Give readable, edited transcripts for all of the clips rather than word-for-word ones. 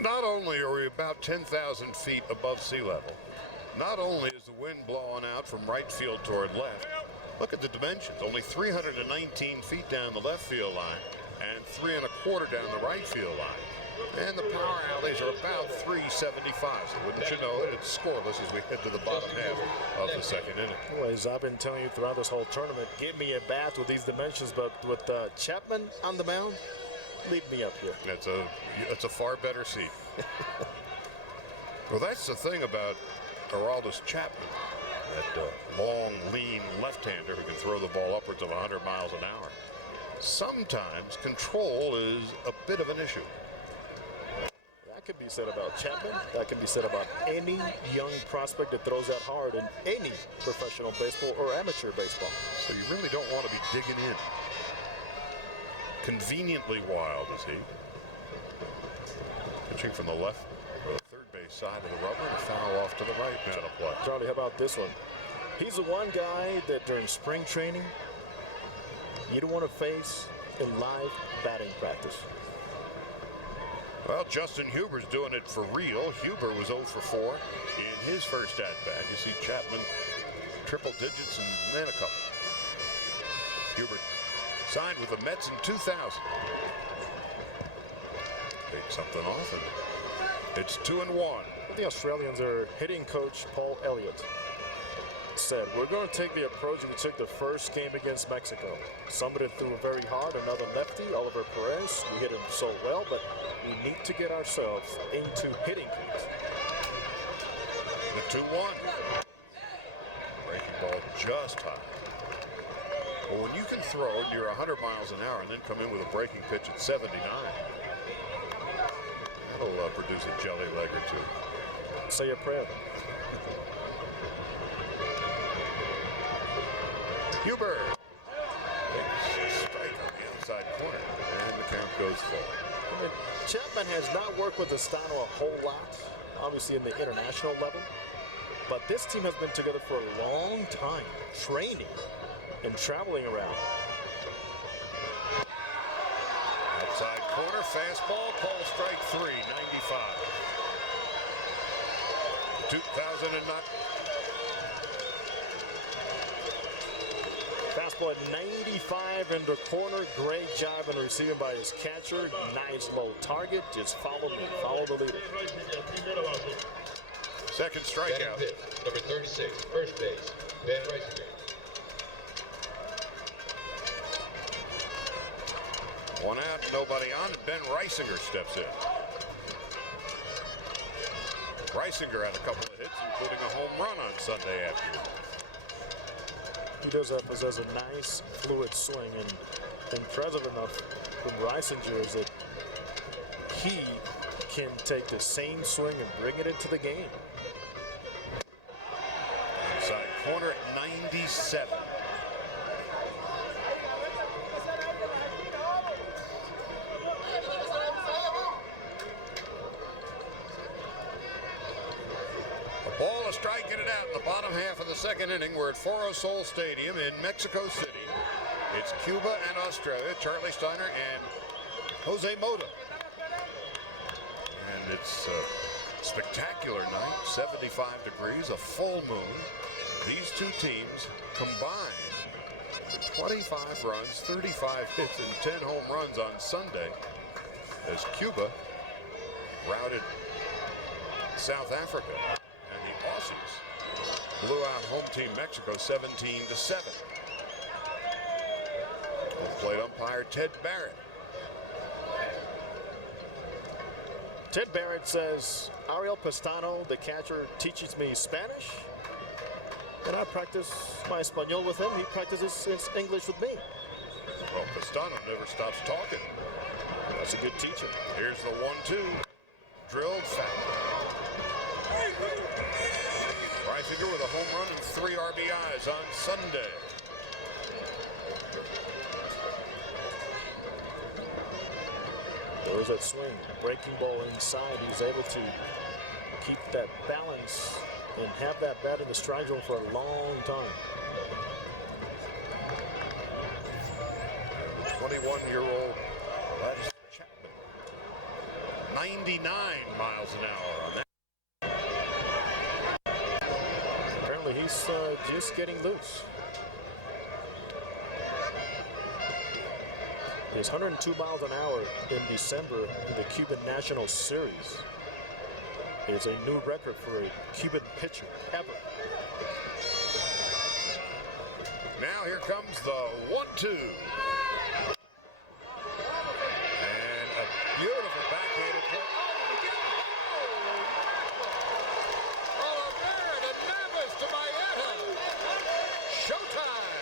Not only are we about 10,000 feet above sea level, not only is the wind blowing out from right field toward left, look at the dimensions, only 319 feet down the left field line and 3 1/4 down the right field line. And the power alleys are about 375, so wouldn't you know it, it's scoreless as we head to the bottom half of the second inning. Well, as I've been telling you throughout this whole tournament, give me a bat with these dimensions, but with Chapman on the mound, leave me up here. It's a far better seat. Well, that's the thing about Aroldis Chapman, that long, lean left-hander who can throw the ball upwards of 100 miles an hour. Sometimes control is a bit of an issue. That could be said about Chapman. That can be said about any young prospect that throws that hard in any professional baseball or amateur baseball. So you really don't want to be digging in. Conveniently wild is he. Pitching from the left or the third base side of the rubber and a foul off to the right now to play. Charlie, how about this one? He's the one guy that during spring training you don't want to face in live batting practice. Well, Justin Huber's doing it for real. Huber was 0 for 4 in his first at-bat. You see Chapman triple digits and then a couple. Huber signed with the Mets in 2000. Take something off, and it's 2-1. The Australians, are hitting coach Paul Elliott said, we're going to take the approach we took the first game against Mexico. Somebody threw very hard, another lefty, Oliver Perez. We hit him so well, but we need to get ourselves into hitting things. The 2-1. Breaking ball just high. Well, when you can throw near 100 miles an hour and then come in with a breaking pitch at 79, that'll produce a jelly leg or two. Say a prayer. Huber takes a strike on the outside corner, and the count goes full. Chapman has not worked with Estano a whole lot, obviously in the international level, but this team has been together for a long time, training and traveling around. Outside corner, fastball, call strike 3, 95. 2000 and not. Fastball at 95 in the corner. Great job in receiving by his catcher. Nice low target. Just follow me. Follow the leader. Second strikeout. Number 36, first base, Ben Reisinger. One out, nobody on. Ben Reisinger steps in. Reisinger had a couple of hits, including a home run on Sunday afternoon. He does possess a nice fluid swing, and impressive enough from Reisinger is that he can take the same swing and bring it into the game. Inside corner at 97. A ball, a strike, get it out in the bottom half of the second inning. We're at Foro Sol Stadium in Mexico City. It's Cuba and Australia, Charlie Steiner and Jose Mota. And it's a spectacular night, 75 degrees, a full moon. These two teams combined for 25 runs, 35 hits, and 10 home runs on Sunday as Cuba routed South Africa. And the Aussies blew out home team Mexico 17-7. Plate umpire Ted Barrett. Ted Barrett says, Ariel Pastano, the catcher, teaches me Spanish, and I practice my Espanol with him. He practices his English with me. Well, Pastano never stops talking. That's a good teacher. Here's the 1-2. Drilled foul. Reisinger with a home run and 3 RBIs on Sunday. There was that swing, breaking ball inside. He was able to keep that balance and have that bat in the strike zone for a long time. The 21-year-old Chapman, 99 miles an hour on that. Apparently he's just getting loose. He's 102 miles an hour in December in the Cuban National Series. It's a new record for a Cuban pitcher ever. Now here comes the 1-2. And a beautiful backhanded play. Oliveira to Navas to Maeta. Showtime.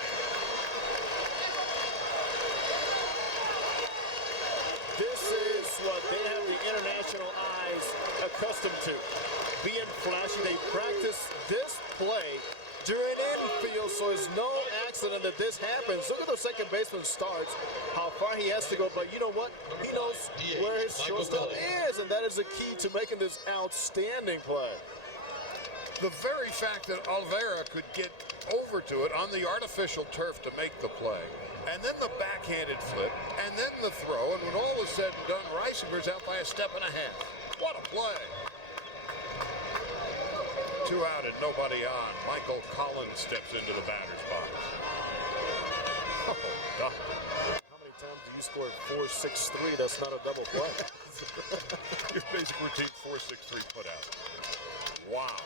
This is what they have the international eyes accustomed to. Being flashy, they practice this play during infield, so it's no accident that this happens. Look at the second baseman starts, how far he has to go, but you know what? He knows where his shortstop is, and that is the key to making this outstanding play. The very fact that Oliveira could get over to it on the artificial turf to make the play, and then the backhanded flip, and then the throw, and when all was said and done, Reisinger's out by a step and a half. What a play. 2 out and nobody on. Michael Collins steps into the batter's box. Oh, doctor. How many times do you score 4-6-3? That's not a double play. Your basic routine 4-6-3 put out. Wow.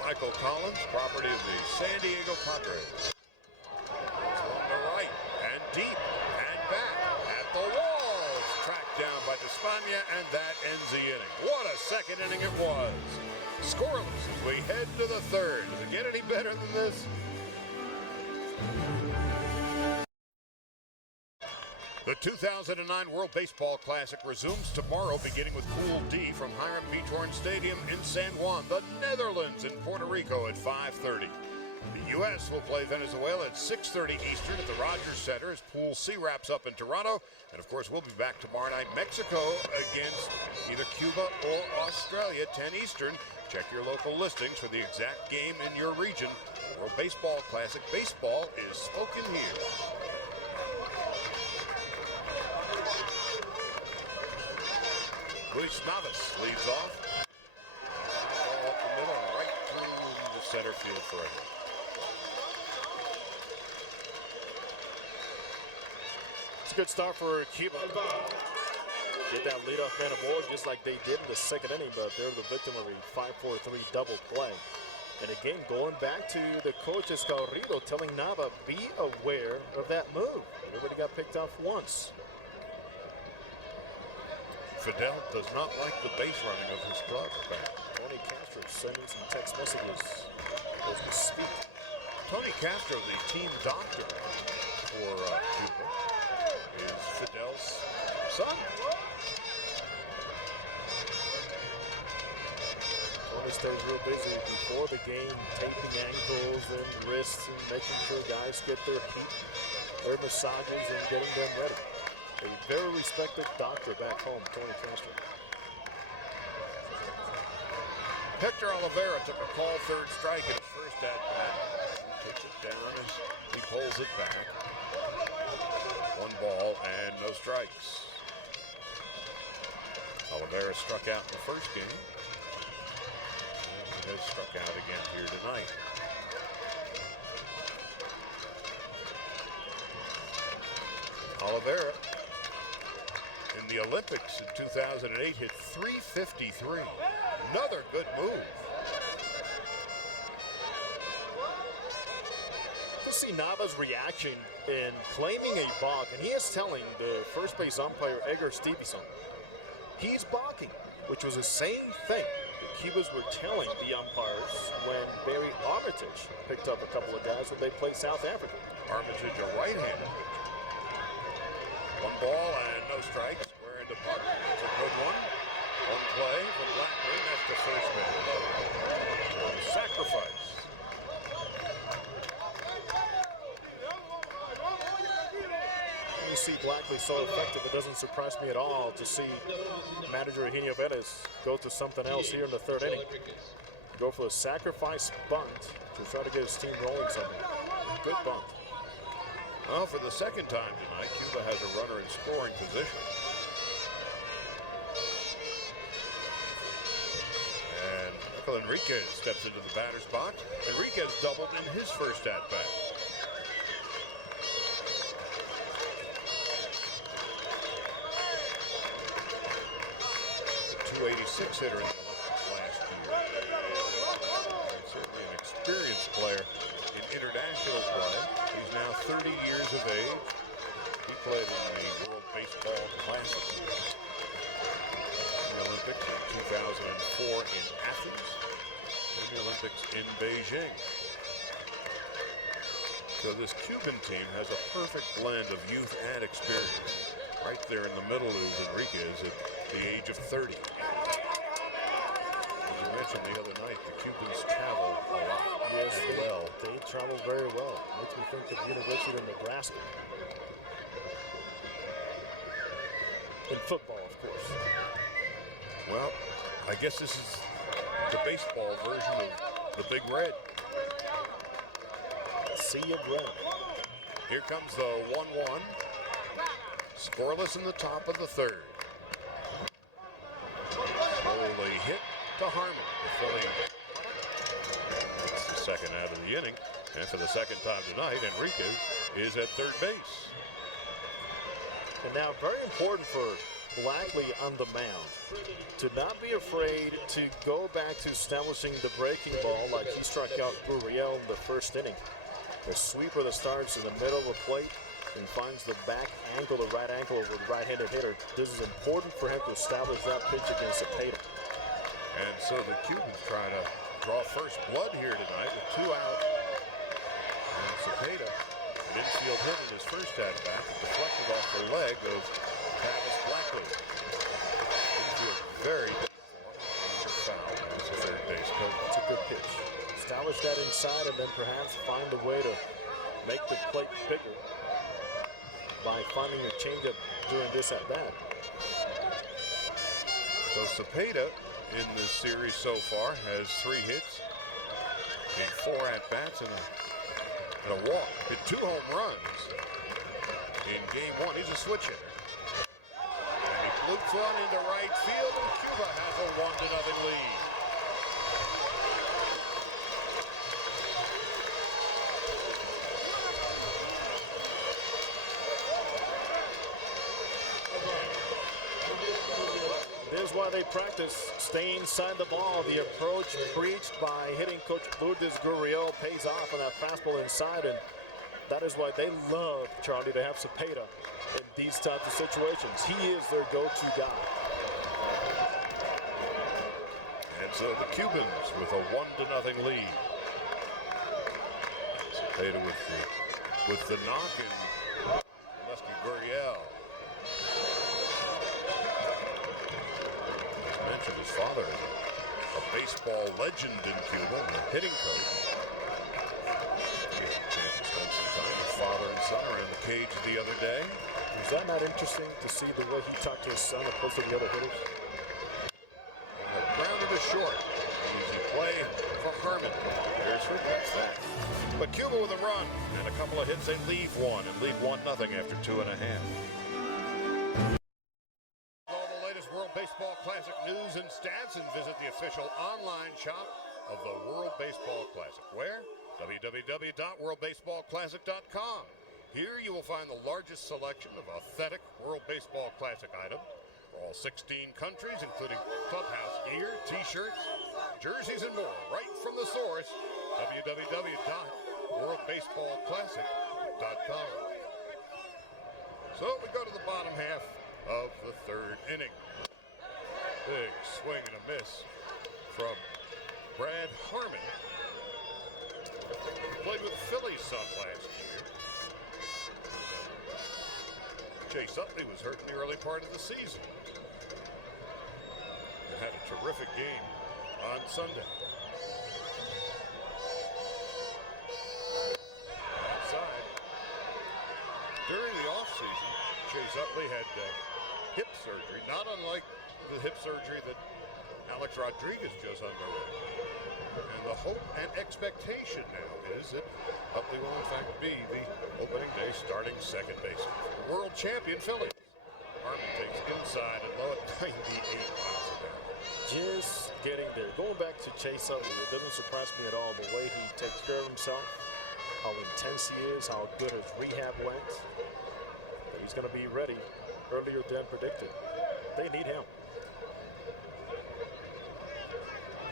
Michael Collins, property of the San Diego Padres. Along the right and deep and back at the walls. Tracked down by Despaigne, and that ends the inning. What a second inning it was. Scoreless as we head to the third. Does it get any better than this? The 2009 World Baseball Classic resumes tomorrow, beginning with Pool D from Hiram Beachhorn Stadium in San Juan. The Netherlands in Puerto Rico at 5:30. The U.S. will play Venezuela at 6:30 Eastern at the Rogers Center as Pool C wraps up in Toronto. And, of course, we'll be back tomorrow night. Mexico against either Cuba or Australia, 10 Eastern. Check your local listings for the exact game in your region. World Baseball Classic. Baseball is spoken here. Luis Navas leads off. Ball up the middle and right through the center field for him. It's a good start for Cuba. Get that leadoff man aboard just like they did in the second inning, but they're the victim of a 5-4-3 double play. And again, going back to the coach Escalrido telling Nava, be aware of that move. Everybody got picked off once. Fidel does not like the base running of his glove. Tony Castro sending some text messages as we speak. Tony Castro, the team doctor for Cuba, is Fidel's son. Tony stays real busy before the game, taping ankles and wrists and making sure guys get their heat, their massages, and getting them ready. A very respected doctor back home, Tony Castro. Hector Oliveira took a call third strike at his first at-bat. Takes it down as he pulls it back. 1 ball and no strikes. Oliveira struck out in the first game. And he has struck out again here tonight. Oliveira in the Olympics in 2008 hit .353. Another good move. To see Nava's reaction in claiming a balk, and he is telling the first base umpire Edgar Stevenson he's balking, which was the same thing the Cubans were telling the umpires when Barry Armitage picked up a couple of guys when they played South Africa. Armitage, a right-handed pitcher. 1 ball and no strikes. Square into Puck. It's a good one. 1 play from Blackman. That's the first man. Sacrifice. When you see Blackley so effective, it doesn't surprise me at all to see manager Eugenio Velez go to something else here in the third inning. Go for a sacrifice bunt to try to get his team rolling something. Good bunt. Well, for the second time tonight, Cuba has a runner in scoring position. Michael Enriquez steps into the batter's box. Enriquez doubled in his first at-bat. 286 hitter in the Olympics last year. He's certainly an experienced player in international play. He's now 30 years of age. He played in the World Baseball Classic, the Olympics in 2004 in Athens, and the Olympics in Beijing. So this Cuban team has a perfect blend of youth and experience. Right there in the middle is Enriquez at the age of 30. As you mentioned the other night, the Cubans travel a lot. Yes, they travel very well. Makes me think of the University of Nebraska. In football, of course. Well, I guess this is the baseball version of the Big Red. Sea of red. Here comes the 1-1. Scoreless in the top of the third. Slowly hit to Harmon. The Philly. It's the second out of the inning. And for the second time tonight, Enriquez is at third base. And now very important for Blackley on the mound to not be afraid to go back to establishing the breaking ball like he struck out Gurriel in the first inning. The sweeper that starts in the middle of the plate and finds the back ankle, the right ankle of the right-handed hitter. This is important for him to establish that pitch against Cepeda. And so the Cubans try to draw first blood here tonight with 2 out. And Cepeda, an infield hit in his first at-bat, deflected off the leg of Travis Blackley. Infield very difficult foul as the third base coach. It's a good pitch. Establish that inside and then perhaps find a way to make the plate bigger by finding a changeup during this at-bat. So Cepeda in this series so far has 3 hits in 4 at-bats and a walk. Hit 2 home runs in game 1. He's a switch hitter. And he loops one into right field, and Cuba has a 1-0 lead. Here's why they practice. Stay inside the ball. The approach preached by hitting coach Lourdes Gurriel pays off on that fastball inside, and that is why they love, Charlie, to have Cepeda in these types of situations. He is their go-to guy. And so the Cubans with a 1-0 lead. Cepeda with the knock and Lusky Gurriel. His father is a baseball legend in Cuba, and a hitting coach. He had a chance to spend some time with father and son around the cage the other day. Was that not interesting to see the way he talked to his son opposed to the other hitters? Grounded to short. Easy play for Harmon. That's that. But Cuba with a run and a couple of hits, they leave one and leave 1-0 after 2.5. World Baseball Classic news and stats, and visit the official online shop of the World Baseball Classic. Where? www.worldbaseballclassic.com. Here you will find the largest selection of authentic World Baseball Classic items for all 16 countries, including clubhouse gear, t-shirts, jerseys, and more, right from the source, www.worldbaseballclassic.com. So we go to the bottom half of the third inning. Big swing and a miss from Brad Harmon. Played with the Phillies some last year. Chase Utley was hurt in the early part of the season. And had a terrific game on Sunday. Outside. During the offseason, Chase Utley had hip surgery, not unlike the hip surgery that Alex Rodriguez just underwent. And the hope and expectation now is that Utley will in fact be the opening day starting second baseman. World champion Phillies. Harmon takes inside and low at 98 miles an hour. Just getting there. Going back to Chase Utley, it doesn't surprise me at all the way he takes care of himself, how intense he is, how good his rehab went. But he's going to be ready earlier than predicted. They need him.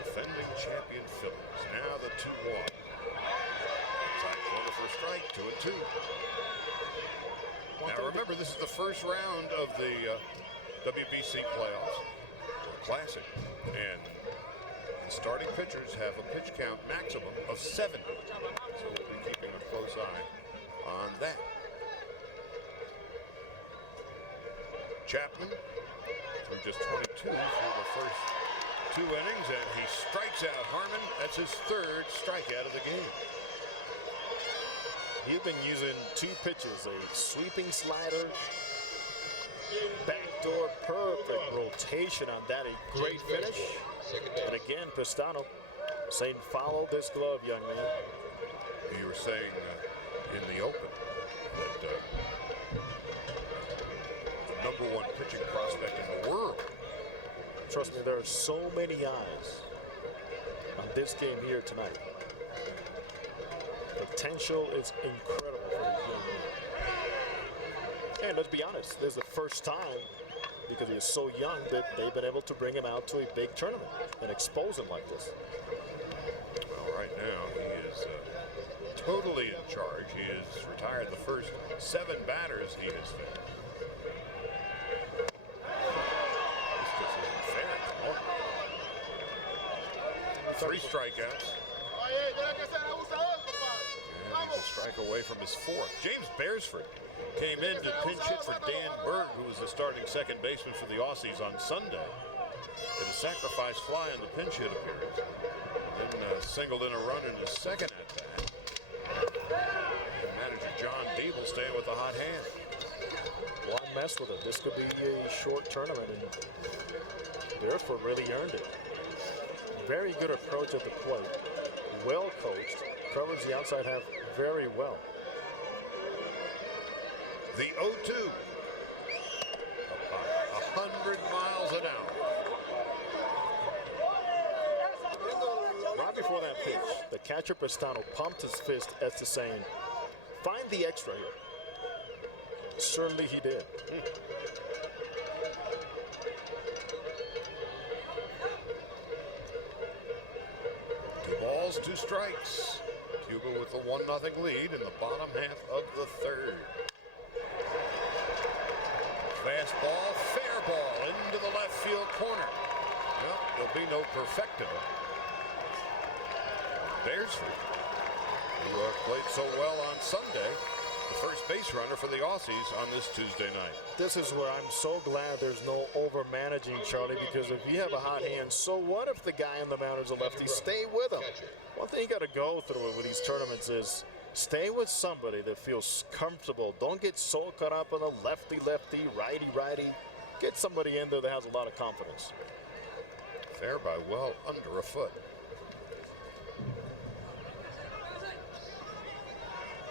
Defending champion Phillies. Now the 2-1. Inside corner for a strike. 2-2. Now remember, this is the first round of the WBC playoffs, or Classic, and the starting pitchers have a pitch count maximum of 7. So we'll be keeping a close eye on that. Chapman through just 22 through the first 2 innings, and he strikes out Harmon. That's his 3rd strikeout of the game. He's been using 2 pitches, a sweeping slider, backdoor, perfect rotation on that, a great finish. And again, Pistano saying, follow this glove, young man. You were saying in the open that the #1 pitching prospect in the world. Trust me, there are so many eyes on this game here tonight. Potential is incredible for this young man. And let's be honest, this is the first time, because he is so young, that they've been able to bring him out to a big tournament and expose him like this. Well, right now he is totally in charge. He has retired the first 7 batters he has faced. This just isn't fair anymore. 3 strikeouts. And he's a strike away from his 4th. James Beresford came in to pinch hit for Dan Berg, who was the starting second baseman for the Aussies on Sunday. Hit a sacrifice fly in the pinch hit appearance. And then singled in a run in his second at-bat. And manager John Deeble staying with the hot hand. Why mess with it? This could be a short tournament, and Beresford really earned it. Very good approach at the plate. Well coached. Covers the outside half very well. The 0-2. About 100 miles an hour. Right before that pitch, the catcher Pistano pumped his fist as to saying, find the extra here. Certainly he did. 2 balls, 2 strikes. Cuba with a 1-0 lead in the bottom half of the 3rd. Fastball, fair ball into the left field corner. Well, there'll be no perfecto. Beresford, who played so well on Sunday, the first base runner for the Aussies on this Tuesday night. This is where I'm so glad there's no over-managing, Charlie, because if you have a hot hand, so what if the guy on the mound is a lefty? Stay with him. One thing you got to go through with these tournaments is stay with somebody that feels comfortable. Don't get so caught up on the lefty-lefty, righty-righty. Get somebody in there that has a lot of confidence. Fair by well under a foot.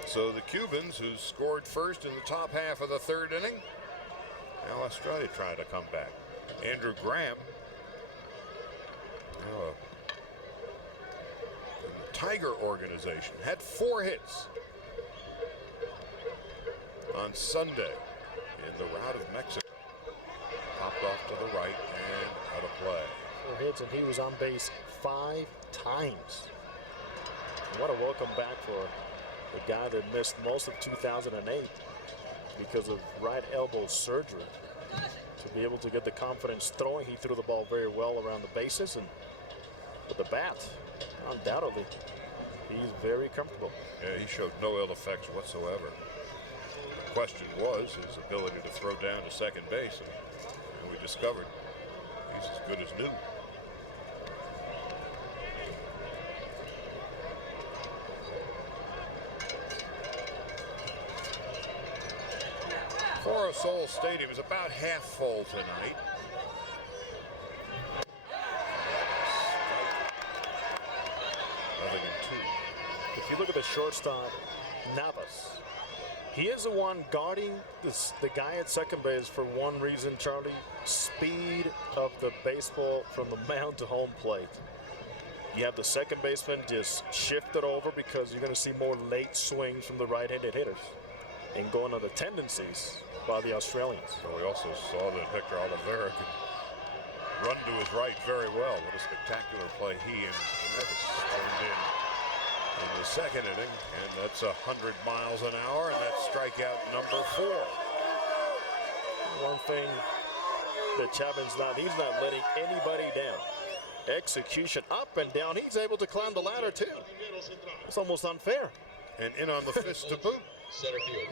So the Cubans, who scored first in the top half of the 3rd inning, now Australia trying to come back. Andrew Graham, in the Tiger organization, had 4 hits on Sunday in the rout of Mexico. Popped off to the right and out of play. 4 hits, and he was on base 5 times. What a welcome back for the guy that missed most of 2008 because of right elbow surgery. To be able to get the confidence throwing, he threw the ball very well around the bases, and with the bat, undoubtedly, he's very comfortable. Yeah, he showed no ill effects whatsoever. The question was his ability to throw down to second base, and we discovered he's as good as new. Foro Sol Stadium is about half full tonight. If you look at the shortstop, Navas, He is the one guarding the guy at second base for one reason, Charlie. Speed of the baseball from the mound to home plate. You have the second baseman just shift it over because you're going to see more late swings from the right-handed hitters and going on the tendencies by the Australians. So we also saw that Hector Oliveira could run to his right very well. What a spectacular play he and Nevis turned in the second inning, and that's 100 miles an hour, and that's strikeout number 4. One thing that Chapman's not, he's not letting anybody down. Execution up and down. He's able to climb the ladder too. It's almost unfair. And in on the fist to boot. Center field.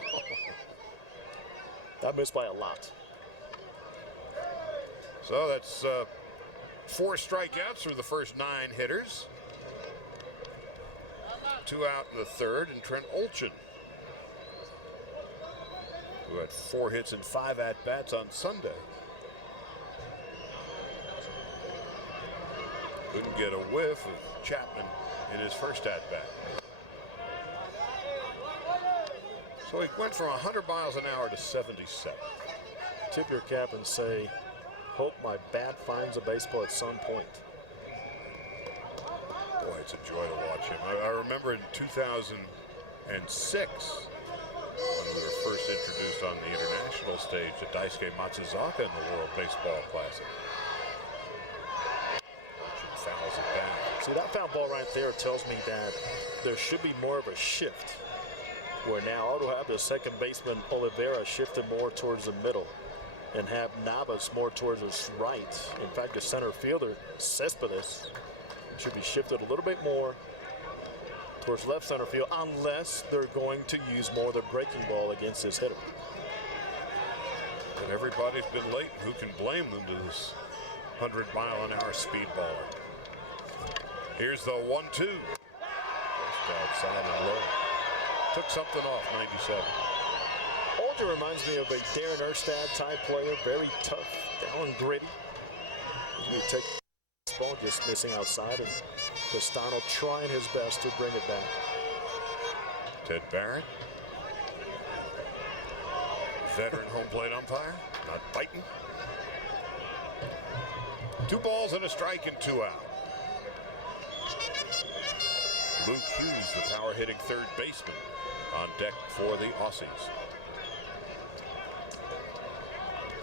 That missed by a lot. So that's 4 strikeouts through the first 9 hitters. 2 out in the third, and Trent Olchin, who had 4 hits and 5 at-bats on Sunday. Couldn't get a whiff of Chapman in his first at-bat. So he went from 100 miles an hour to 77. Tip your cap and say, hope my bat finds a baseball at some point. Boy, it's a joy to watch him. I remember in 2006, when we were first introduced on the international stage to Daisuke Matsuzaka in the World Baseball Classic. Fouls it back. See, that foul ball right there tells me that there should be more of a shift, where now I'll have the second baseman Oliveira shifted more towards the middle and have Navas more towards his right. In fact, the center fielder, Cespedes, should be shifted a little bit more towards left center field, unless they're going to use more of the breaking ball against this hitter. And everybody's been late. Who can blame them to this 100-mile-an-hour speed baller? Here's the 1-2. Just outside and low. Took something off, 97. Older reminds me of a Darren Erstad type player, very tough, down and gritty. You take this ball, just missing outside, and Castano trying his best to bring it back. Ted Barrett, veteran home plate umpire, not biting. 2 balls and a strike and 2 out. Luke Hughes, the power-hitting third baseman, on deck for the Aussies.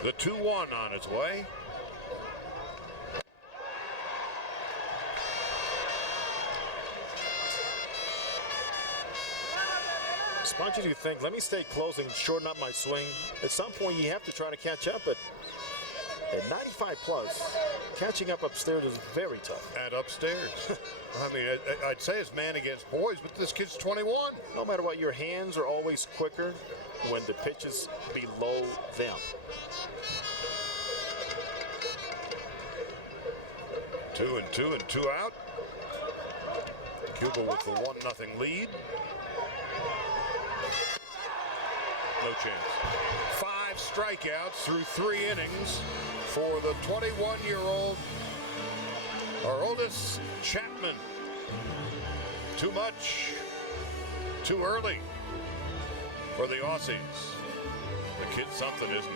The 2-1 on its way. Spongy, do you think, let me stay close and shorten up my swing? At some point, you have to try to catch up, but at 95 plus, catching up upstairs is very tough. And upstairs. I mean, I'd say it's man against boys, but this kid's 21. No matter what, your hands are always quicker when the pitch is below them. 2 and 2 and 2 out. Cuba with the 1-0 lead. No chance. 5 strikeouts through 3 innings for the 21-year-old Aroldis Chapman. Too much, too early for the Aussies. The kid's something, isn't he?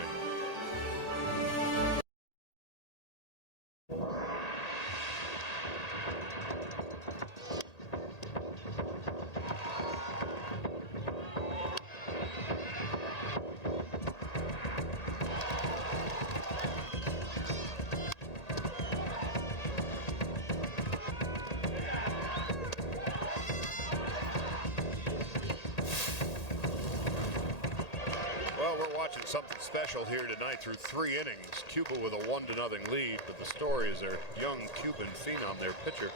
Something special here tonight through 3 innings. Cuba with a 1-0 lead, but the story is their young Cuban phenom, their pitcher,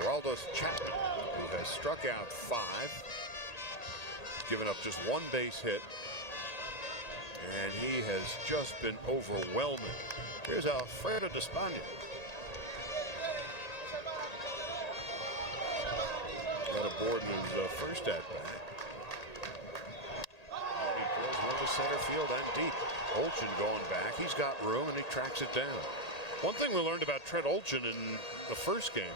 Aroldis Chapman, who has struck out 5, given up just 1 base hit, and he has just been overwhelming. Here's Alfredo Despaigne. Got aboard in his first at-bat. Center field and deep. Olchin going back. He's got room and he tracks it down. One thing we learned about Trent Olchin in the first game,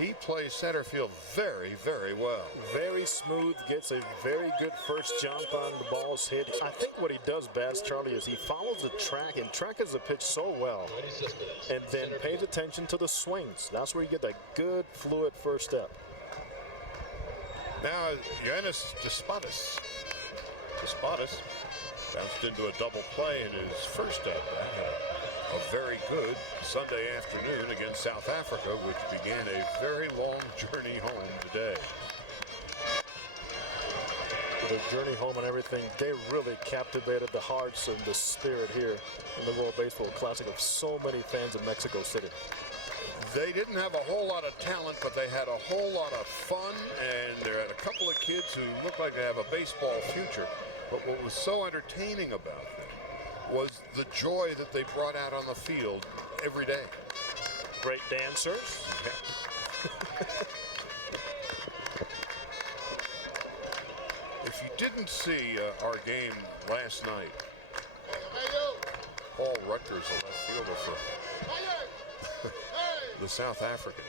He plays center field very, very well. Very smooth, gets a very good first jump on the ball's hit. I think what he does best, Charlie, is he follows the track and trackers the pitch so well, and then pays attention to the swings. That's where you get that good, fluid first step. Now, Yoenis Despotis bounced into a double play in his first at-bat. A very good Sunday afternoon against South Africa, which began a very long journey home today. With their journey home and everything, they really captivated the hearts and the spirit here in the World Baseball Classic of so many fans in Mexico City. They didn't have a whole lot of talent, but they had a whole lot of fun, and they had a couple of kids who looked like they have a baseball future. But what was so entertaining about them was the joy that they brought out on the field every day. Great dancers. If you didn't see our game last night, Paul Rutgers, the left fielder for the South African,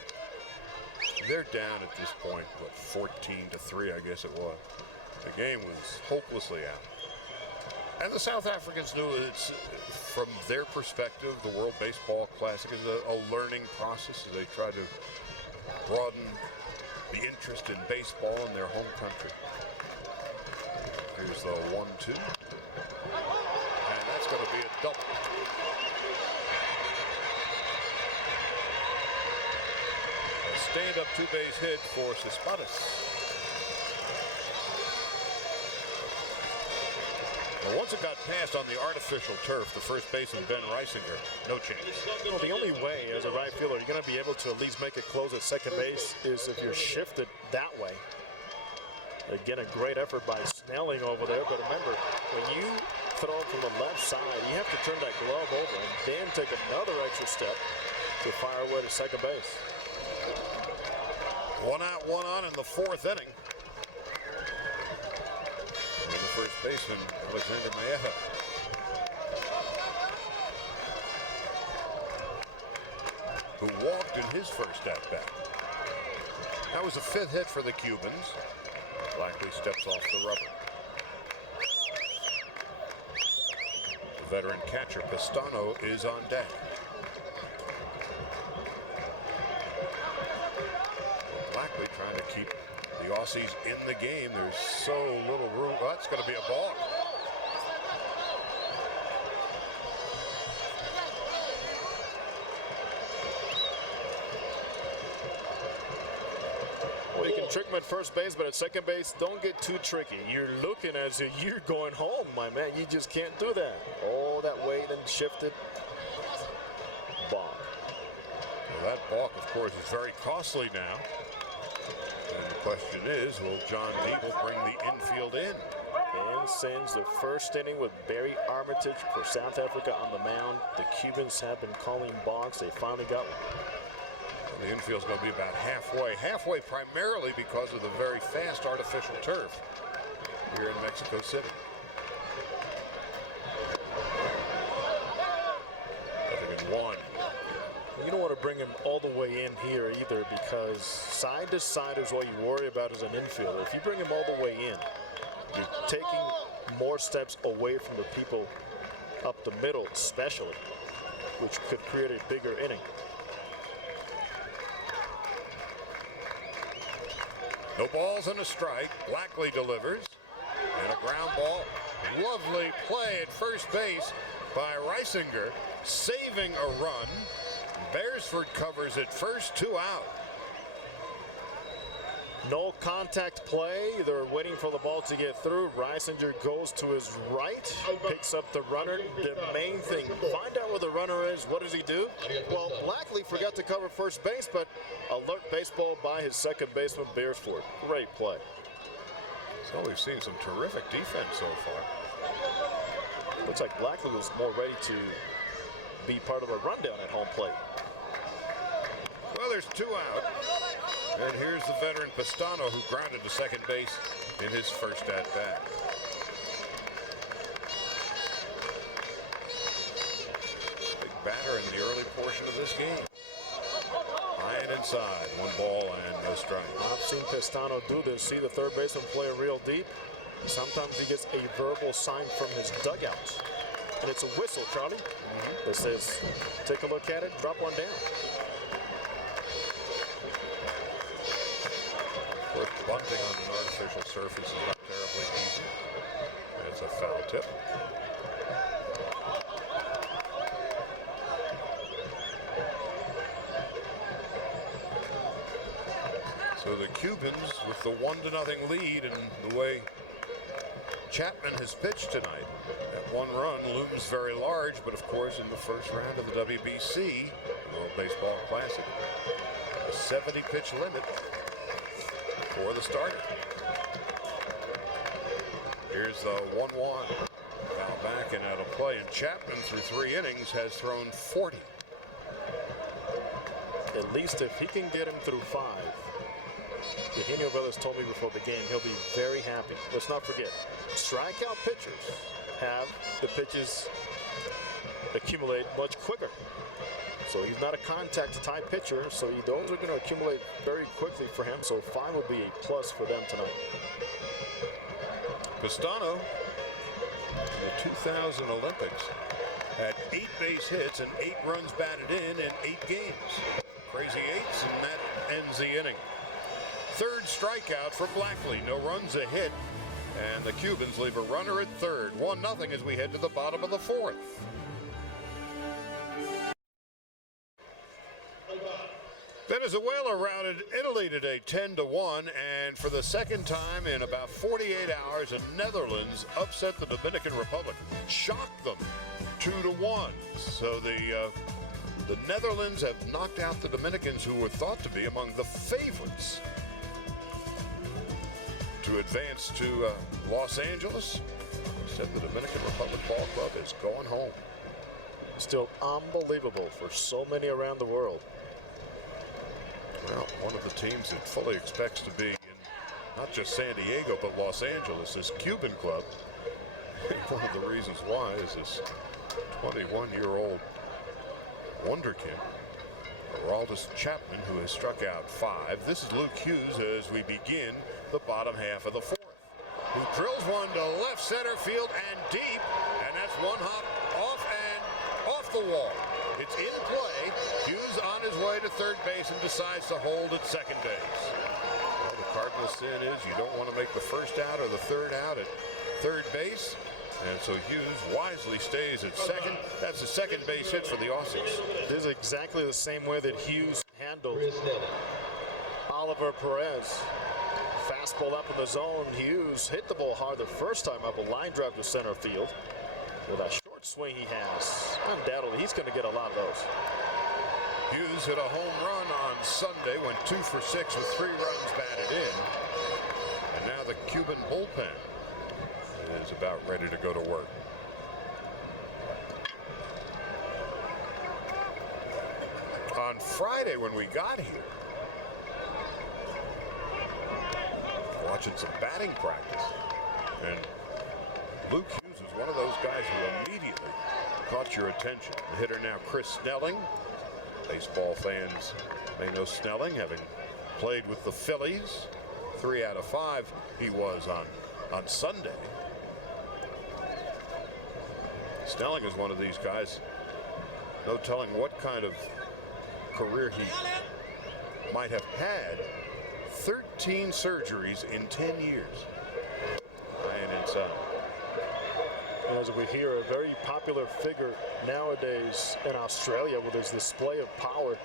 they're down at this point, what, 14-3, I guess it was. The game was hopelessly out. And the South Africans knew it's, from their perspective, the World Baseball Classic is a learning process as they try to broaden the interest in baseball in their home country. Here's the 1-2. And that's going to be a double. A stand-up two-base hit for Despotis. Well, once it got past on the artificial turf, the first baseman, Ben Reisinger, no chance. Well, the only way as a right fielder you're going to be able to at least make it close at second base is if you're shifted that way. Again, a great effort by Snelling over there, but remember, when you throw it from the left side, you have to turn that glove over and then take another extra step to fire away to second base. 1 out, 1 on in the fourth inning. And the first baseman, Alexander Maeta. Who walked in his first at-bat. That was the 5th hit for the Cubans. Blackley steps off the rubber. The veteran catcher Pistano is on deck. Blackley trying to keep the Aussies in the game. There's so little room. Well, that's going to be a ball. Well, you can trick him at first base, but at second base, don't get too tricky. You're looking as if you're going home, my man. You just can't do that. All that weight and shifted. Balk. Well, that balk, of course, is very costly now. And the question is, will John Deagle bring the infield in? And sends the first inning with Barry Armitage for South Africa on the mound. The Cubans have been calling balks. They finally got one. The infield's going to be about halfway. Halfway primarily because of the very fast artificial turf here in Mexico City. Nothing in 1. You don't want to bring him all the way in here either, because side to side is what you worry about as an infielder. If you bring him all the way in, you're taking more steps away from the people up the middle especially, which could create a bigger inning. No balls and a strike. Blackley delivers. And a ground ball. Lovely play at first base by Reisinger, saving a run. Beresford covers it first, 2 out. No contact play. They're waiting for the ball to get through. Reisinger goes to his right, picks up the runner. The main thing, find out where the runner is. What does he do? Well, Blackley forgot to cover first base, but alert baseball by his second baseman, Beresford. Great play. So we've seen some terrific defense so far. Looks like Blackley was more ready to be part of a rundown at home plate. Well, there's 2 out. And here's the veteran Pistano, who grounded to second base in his first at-bat. Big batter in the early portion of this game. High and inside. 1 ball and no strike. I've seen Pistano do this. See the third baseman play real deep. Sometimes he gets a verbal sign from his dugout. And it's a whistle, Charlie. That says, take a look at it, drop one down. With bunting on an artificial surface is not terribly easy. It's a foul tip. So the Cubans with the 1-0 lead, and the way Chapman has pitched tonight, that 1 run looms very large, but of course in the first round of the WBC, World Baseball Classic, a 70 pitch limit for the starter. Here's the 1-1. Foul back and out of play, and Chapman through 3 innings has thrown 40. At least if he can get him through 5, Eugenio Velez told me before the game he'll be very happy. Let's not forget, strikeout pitchers have the pitches accumulate much quicker. So he's not a contact type pitcher, so those are going to accumulate very quickly for him. So 5 will be a plus for them tonight. Pistano, in the 2000 Olympics, had 8 base hits and 8 runs batted in 8 games. Crazy 8s, and that ends the inning. 3rd strikeout for Blackley. No runs, a hit, and the Cubans leave a runner at 3rd. 1-0 as we head to the bottom of the 4th. Venezuela routed Italy today 10-1, and for the second time in about 48 hours, the Netherlands upset the Dominican Republic, shocked them 2-1. So the Netherlands have knocked out the Dominicans, who were thought to be among the favorites to advance to Los Angeles. Said the Dominican Republic Ball Club is going home. Still unbelievable for so many around the world. Well, one of the teams that fully expects to be in not just San Diego, but Los Angeles, this Cuban club. One of the reasons why is this 21-year-old wonderkid, Aroldis Chapman, who has struck out 5. This is Luke Hughes as we begin the bottom half of the 4th, who drills one to left center field and deep, and that's 1 hop off the wall. It's in play. Hughes on his way to 3rd base and decides to hold at 2nd base. Well, the Cardinals' sin is you don't want to make the 1st out or the 3rd out at 3rd base. And so Hughes wisely stays at 2nd. That's a 2nd base hit for the Aussies. This is exactly the same way that Hughes handled Oliver Perez. Fastball up in the zone. Hughes hit the ball hard the first time up, a line drive to center field. With that short swing he has, undoubtedly he's going to get a lot of those. Hughes hit a home run on Sunday, went 2 for 6 with 3 runs batted in. And now the Cuban bullpen is about ready to go to work. On Friday when we got here, watching some batting practice, and Luke Hughes is one of those guys who immediately caught your attention. The hitter now, Chris Snelling. Baseball fans may know Snelling, having played with the Phillies. 3 out of 5 he was on Sunday. Snelling is one of these guys, no telling what kind of career he might have had. 13 surgeries in 10 years. And inside. As we hear, a very popular figure nowadays in Australia with his display of power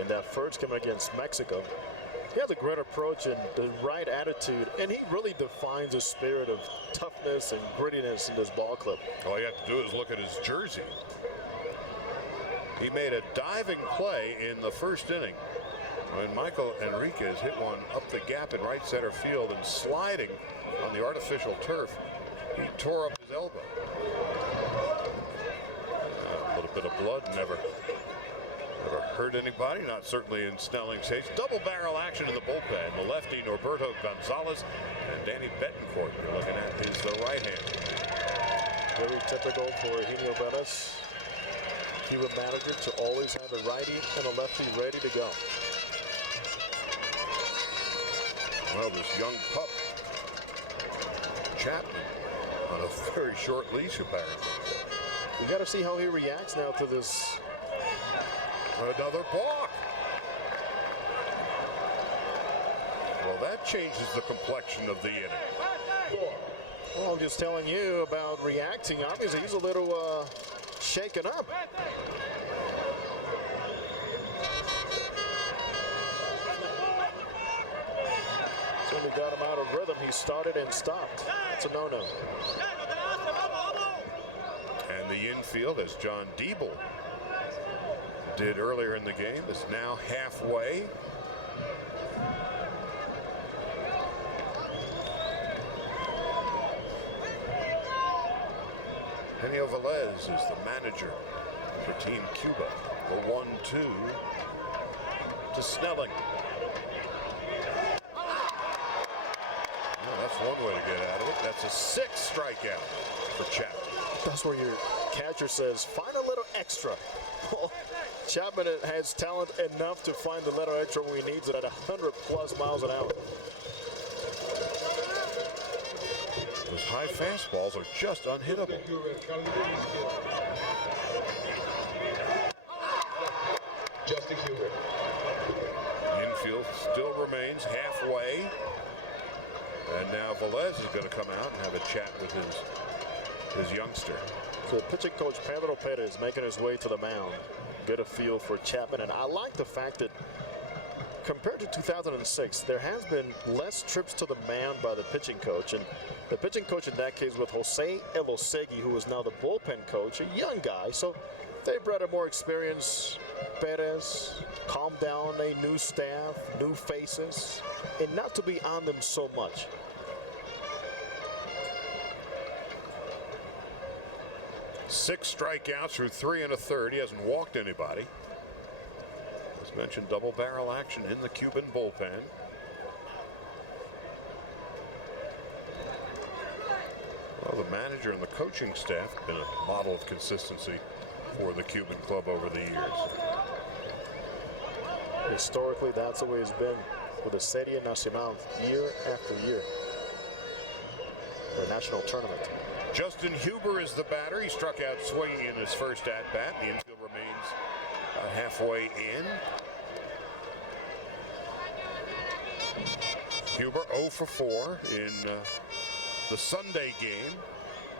in that first game against Mexico. He has a great approach and the right attitude, and he really defines a spirit of toughness and grittiness in this ball club. All you have to do is look at his jersey. He made a diving play in the first inning when Michael Enriquez hit one up the gap in right center field, and sliding on the artificial turf, he tore up his elbow. A little bit of blood, never hurt anybody, not certainly in Snelling's case. Double barrel action in the bullpen. The lefty Norberto Gonzalez and Danny Betancourt you're looking at is the right hand. Very typical for Eugenio Velez. Cuban manager to always have a righty and a lefty ready to go. Well, this young pup, Chapman, on a very short leash, apparently. We got to see how he reacts now to this. Another balk. Well, that changes the complexion of the inning. Well, I'm just telling you about reacting. Obviously, he's a little shaken up. So we got him out of rhythm. He started and stopped. It's a no-no. And the infield, as John Diebel did earlier in the game, is now halfway. Eugenio Velez is the manager for Team Cuba. The 1-2 to Snelling. Well, that's one way to get out of it. That's a 6th strikeout for Chapman. That's where your catcher says, find a little extra. Well, Chapman has talent enough to find the little extra when he needs it at 100+ miles an hour. Those high fastballs are just unhittable. Justin Cuba. The infield still remains halfway. And now Velez is going to come out and have a chat with his youngster. So pitching coach Pedro Perez making his way to the mound. Get a feel for Chapman. And I like the fact that compared to 2006, there has been less trips to the mound by the pitching coach. And the pitching coach in that case with Jose Elosegui, who is now the bullpen coach, a young guy. So they brought a more experienced Perez, calm down a new staff, new faces, and not to be on them so much. Six strikeouts through 3 1/3. He hasn't walked anybody. As mentioned, double barrel action in the Cuban bullpen. Well, the manager and the coaching staff have been a model of consistency for the Cuban club over the years. Historically, that's the way it's been with the Serie Nacional year after year. The national tournament. Justin Huber is the batter. He struck out swinging in his first at-bat. The infield remains halfway in. Huber 0 for 4 in the Sunday game.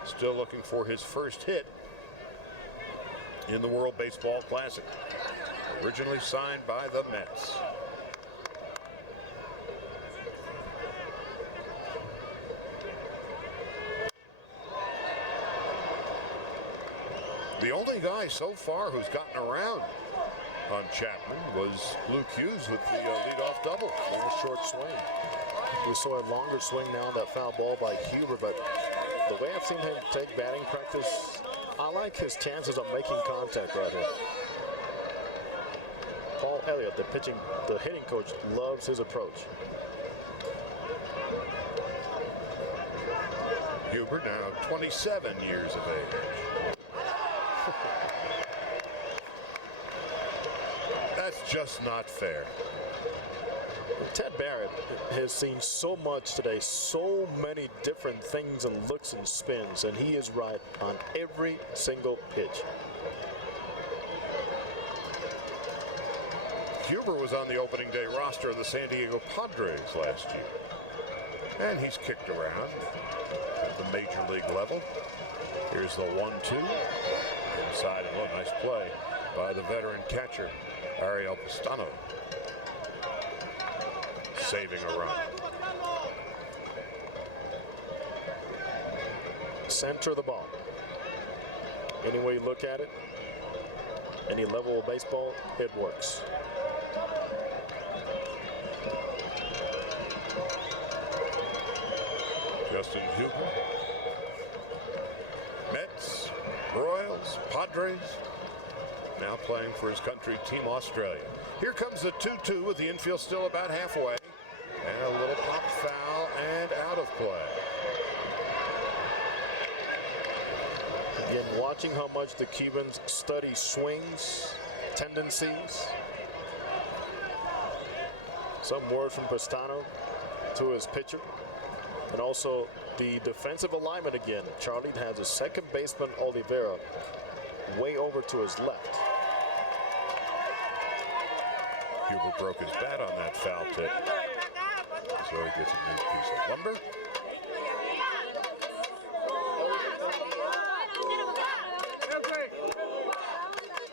Still looking for his first hit in the World Baseball Classic. Originally signed by the Mets. The only guy so far who's gotten around on Chapman was Luke Hughes with the leadoff double. Long short swing. We saw a longer swing now on that foul ball by Huber, but the way I've seen him take batting practice, I like his chances of making contact right here. Paul Elliott, the hitting coach, loves his approach. Huber now 27 years of age. That's just not fair. Ted Barrett has seen so much today, so many different things and looks and spins, and he is right on every single pitch. Huber was on the opening day roster of the San Diego Padres last year, and he's kicked around at the major league level. Here's the 1-2 inside, and a nice play by the veteran catcher Ariel Pistano, saving a run. Center of the ball. Any way you look at it, any level of baseball, it works. Justin Huber, Mets, Royals, Padres, now playing for his country, Team Australia. Here comes the 2-2 with the infield still about halfway. And a little pop foul and out of play. Again, watching how much the Cubans study swings, tendencies. Some word from Pastano to his pitcher. And also the defensive alignment again. Charlie has a second baseman, Oliveira, way over to his left. Huber broke his bat on that foul tip. So he gets a new piece of lumber.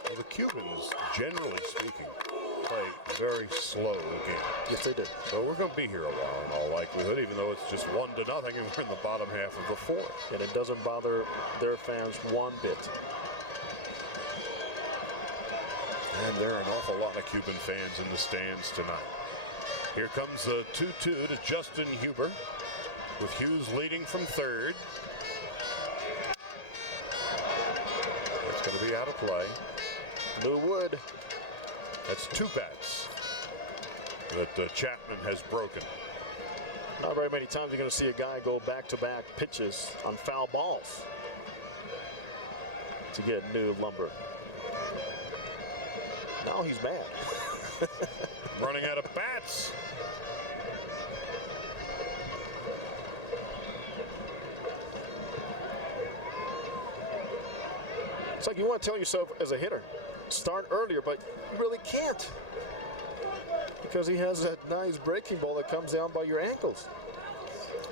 Well, the Cubans, generally speaking, play very slow game. Yes, they do. So we're going to be here a while in all likelihood, even though it's just 1-0 and we're in the bottom half of the fourth. And it doesn't bother their fans one bit. And there are an awful lot of Cuban fans in the stands tonight. Here comes the 2-2 to Justin Huber, with Hughes leading from third. That's going to be out of play. Lou Wood. That's two bats that Chapman has broken. Not very many times you're going to see a guy go back-to-back pitches on foul balls to get new lumber. Now he's mad. Running out of bats. It's like you want to tell yourself as a hitter, start earlier, but you really can't. Because he has that nice breaking ball that comes down by your ankles.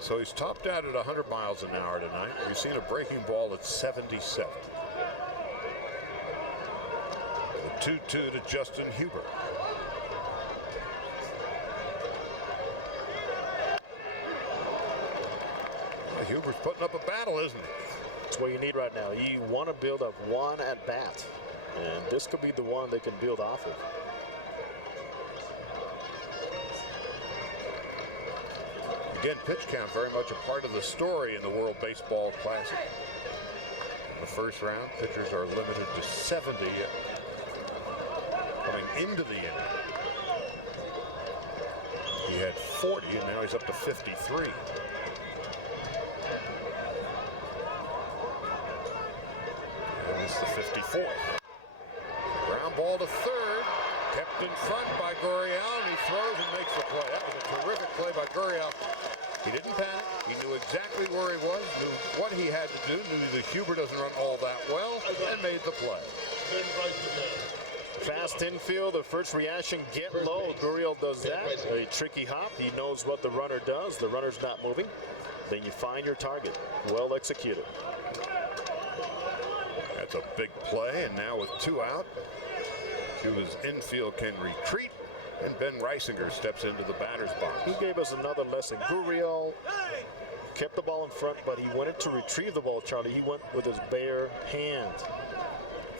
So he's topped out at 100 miles an hour tonight. We've seen a breaking ball at 77. The 2-2 to Justin Huber. Well, Huber's putting up a battle, isn't he? That's what you need right now. You want to build up one at bat. And this could be the one they can build off of. Again, pitch count very much a part of the story in the World Baseball Classic. In the first round, pitchers are limited to 70 coming into the inning. He had 40, and now he's up to 53. And this is the 54th. Ground ball to third. Kept in front by Gurriel, and he throws and makes the play. That was a terrific play by Gurriel. He didn't panic. He knew exactly where he was, knew what he had to do, knew that Huber doesn't run all that well, and made the play. Fast infield, the first reaction, get low. Gurriel does that. A tricky hop. He knows what the runner does. The runner's not moving. Then you find your target. Well executed. That's a big play, and now with two out, Cuba's infield can retreat, and Ben Reisinger steps into the batter's box. He gave us another lesson. Gurriel kept the ball in front, but he wanted to retrieve the ball, Charlie. He went with his bare hand.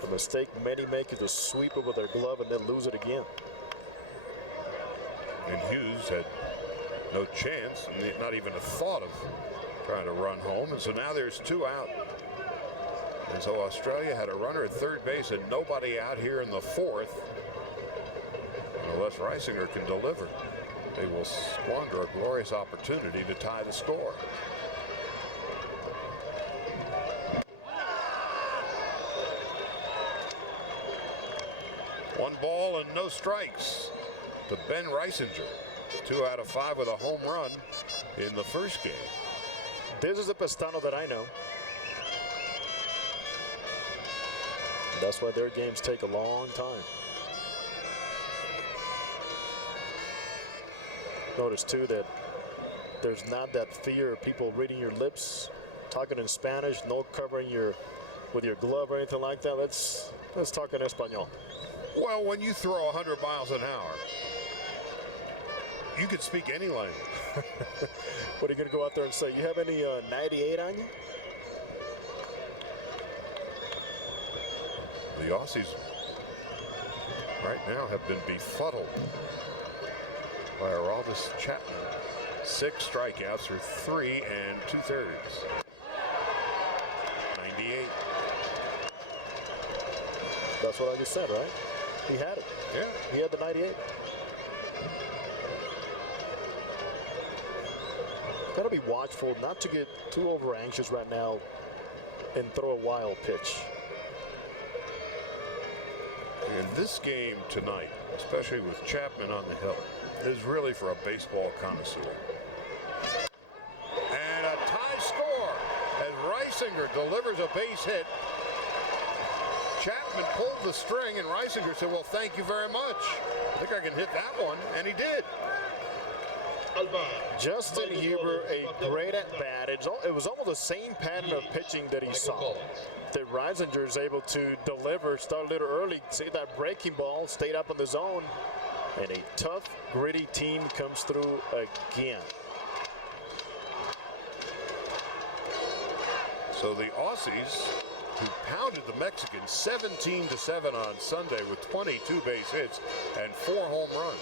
The mistake many make is to sweep it with their glove and then lose it again. And Hughes had no chance, not even a thought of trying to run home, and so now there's two out. And so Australia had a runner at third base and nobody out here in the fourth. Unless Reisinger can deliver, they will squander a glorious opportunity to tie the score. One ball and no strikes to Ben Reisinger. 2 out of 5 with a home run in the first game. This is the Pastano that I know. That's why their games take a long time. Notice too that there's not that fear of people reading your lips, talking in Spanish, no covering with your glove or anything like that. Let's talk in Espanol. Well, when you throw 100 miles an hour, you could speak any language. What are you going to go out there and say? You have any 98 on you? The Aussies right now have been befuddled by Aroldis Chapman. 6 strikeouts for 3 2/3. 98. That's what I just said, right? He had it. Yeah. He had the 98. Got to be watchful not to get too over anxious right now. and throw a wild pitch. And this game tonight, especially with Chapman on the hill, is really for a baseball connoisseur. And a tie score as Reisinger delivers a base hit. Chapman pulled the string, and Reisinger said, well, thank you very much. I think I can hit that one, and he did. Justin Huber, a great at-bat. It was almost the same pattern of pitching that he saw. That Reisinger is able to deliver, start a little early, see that breaking ball, stayed up in the zone, and a tough, gritty team comes through again. So the Aussies, who pounded the Mexicans 17-7 on Sunday with 22 base hits and 4 home runs.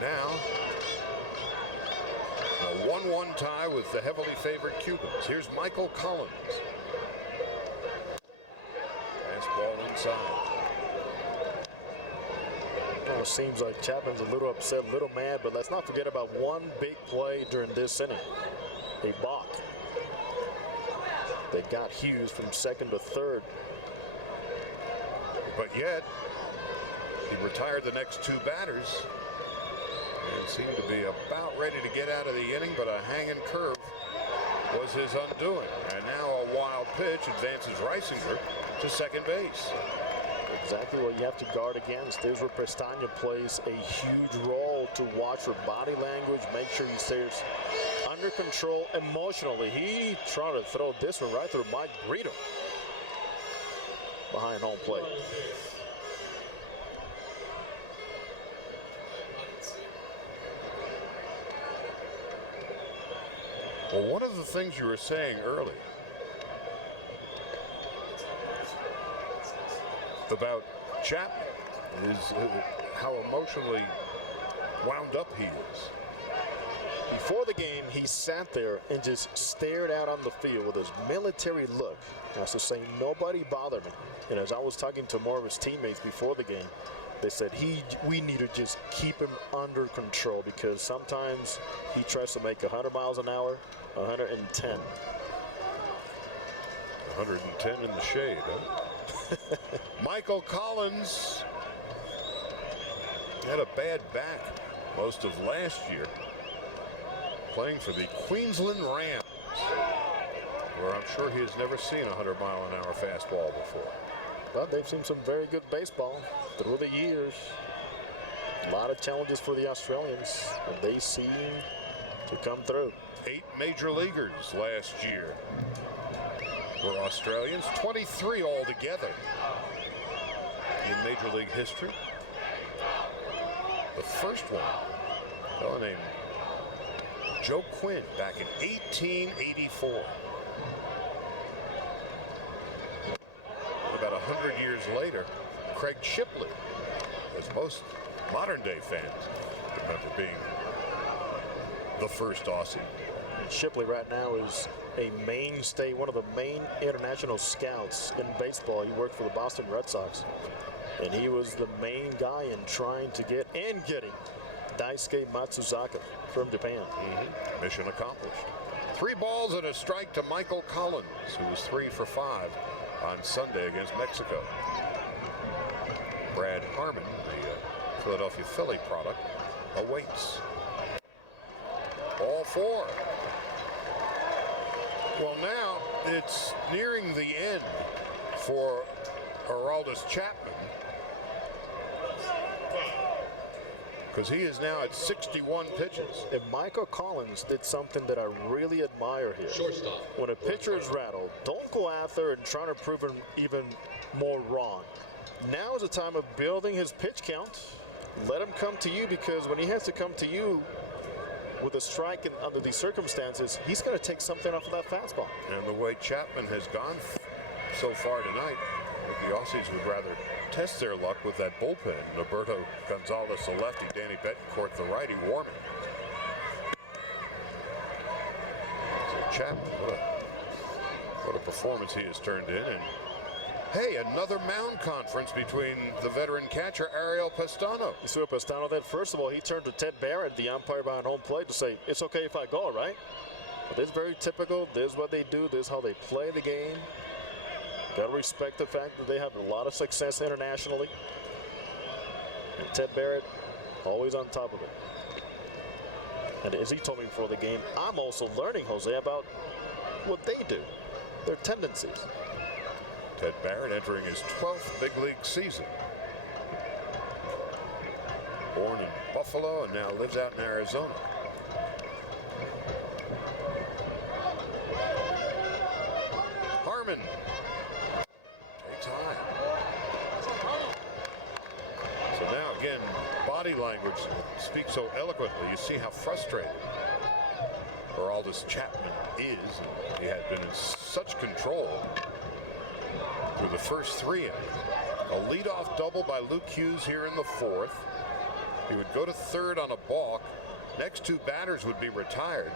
Now, a 1-1 tie with the heavily favored Cubans. Here's Michael Collins. Fastball inside. Well, it seems like Chapman's a little upset, a little mad, but let's not forget about one big play during this inning. A balk. They got Hughes from second to third. But yet, he retired the next 2 batters and seemed to be about ready to get out of the inning, but a hanging curve was his undoing. And now a wild pitch advances Reisinger to second base. Exactly what you have to guard against. There's where Pestaña plays a huge role to watch for body language, make sure he stays under control emotionally. He tried to throw this one right through Mike Brito behind home plate. Well, one of the things you were saying earlier about Chapman is how emotionally wound up he is. Before the game, he sat there and just stared out on the field with his military look. As to say, nobody bothered me. And as I was talking to more of his teammates before the game, they said we need to just keep him under control because sometimes he tries to make 100 miles an hour, 110. 110 in the shade, huh? Michael Collins had a bad back most of last year, playing for the Queensland Rams, where I'm sure he has never seen a 100-mile-an-hour fastball before. But they've seen some very good baseball through the years. A lot of challenges for the Australians, and they seem to come through. 8 major leaguers last year were Australians, 23 altogether in Major League history. The first one, a fellow named Joe Quinn, back in 1884. About 100 years later, Craig Shipley, as most modern-day fans remember being the first Aussie. Shipley right now is a mainstay, one of the main international scouts in baseball. He worked for the Boston Red Sox, and he was the main guy in trying to get and getting Daisuke Matsuzaka from Japan. Mission accomplished. 3 balls and a strike to Michael Collins, who was 3 for 5 on Sunday against Mexico. Brad Harmon, the Philadelphia Philly product, awaits. All 4. Well, now it's nearing the end for Aroldis Chapman, because he is now at 61 pitches. And Michael Collins did something that I really admire here. Shortstop. When a pitcher is rattled, don't go out there and try to prove him even more wrong. Now is the time of building his pitch count. Let him come to you, because when he has to come to you with a strike and under these circumstances, he's going to take something off of that fastball. And the way Chapman has gone so far tonight, the Aussies would rather test their luck with that bullpen. Roberto Gonzalez, the lefty, Danny Betancourt, the righty, warming. So Chapman, what a performance he has turned in. And Hey, another mound conference between the veteran catcher Ariel Pestano. You see what Pestano did? First of all, he turned to Ted Barrett, the umpire behind home plate, to say, it's okay if I go, right? But this is very typical. This is what they do. This is how they play the game. Got to respect the fact that they have a lot of success internationally. And Ted Barrett, always on top of it. And as he told me before the game, I'm also learning, Jose, about what they do, their tendencies. Ted Barrett entering his 12th big league season. Born in Buffalo and now lives out in Arizona. Harmon takes high. So now again, body language speaks so eloquently. You see how frustrated Aroldis Chapman is. He had been in such control through the first 3 innings. A leadoff double by Luke Hughes here in the 4th. He would go to 3rd on a balk. Next 2 batters would be retired.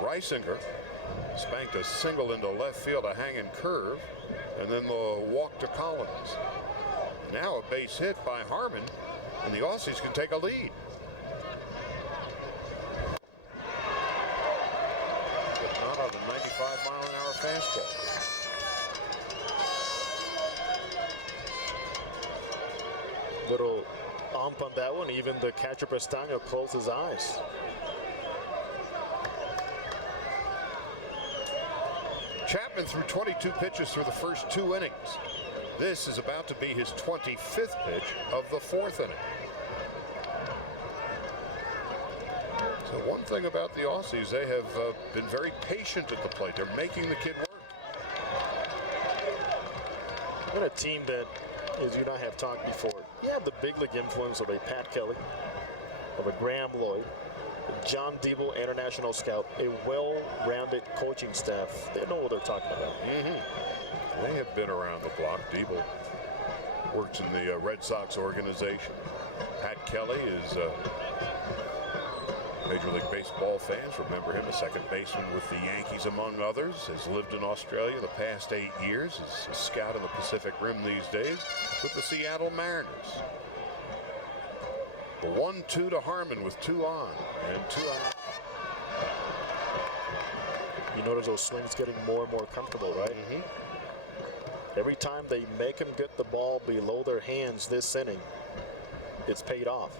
Reisinger spanked a single into left field, a hanging curve, and then the walk to Collins. Now a base hit by Harmon, and the Aussies can take a lead. But not on the 95-mile-an-hour fastball. Little ump on that one. Even the catcher Pestano closed his eyes. Chapman threw 22 pitches through the first 2 innings. This is about to be his 25th pitch of the 4th inning. So one thing about the Aussies, they have been very patient at the plate. They're making the kid work. And a team that, as you and I have talked before, you have the big league influence of a Pat Kelly, of a Graham Lloyd, a John Diebel, international scout, a well-rounded coaching staff. They know what they're talking about. They have been around the block. Diebel works in the Red Sox organization. Pat Kelly is Major League Baseball fans remember him, a second baseman with the Yankees among others. Has lived in Australia the past 8 years. Is a scout in the Pacific Rim these days with the Seattle Mariners. The 1-2 to Harmon with 2 on and 2 out. You notice those swings getting more and more comfortable, right? Every time they make him get the ball below their hands this inning, it's paid off.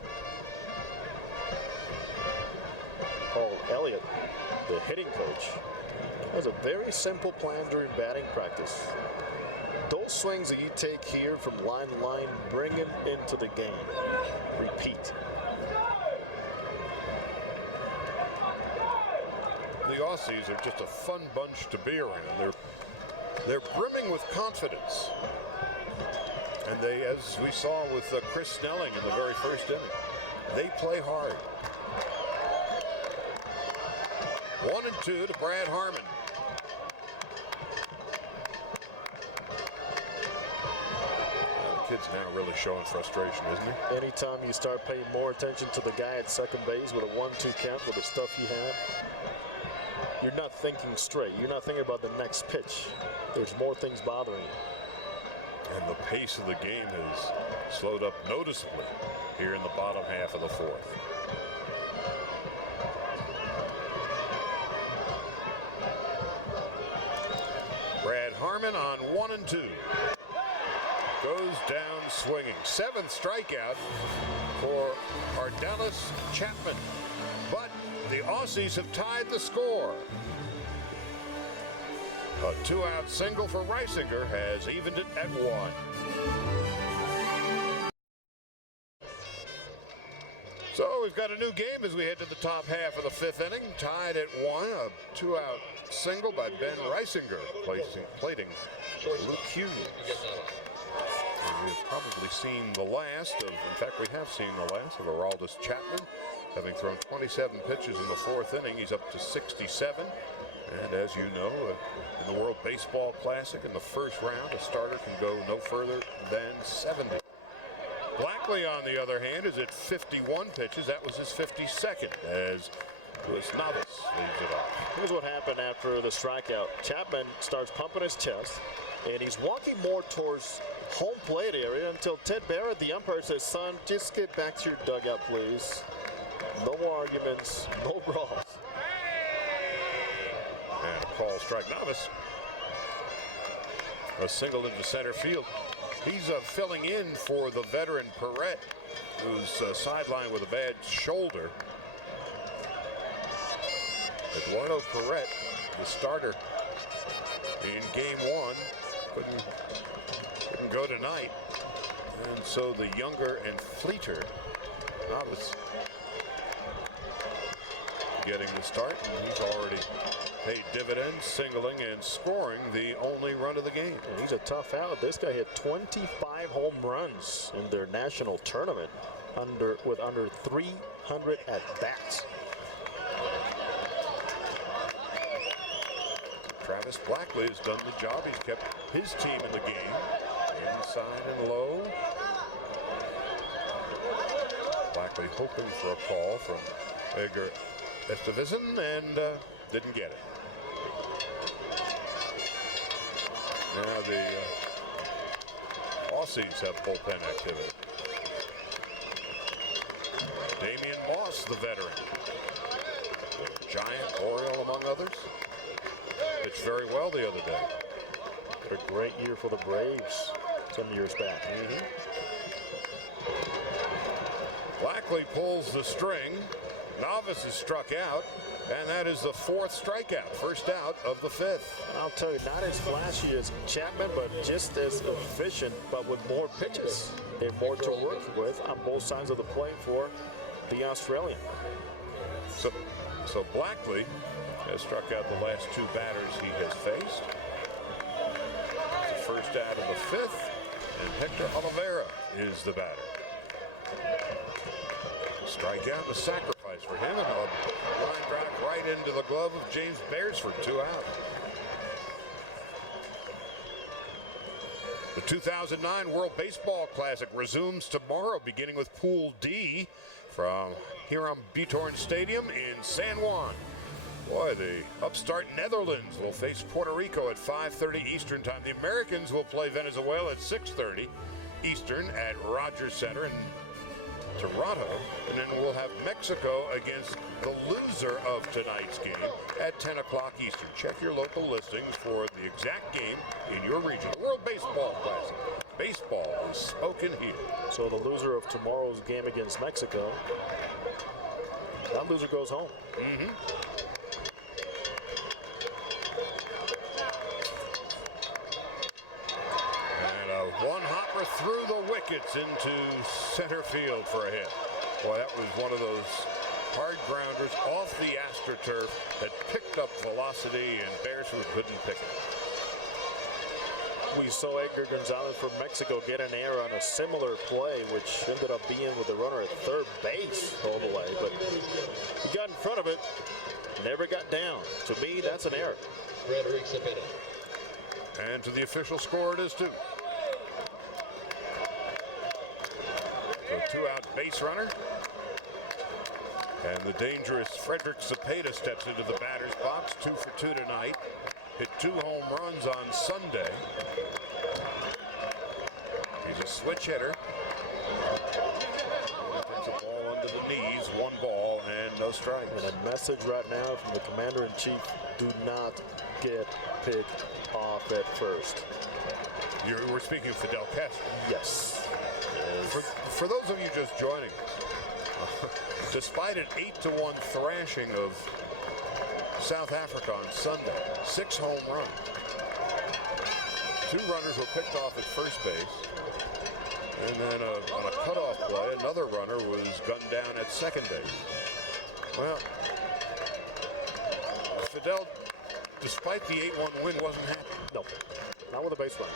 Paul Elliott, the hitting coach, has a very simple plan during batting practice. Those swings that you take here from line to line, bring him into the game. Repeat. The Aussies are just a fun bunch to be around. They're brimming with confidence. And they, as we saw with Chris Snelling in the very first inning, they play hard. 1-2 to Brad Harmon. The kid's now really showing frustration, isn't he? Anytime you start paying more attention to the guy at second base with a 1-2 count with the stuff you have, you're not thinking straight. You're not thinking about the next pitch. There's more things bothering you. And the pace of the game has slowed up noticeably here in the bottom half of the 4th. Brad Harmon on 1-2. Goes down swinging. 7th strikeout for Aroldis Chapman. But the Aussies have tied the score. A 2-out single for Reisinger has evened it at 1. So we've got a new game as we head to the top half of the 5th inning. Tied at 1. A 2-out single by Ben Reisinger, plating Luke Hughes. And we've probably seen the last of, in fact, we have seen the last of Aroldis Chapman, having thrown 27 pitches in the 4th inning. He's up to 67. And as you know, in the World Baseball Classic, in the first round, a starter can go no further than 70. Blackley, on the other hand, is at 51 pitches. That was his 52nd, as Louis Navas leads it off. Here's what happened after the strikeout. Chapman starts pumping his chest, and he's walking more towards home plate area until Ted Barrett, the umpire, says, "Son, just get back to your dugout, please. No more arguments, no brawls." And a call strike. Navas. A single into center field. He's filling in for the veteran Perrette, who's sidelined with a bad shoulder. Eduardo Perrette, the starter in game one, couldn't go tonight. And so the younger and fleeter Navas getting the start, and he's already paid dividends, singling and scoring the only run of the game. And he's a tough out. This guy hit 25 home runs in their national tournament with under 300 at-bats. Travis Blackley has done the job. He's kept his team in the game. Inside and low. Blackley hoping for a call from Edgar Estevizan and didn't get it. Now the Aussies have bullpen activity. Damian Moss, the veteran. Giant Oriole among others. Pitched very well the other day. Had a great year for the Braves some years back. Blackley pulls the string. Navas is struck out, and that is the fourth strikeout. First out of the fifth. I'll tell you, not as flashy as Chapman, but just as efficient, but with more pitches and more to work with on both sides of the plate for the Australian. So Blackley has struck out the last two batters he has faced. It's the first out of the fifth, and Hector Oliveira is the batter. Strikeout, a sacrifice for him, and a line drive right into the glove of James Beresford, 2 out. The 2009 World Baseball Classic resumes tomorrow, beginning with Pool D from Hiram Bithorn Stadium in San Juan. Boy, the upstart Netherlands will face Puerto Rico at 5:30 Eastern time. The Americans will play Venezuela at 6:30 Eastern at Rogers Center in Toronto. And then we'll have Mexico against the loser of tonight's game at 10 o'clock Eastern. Check your local listings for the exact game in your region. The World Baseball Classic. Baseball is spoken here. So the loser of tomorrow's game against Mexico, that loser goes home. And a one-hopper through the wickets into center field for a hit. Boy, that was one of those hard grounders off the AstroTurf that picked up velocity, and Beresford couldn't pick it. We saw Edgar Gonzalez from Mexico get an error on a similar play, which ended up being with the runner at third base all the way. But he got in front of it, never got down. To me, that's an error. And to the official score, it is 2. So 2-out base runner. And the dangerous Frederick Cepeda steps into the batter's box, 2 for 2 tonight. Hit 2 home runs on Sunday. He's a switch hitter. Takes a ball under the knees, 1 ball and no strikes. And a message right now from the Commander-in-Chief: do not get picked off at first. We're speaking of Fidel Castro. Yes. For those of you just joining, despite an 8-1 thrashing of South Africa on Sunday, 6 home runs. 2 runners were picked off at first base. And then on a cutoff play, another runner was gunned down at second base. Well, Fidel, despite the 8-1 win, wasn't happy. No, not with a base run.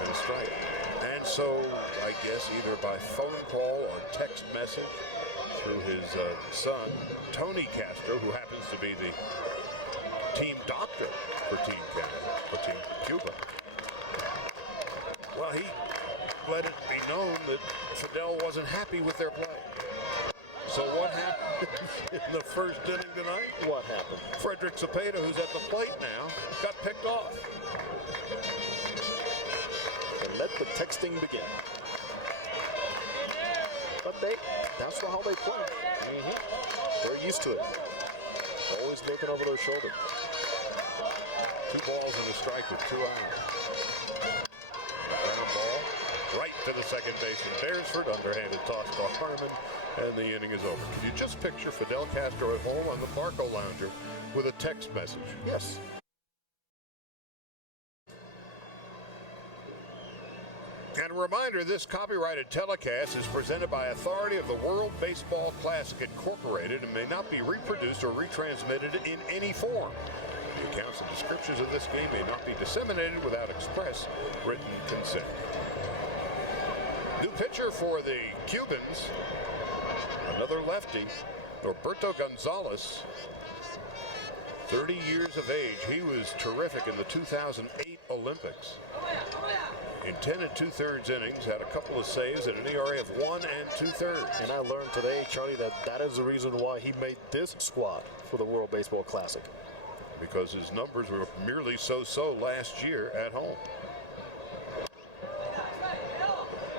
And a strike. And so, I guess, either by phone call or text message through his son, Tony Castro, who happens to be the team doctor for Team Canada, for Team Cuba. Well, he let it be known that Fidel wasn't happy with their play. So what happened in the first inning tonight? What happened? Frederick Cepeda, who's at the plate now, got picked off. And let the texting begin. But that's how they play. They're used to it. Always looking over their shoulder. 2 balls and a strike with 2 outs. Ground ball right to the second baseman. Beresford, underhanded toss to Harmon, and the inning is over. Can you just picture Fidel Castro at home on the Barco Lounger with a text message? Yes. And a reminder, this copyrighted telecast is presented by authority of the World Baseball Classic Incorporated and may not be reproduced or retransmitted in any form. The accounts and descriptions of this game may not be disseminated without express written consent. New pitcher for the Cubans, another lefty, Roberto Gonzalez, 30 years of age. He was terrific in the 2008 Olympics. In 10 2/3 innings, had a couple of saves at an ERA of 1 2/3. And I learned today, Charlie, that is the reason why he made this squad for the World Baseball Classic. Because his numbers were merely so-so last year at home.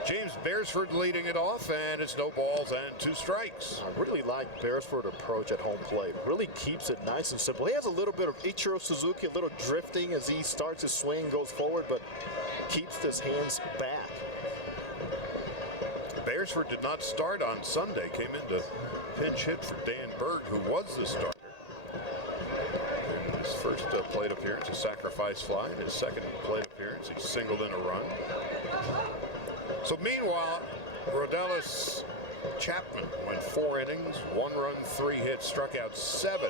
James Beresford leading it off, and it's no balls and 2 strikes. I really like Beresford's approach at home plate. Really keeps it nice and simple. He has a little bit of Ichiro Suzuki, a little drifting as he starts his swing, goes forward, but keeps his hands back. Beresford did not start on Sunday. Came in to pinch hit for Dan Berg, who was the starter. In his first plate appearance, a sacrifice fly. In his second plate appearance, he singled in a run. So meanwhile, Rodelis Chapman went 4 innings, 1 run, 3 hits, struck out 7,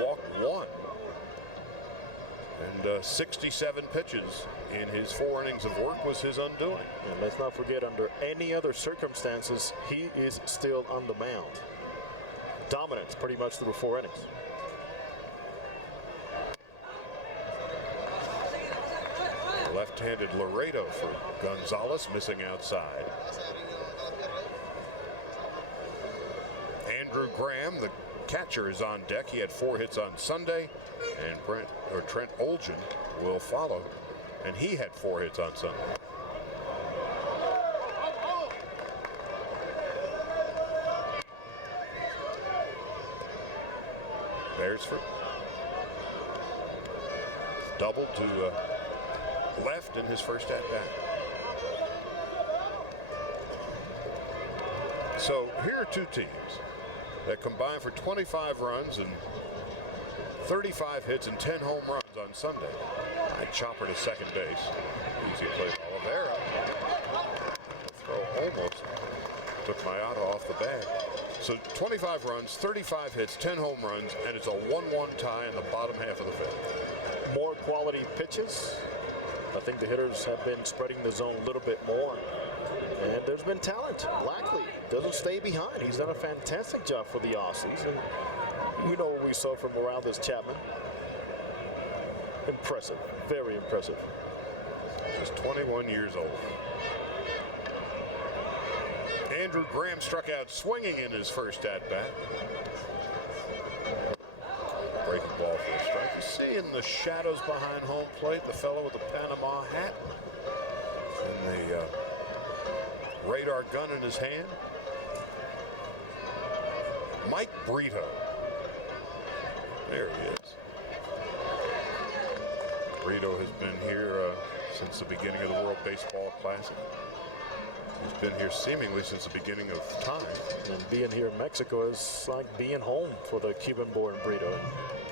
walked 1. And 67 pitches in his 4 innings of work was his undoing. And let's not forget, under any other circumstances, he is still on the mound. Dominance pretty much through 4 innings. Left-handed Laredo for Gonzalez, missing outside. Andrew Graham, the catcher, is on deck. He had 4 hits on Sunday, and Trent Olgen will follow, and he had 4 hits on Sunday. Beresford doubled to left in his first at-bat. So here are 2 teams that combined for 25 runs and 35 hits and 10 home runs on Sunday. I chopper to second base. Easy play for Oliveira. The throw almost took Mayata off the bag. So 25 runs, 35 hits, 10 home runs, and it's a 1-1 tie in the bottom half of the 5th. More quality pitches. I think the hitters have been spreading the zone a little bit more. And there's been talent. Blackley doesn't stay behind. He's done a fantastic job for the offseason. You know what we saw from Morales Chapman. Impressive. Very impressive. Just 21 years old. Andrew Graham struck out swinging in his first at-bat. Breaking ball for a strike. You see in the shadows behind home plate the fellow with the Panama hat and the radar gun in his hand. Mike Brito. There he is. Brito has been here since the beginning of the World Baseball Classic. He's been here seemingly since the beginning of time. And being here in Mexico is like being home for the Cuban-born Brito.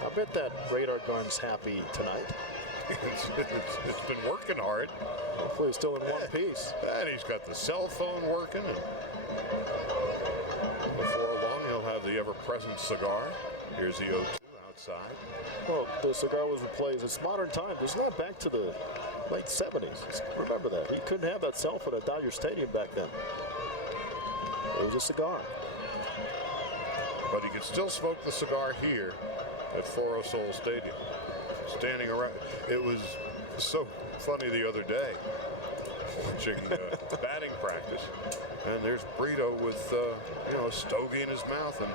I bet that radar gun's happy tonight. It's been working hard. Hopefully it's still in one piece. And he's got the cell phone working. And before long, he'll have the ever-present cigar. Here's the 0-2 outside. Well, the cigar was replaced. It's modern times. It's not back to the late 70s. Remember that. He couldn't have that cell phone at Dodger Stadium back then. It was a cigar. But he could still smoke the cigar here at Foro Sol Stadium. Standing around. It was so funny the other day. watching batting practice. And there's Brito with, a stogie in his mouth. And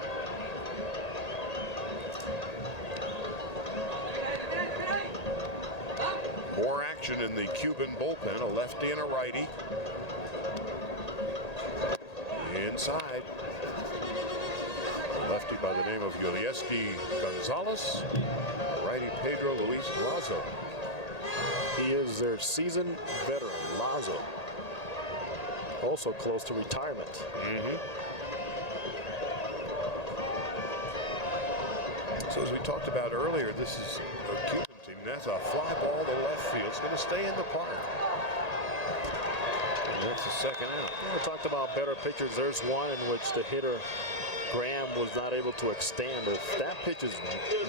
more action in the Cuban bullpen, a lefty and a righty. Inside. A lefty by the name of Yulieski Gonzalez. A righty Pedro Luis Lazo. He is their seasoned veteran, Lazo. Also close to retirement. So as we talked about earlier, this is a Cuban team. That's a fly ball to left field. It's going to stay in the park. And that's the second out. We talked about better pitchers. There's one in which the hitter, Graham, was not able to extend. If that pitch is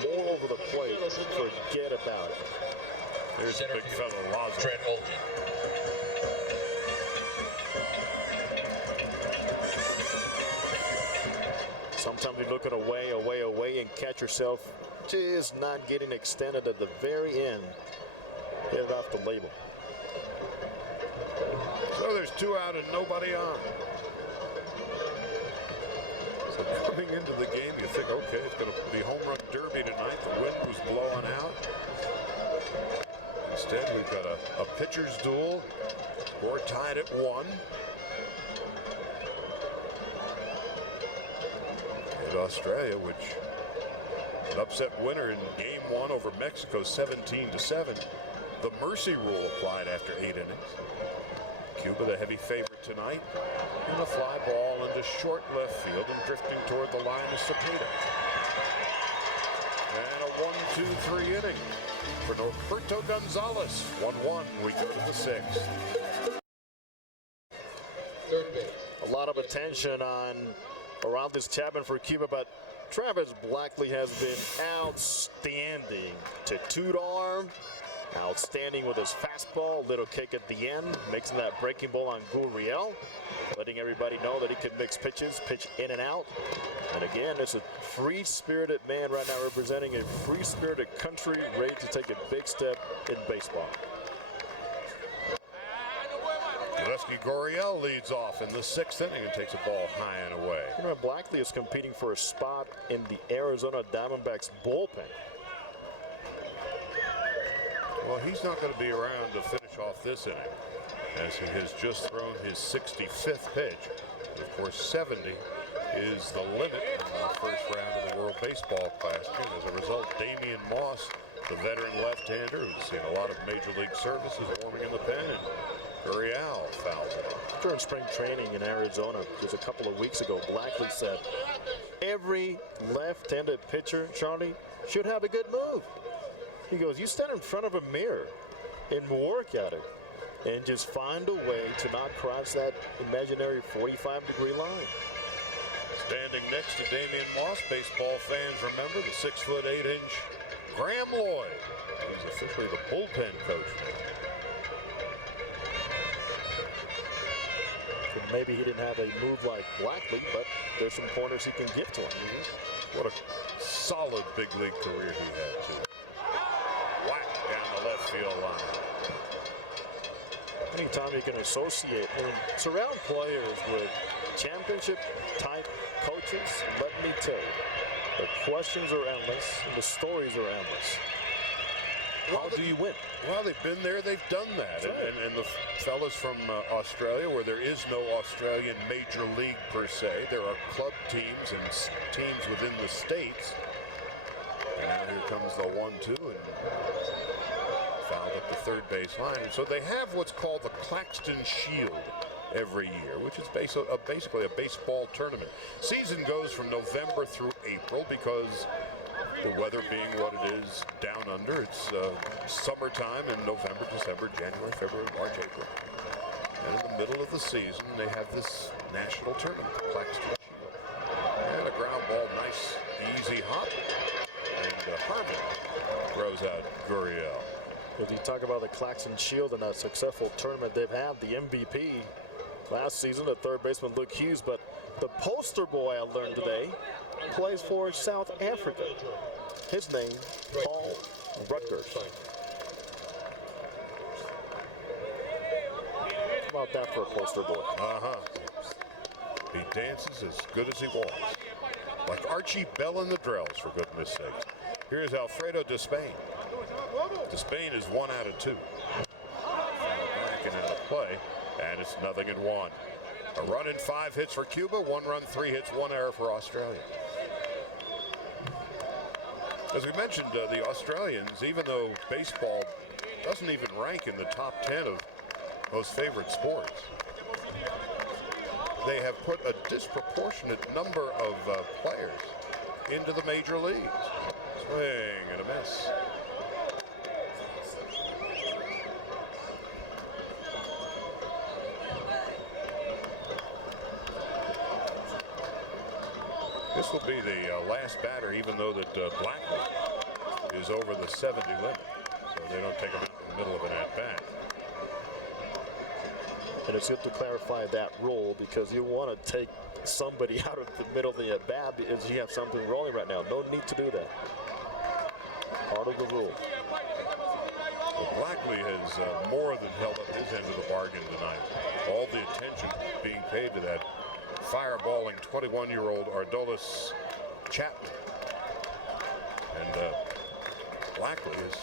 more over the plate, forget about it. There's a big fellow, Lazo. Trent Olgen. Sometimes you look at away, and catch yourself just not getting extended at the very end. Hit it off the label. So there's 2 out and nobody on. So coming into the game, you think, okay, it's going to be home run derby tonight. The wind was blowing out. Instead, we've got a pitcher's duel. Score tied at 1. And Australia, which an upset winner in Game 1 over Mexico, 17-7. The mercy rule applied after 8 innings. Cuba, the heavy favorite tonight. And a fly ball into short left field and drifting toward the line is Cepeda. And a 1-2-3 inning for Norberto Gonzalez. 1-1. We go to the 6th. Third base. A lot of attention around this cabin for Cuba, but Travis Blackley has been outstanding. Tattooed arm, outstanding with his fastball, little kick at the end, mixing that breaking ball on Gurriel, letting everybody know that he can mix pitches, pitch in and out. And again, it's a free-spirited man right now representing a free-spirited country ready to take a big step in baseball. Gillespie Gurriel leads off in the 6th inning and takes a ball high and away. You know, Blackley is competing for a spot in the Arizona Diamondbacks bullpen. Well, he's not going to be around to finish off this inning, as he has just thrown his 65th pitch. Of course, 70 is the limit in the first round of the World Baseball Classic. And as a result, Damian Moss, the veteran left-hander who's seen a lot of Major League services, warming in the pen, and Gurriel fouls it. During spring training in Arizona just a couple of weeks ago, Blackley said, every left-handed pitcher, Charlie, should have a good move. He goes, you stand in front of a mirror and work at it and just find a way to not cross that imaginary 45-degree line. Standing next to Damian Moss, baseball fans remember the 6'8" Graham Lloyd. He's officially the bullpen coach now. And maybe he didn't have a move like Blackley, but there's some pointers he can give to him. What a solid big league career he had, too. Whack down the left field line. Anytime you can associate and surround players with championship-type coaches, let me tell you, the questions are endless and the stories are endless. How do you win? Well, they've been there, they've done that. Right. And the fellas from Australia, where there is no Australian major league per se, there are club teams and teams within the states. And now here comes the 1-2 and fouled at the third base line. And so they have what's called the Claxton Shield every year, which is basically a baseball tournament. Season goes from November through April because the weather being what it is down under, it's summertime in November, December, January, February, March, April. And in the middle of the season, they have this national tournament, the Claxton Shield. And a ground ball, nice, easy hop. And Harvey throws out Gurriel. As you talk about the Claxton Shield and a successful tournament they've had, the MVP last season, the third baseman Luke Hughes, but the poster boy I learned today plays for South Africa. His name, Paul Rutgers. about that for a poster boy? He dances as good as he walks. Like Archie Bell in the Drells, for goodness sakes. Here's Alfredo Despain. Despain is 1 out of 2. Back and out of play, and it's 0-1. A run in 5 hits for Cuba, 1 run, 3 hits, 1 error for Australia. As we mentioned, the Australians, even though baseball doesn't even rank in the top 10 of most favorite sports, they have put a disproportionate number of players into the major leagues. Swing and a miss. This will be the last batter, even though that Blackley is over the 70 limit, so they don't take him in the middle of an at-bat. And it's good to clarify that rule, because you want to take somebody out of the middle of the at-bat because you have something rolling right now. No need to do that. Part of the rule. Well, Blackley has more than held up his end of the bargain tonight. All the attention being paid to that fireballing 21-year-old Aroldis Chapman. And Blackley is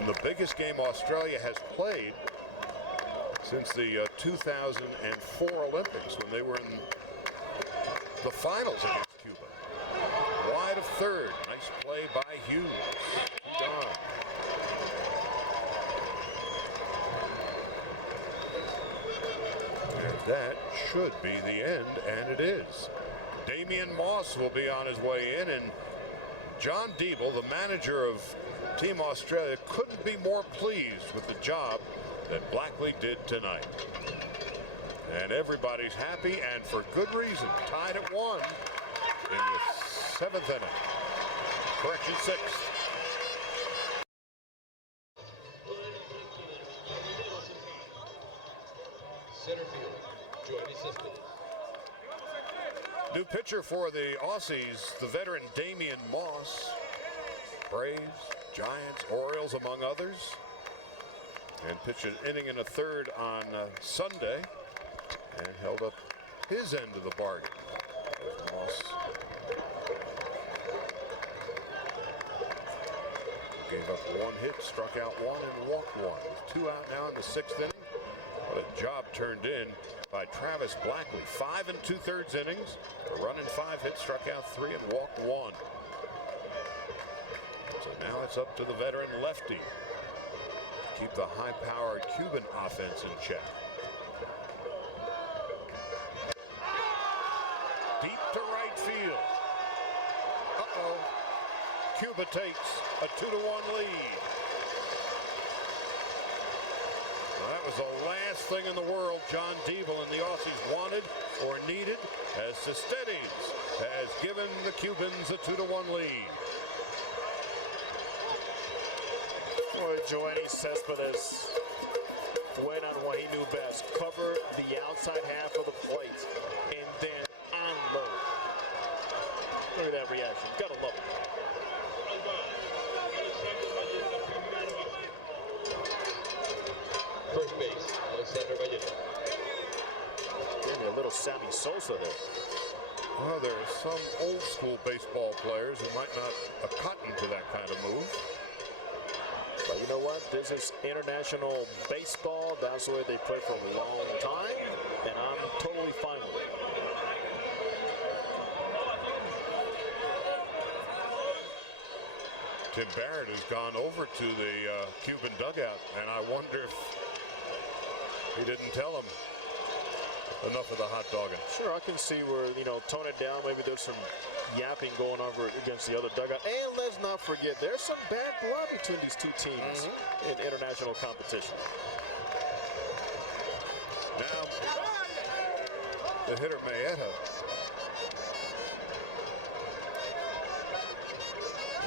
in the biggest game Australia has played since the 2004 Olympics, when they were in the finals against Cuba. Wide of third. Nice play by Hughes. Gone. And that should be the end, and it is. Damian Moss will be on his way in, and John Diebel, the manager of Team Australia, couldn't be more pleased with the job that Blackley did tonight. And everybody's happy, and for good reason. Tied at 1 in the 7th inning. Correction, 6th. Center field, Joey Cespedes. New pitcher for the Aussies, the veteran Damian Moss. Braves, Giants, Orioles, among others. And pitched an inning and a third on Sunday and held up his end of the bargain. Moss gave up 1 hit, struck out 1, and walked 1. With 2 out now in the 6th inning. What a job turned in by Travis Blackley. 5 2/3 innings, a run in 5 hits, struck out 3, and walked 1. So now it's up to the veteran lefty. Keep the high-powered Cuban offense in check. Deep to right field. Uh-oh. Cuba takes a 2-1 lead. Well, that was the last thing in the world John Diebel and the Aussies wanted or needed, as Cespedes has given the Cubans a 2-1 lead. Boy, Joey Cespedes went on what he knew best. Cover the outside half of the plate and then unload. Look at that reaction. Gotta love it. First base, Alexander Valletta. Give me a little Sammy Sosa there. Well, there are some old school baseball players who might not cotton to that kind of move. But you know what? This is international baseball. That's the way they play for a long time, and I'm totally fine with it. Tim Barrett has gone over to the Cuban dugout, and I wonder if he didn't tell him enough of the hot dogging. Sure, I can see where, tone it down. Maybe there's some yapping going over against the other dugout. And let's not forget, there's some bad blood between these two teams in international competition. Now, the hitter Mayetta.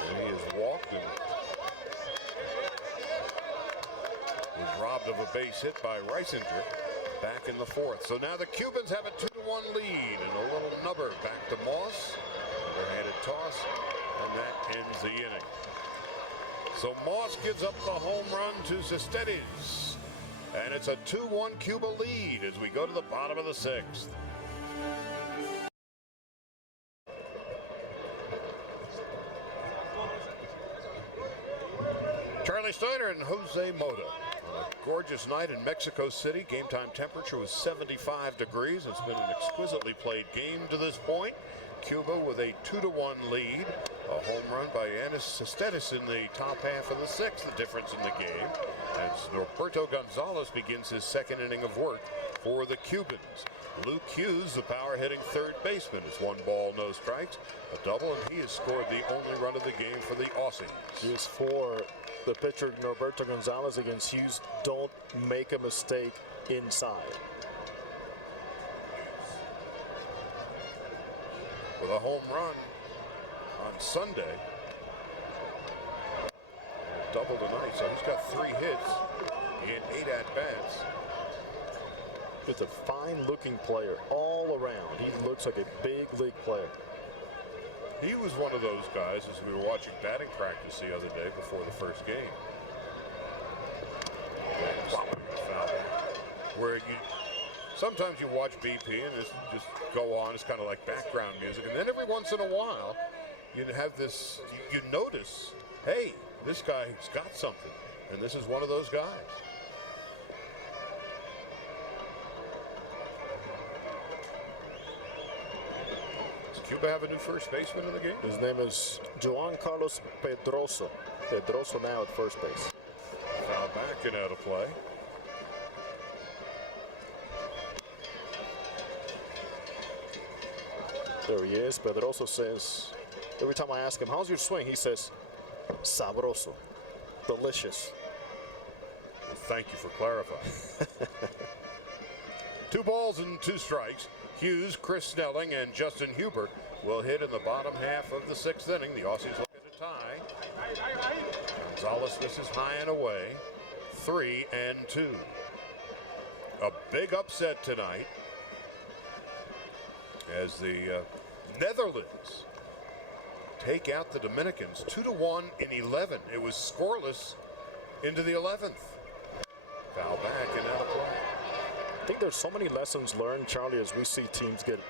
And he has walked and was robbed of a base hit by Reisinger back in the 4th. So now the Cubans have a 2-1 lead, and a little nubber back to Moss. Underhanded toss, and that ends the inning. So Moss gives up the home run to Cespedes. And it's a 2-1 Cuba lead as we go to the bottom of the sixth. Charlie Steiner and Jose Mota. On a gorgeous night in Mexico City. Game time temperature was 75 degrees. It's been an exquisitely played game to this point. Cuba with a 2-1 lead. A home run by Yanis Cespedes in the top half of the sixth, the difference in the game. As Roberto Gonzalez begins his second inning of work for the Cubans. Luke Hughes, the power-hitting third baseman, is 1 ball, no strikes, a double, and he has scored the only run of the game for the Aussies. Here's for the pitcher Roberto Gonzalez against Hughes. Don't make a mistake inside. With a home run on Sunday, a double tonight, so he's got 3 hits in 8 at-bats. It's a fine-looking player all around. He looks like a big league player. He was one of those guys, as we were watching batting practice the other day before the first game, where sometimes you watch BP and this just go on. It's kind of like background music, and then every once in a while you have this. You notice, hey, this guy's got something, and this is one of those guys. Cuba have a new first baseman in the game? His name is Juan Carlos Pedroso. Pedroso now at first base. Foul back and out of play. There he is. Pedroso says, every time I ask him, how's your swing? He says, sabroso. Delicious. Well, thank you for clarifying. 2 balls and 2 strikes. Hughes, Chris Snelling, and Justin Hubert will hit in the bottom half of the 6th inning. The Aussies look at a tie. Gonzalez misses high and away. 3-2. A big upset tonight as the Netherlands take out the Dominicans 2-1 in 11. It was scoreless into the 11th. Foul back and out of play. I think there's so many lessons learned, Charlie, as we see teams get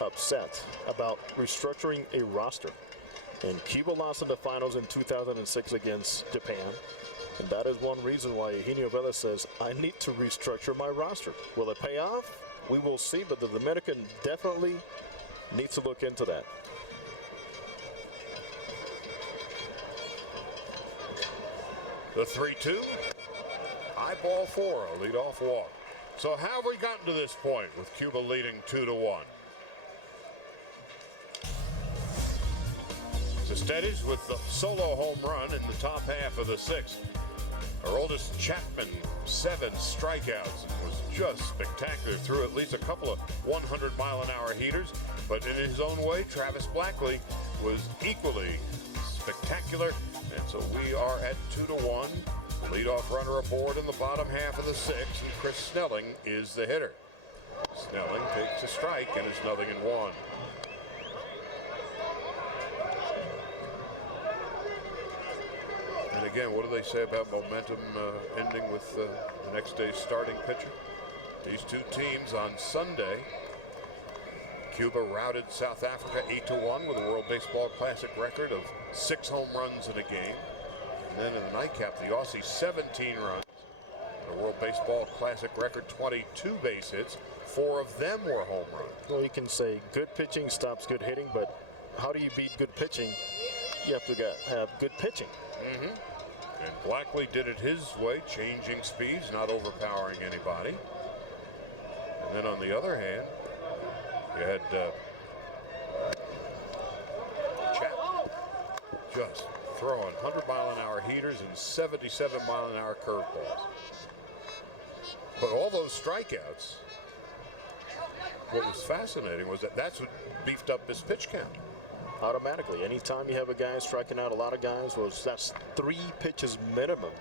upset about restructuring a roster. And Cuba lost in the finals in 2006 against Japan. And that is one reason why Eugenio Velez says, I need to restructure my roster. Will it pay off? We will see, but the Dominican definitely needs to look into that. The 3-2. High ball 4, a leadoff walk. So how have we gotten to this point with Cuba leading 2-1? Cespedes with the solo home run in the top half of the 6th. Aroldis Chapman, 7 strikeouts, and was just spectacular. Threw at least a couple of 100-mile-an-hour heaters, but in his own way, Travis Blackley was equally spectacular. And so we are at 2-1. Leadoff runner aboard in the bottom half of the 6th, and Chris Snelling is the hitter. Snelling takes a strike and is 0-1. And again, what do they say about momentum ending with the next day's starting pitcher? These two teams on Sunday. Cuba routed South Africa 8-1 with a World Baseball Classic record of 6 home runs in a game. And then in the nightcap, the Aussies 17 runs. A World Baseball Classic record 22 base hits. 4 of them were home runs. Well, you can say good pitching stops good hitting, but how do you beat good pitching? You have to have good pitching. Mm-hmm. And Blackley did it his way, changing speeds, not overpowering anybody. And then on the other hand, you had Chapman just throwing 100-mile-an-hour heaters and 77-mile-an-hour curveballs. But all those strikeouts, what was fascinating was that that's what beefed up his pitch count. Automatically, anytime you have a guy striking out a lot of guys, that's 3 pitches minimum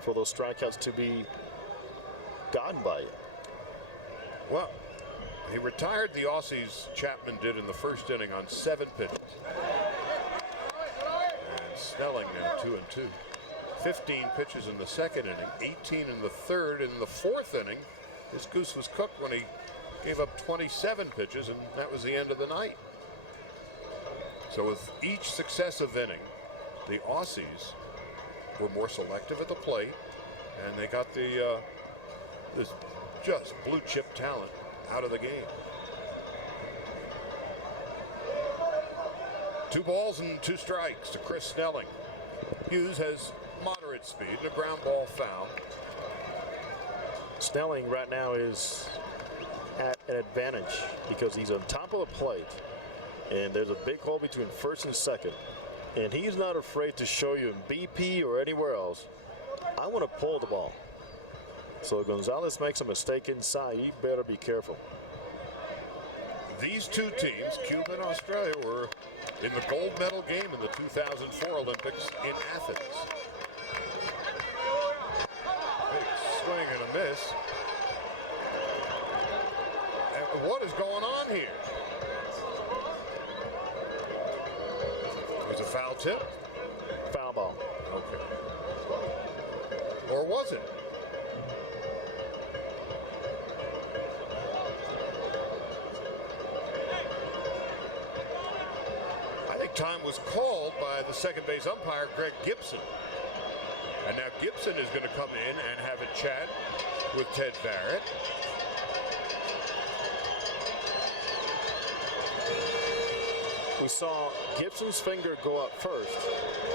for those strikeouts to be gotten by you. Well, he retired the Aussies, Chapman did, in the first inning on 7 pitches. And Snelling now 2-2. 15 pitches in the second inning, 18 in the third. In the fourth inning, his goose was cooked when he gave up 27 pitches, and that was the end of the night. So with each successive inning, the Aussies were more selective at the plate, and they got the this just blue chip talent out of the game. 2 balls and 2 strikes to Chris Snelling. Hughes has moderate speed and a ground ball foul. Snelling right now is at an advantage because he's on top of the plate, and there's a big hole between first and second, and he's not afraid to show you in BP or anywhere else, I want to pull the ball. So if Gonzalez makes a mistake inside, you better be careful. These two teams, Cuba and Australia, were in the gold medal game in the 2004 Olympics in Athens. Big swing and a miss. And what is going on here? Was it a foul tip? Foul ball. Okay. Or was it? Time was called by the second base umpire, Greg Gibson. And now Gibson is going to come in and have a chat with Ted Barrett. We saw Gibson's finger go up first.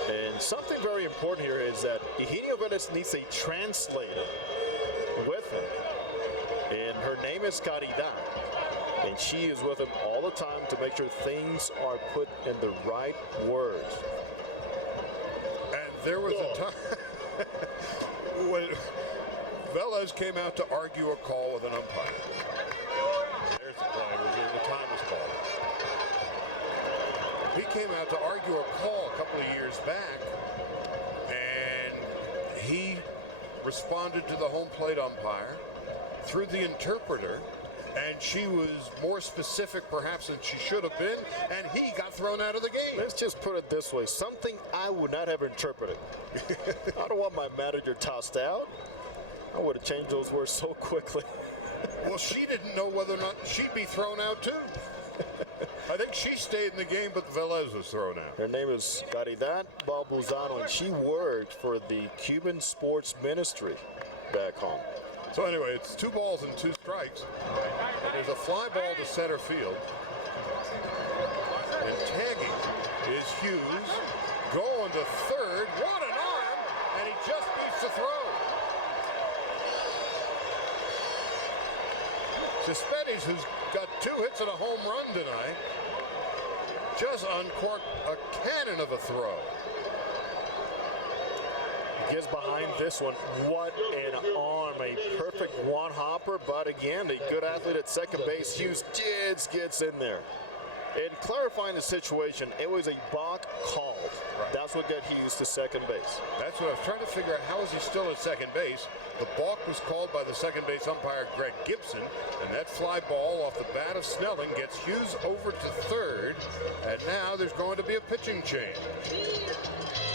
And something very important here is that Eugenio Velez needs a translator with him. And her name is Caridad. And she is with him all the time to make sure things are put in the right words. And there was a time when Velez came out to argue a call with an umpire. There's the play. The time was called. He came out to argue a call a couple of years back, and he responded to the home plate umpire through the interpreter. And she was more specific perhaps than she should have been, and he got thrown out of the game. Let's just put it this way, something I would not have interpreted. I don't want my manager tossed out. I would have changed those words so quickly. Well, she didn't know whether or not she'd be thrown out too. I think she stayed in the game, but Velez was thrown out. Her name is Caridad Balbuzano, and she worked for the Cuban Sports Ministry back home. So anyway, it's 2 balls and 2 strikes. And there's a fly ball to center field. And tagging is Hughes. Going to third. What an arm! And he just beats the throw. Cespedes, who's got 2 hits and a home run tonight, just uncorked a cannon of a throw. Gets behind this one. What an arm. A perfect one-hopper, but again, a good athlete at second base. Hughes gets in there. And clarifying the situation, it was a balk called. Right. That's what got Hughes to second base. That's what I was trying to figure out. How is he still at second base? The balk was called by the second base umpire, Greg Gibson, and that fly ball off the bat of Snelling gets Hughes over to third, and now there's going to be a pitching change.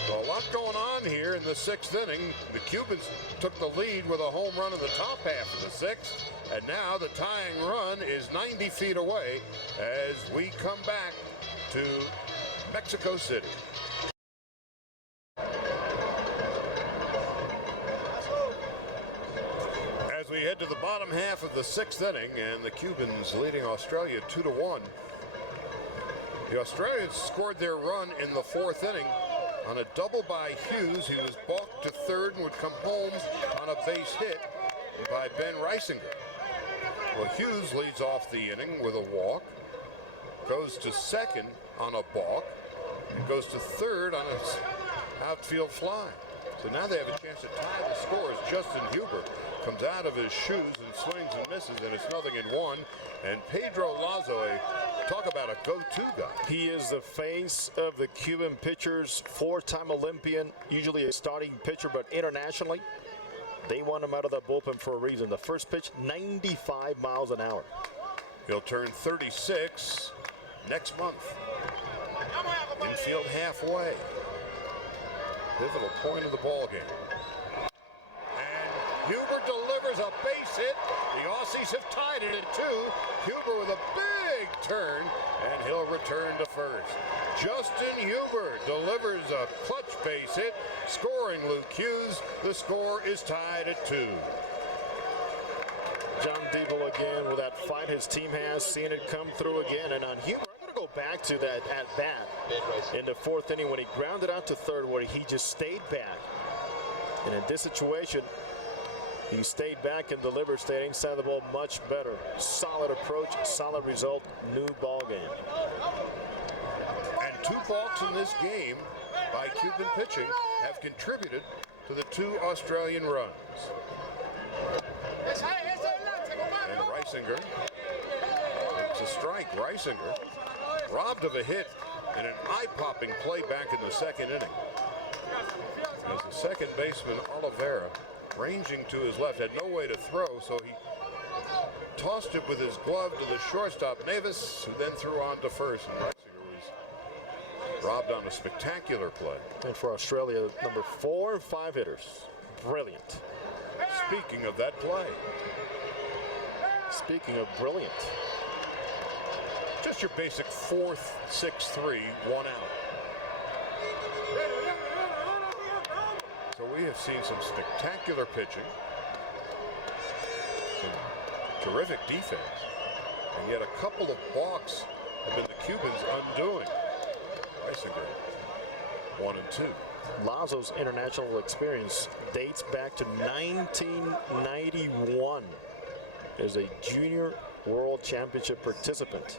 So a lot going on here in the 6th inning. The Cubans took the lead with a home run in the top half of the 6th, and now the tying run is 90 feet away as we come back to Mexico City. As we head to the bottom half of the 6th inning, and the Cubans leading Australia 2-1. The Australians scored their run in the 4th inning on a double by Hughes. He was balked to third and would come home on a base hit by Ben Reisinger. Well, Hughes leads off the inning with a walk, goes to second on a balk, and goes to third on an outfield fly. So now they have a chance to tie the scores. Justin Huber comes out of his shoes and swings and misses, and it's 0-1. And Pedro Lazo, talk about a go-to guy. He is the face of the Cuban pitchers, 4-time Olympian, usually a starting pitcher, but internationally, they want him out of the bullpen for a reason. The first pitch, 95 miles an hour. He'll turn 36 next month. Infield halfway. pivotal point of the ball game. And Huber delivers a base hit. The Aussies have tied it at 2. Huber with a big turn, and he'll return to first. Justin Huber delivers a clutch base hit, scoring Luke Hughes. The score is tied at 2. John Devil again with that fight his team has, seeing it come through again. And on Huber, I'm going to go back to that at-bat in the 4th inning when he grounded out to third, where he just stayed back. And in this situation, he stayed back and delivered, stayed inside the ball much better. Solid approach, solid result, new ball game. And 2 balks in this game by Cuban pitching have contributed to the 2 Australian runs. And Reisinger, it's a strike. Reisinger robbed of a hit and an eye-popping play back in the 2nd inning. As the second baseman, Oliveira, ranging to his left, had no way to throw, so he tossed it with his glove to the shortstop, Nevis, who then threw on to first, and Reisinger was robbed on a spectacular play. And for Australia, number 4 and 5 hitters. Brilliant. Speaking of that play. Speaking of brilliant. Just your basic 4th, 6-3, 1 out. So we have seen some spectacular pitching, some terrific defense, and yet a couple of balks have been the Cubans' undoing. Reisinger, 1 and 2. Lazo's international experience dates back to 1991 as a junior world championship participant.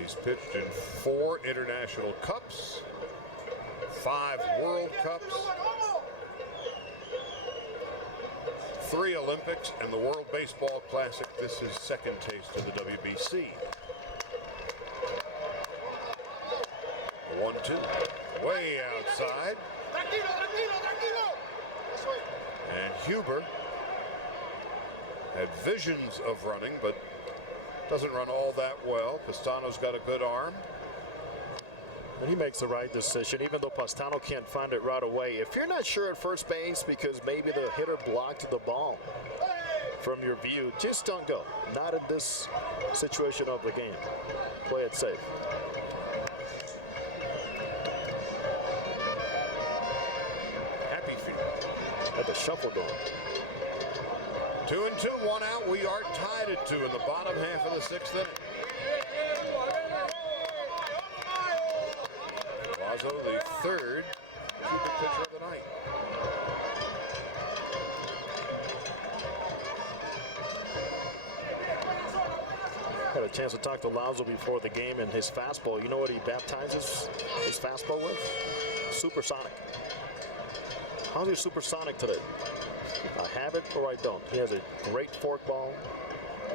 He's pitched in 4 international cups, 5 World Cups, 3 Olympics, and the World Baseball Classic. This is second taste of the WBC. 1-2, way outside. And Huber had visions of running, but doesn't run all that well. Pastano's got a good arm. And he makes the right decision, even though Pastano can't find it right away. If you're not sure at first base because maybe the hitter blocked the ball from your view, just don't go. Not in this situation of the game. Play it safe. Happy feet. Had the shuffle going. 2 and 2, 1 out. We are tied at 2 in the bottom half of the 6th inning. Lazo, the 3rd Cuban pitcher of the night. Had a chance to talk to Lazo before the game, and his fastball, you know what he baptizes his fastball with? Supersonic. How's your supersonic today? I have it or I don't. He has a great forkball,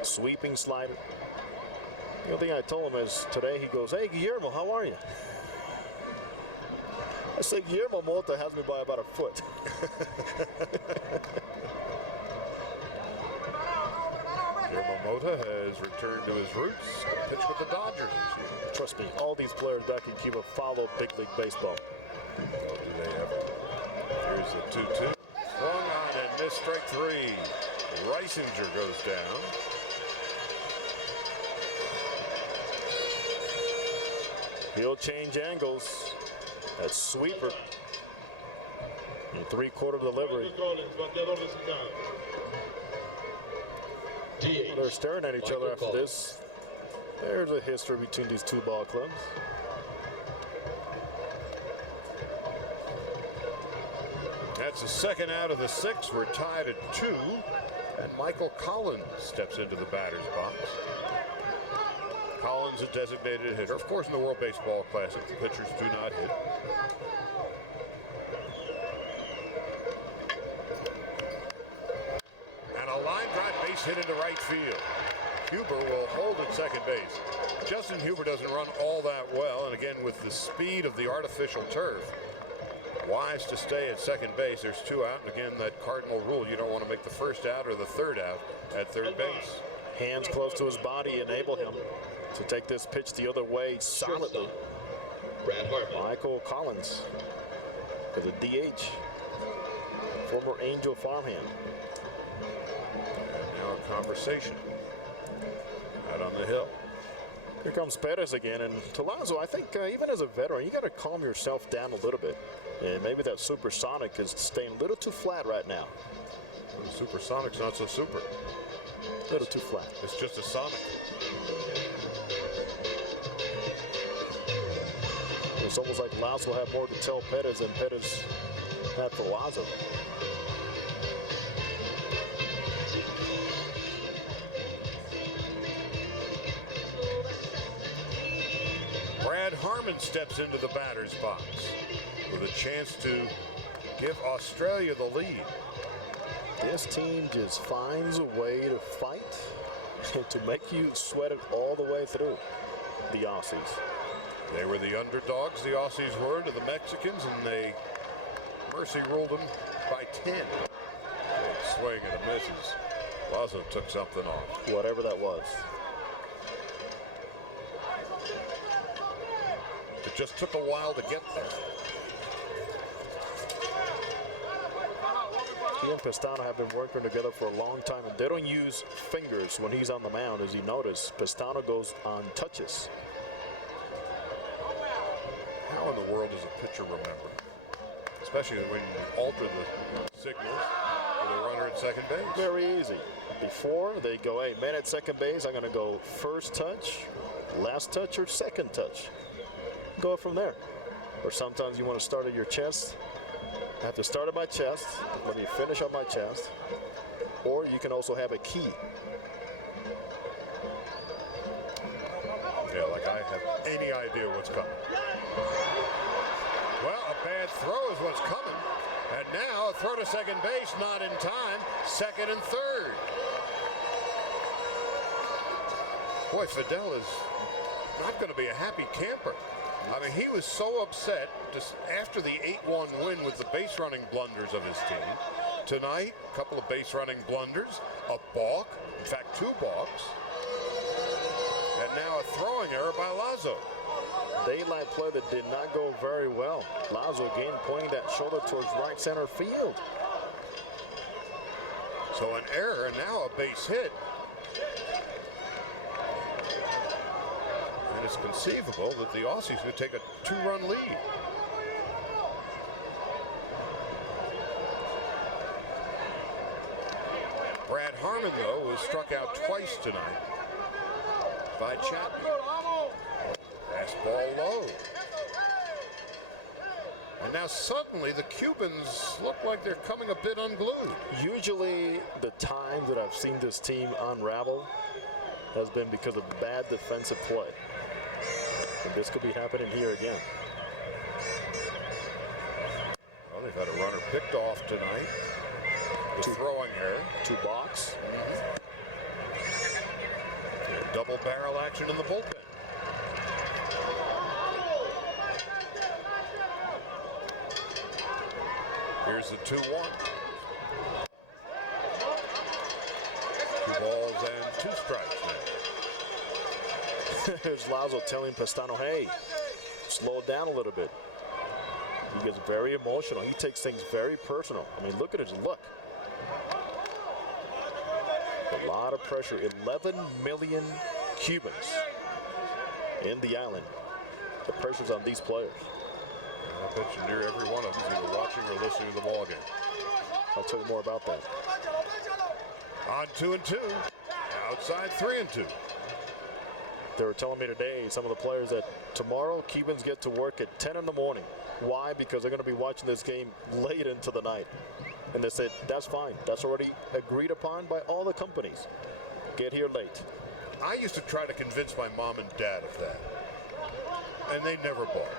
sweeping slider. The only thing I told him is today he goes, "Hey, Guillermo, how are you?" I said, "Guillermo Mota has me by about a foot." Guillermo Mota has returned to his roots and pitched with the Dodgers this year. Trust me, all these players back in Cuba follow big league baseball. Oh, do they ever? Here's the 2-2. Swung on and missed, strike 3. Reisinger goes down. He'll change angles. That sweeper. And 3/4 delivery. They're staring at each other after this. There's a history between these 2 ball clubs. That's the 2nd out of the 6. We're tied at 2. And Michael Collins steps into the batter's box. Collins, a designated hitter. Of course, in the World Baseball Classic, the pitchers do not hit. And a line drive base hit into right field. Huber will hold at second base. Justin Huber doesn't run all that well, and again, with the speed of the artificial turf, wise to stay at second base. There's 2 out, and again, that cardinal rule, you don't want to make the 1st out or the 3rd out at third base. Hands close to his body enable him to take this pitch the other way solidly. Brad Hartman. Michael Collins. as a DH, former Angel farmhand. And now a conversation out on the hill. Here comes Perez again, and Lazo, I think even as a veteran, you got to calm yourself down a little bit. And maybe that supersonic is staying a little too flat right now. The supersonic's not so super. A little too flat. It's just a sonic. It's almost like Lazo had more to tell Perez than Perez had for Lazo. Brad Harmon steps into the batter's box with a chance to give Australia the lead. This team just finds a way to fight to make you sweat it all the way through, the Aussies. They were the underdogs, the Aussies were, to the Mexicans, and they mercy ruled them by 10. Big swing and a misses. Lazo took something off. Whatever that was. It just took a while to get there. He and Pestano have been working together for a long time, and they don't use fingers when he's on the mound. As you notice, Pestano goes on touches. How in the world does a pitcher remember? Especially when you alter the signals for the runner at second base. Very easy. Before, they go, hey, man at second base, I'm going to go first touch, last touch, or second touch. Go from there. Or sometimes you want to start at your chest. I have to start at my chest. Let me finish on my chest. Or you can also have a key. Yeah, like I have any idea what's coming. Well, a bad throw is what's coming. And now a throw to second base, not in time. Second and third. Boy, Fidel is not going to be a happy camper. I mean, he was so upset just after the 8-1 win with the base running blunders of his team. Tonight, a couple of base running blunders, a balk, in fact, 2 balks, and now a throwing error by Lazo. Daylight play that did not go very well. Lazo again pointing that shoulder towards right center field. So an error and now a base hit. And it's conceivable that the Aussies could take a 2-run lead. Brad Harmon, though, was struck out twice tonight by Chapman. Fastball low. And now suddenly the Cubans look like they're coming a bit unglued. Usually the time that I've seen this team unravel has been because of bad defensive play. And this could be happening here again. Well, they've had a runner picked off tonight. The throwing error. 2 balks. Double barrel action in the bullpen. Here's the 2-1. 2 balls and 2 strikes now. Here's Lazo telling Pestano, hey, slow it down a little bit. He gets very emotional. He takes things very personal. I mean, look at his look. A lot of pressure. 11 million Cubans in the island. The pressure's on these players. I bet you near every one of them is either watching or listening to the ball game. I'll tell you more about that. On 2-2. Outside 3-2. They were telling me today, some of the players, that tomorrow Cubans get to work at 10 in the morning. Why? Because they're going to be watching this game late into the night. And they said, that's fine. That's already agreed upon by all the companies. Get here late. I used to try to convince my mom and dad of that. And they never bought.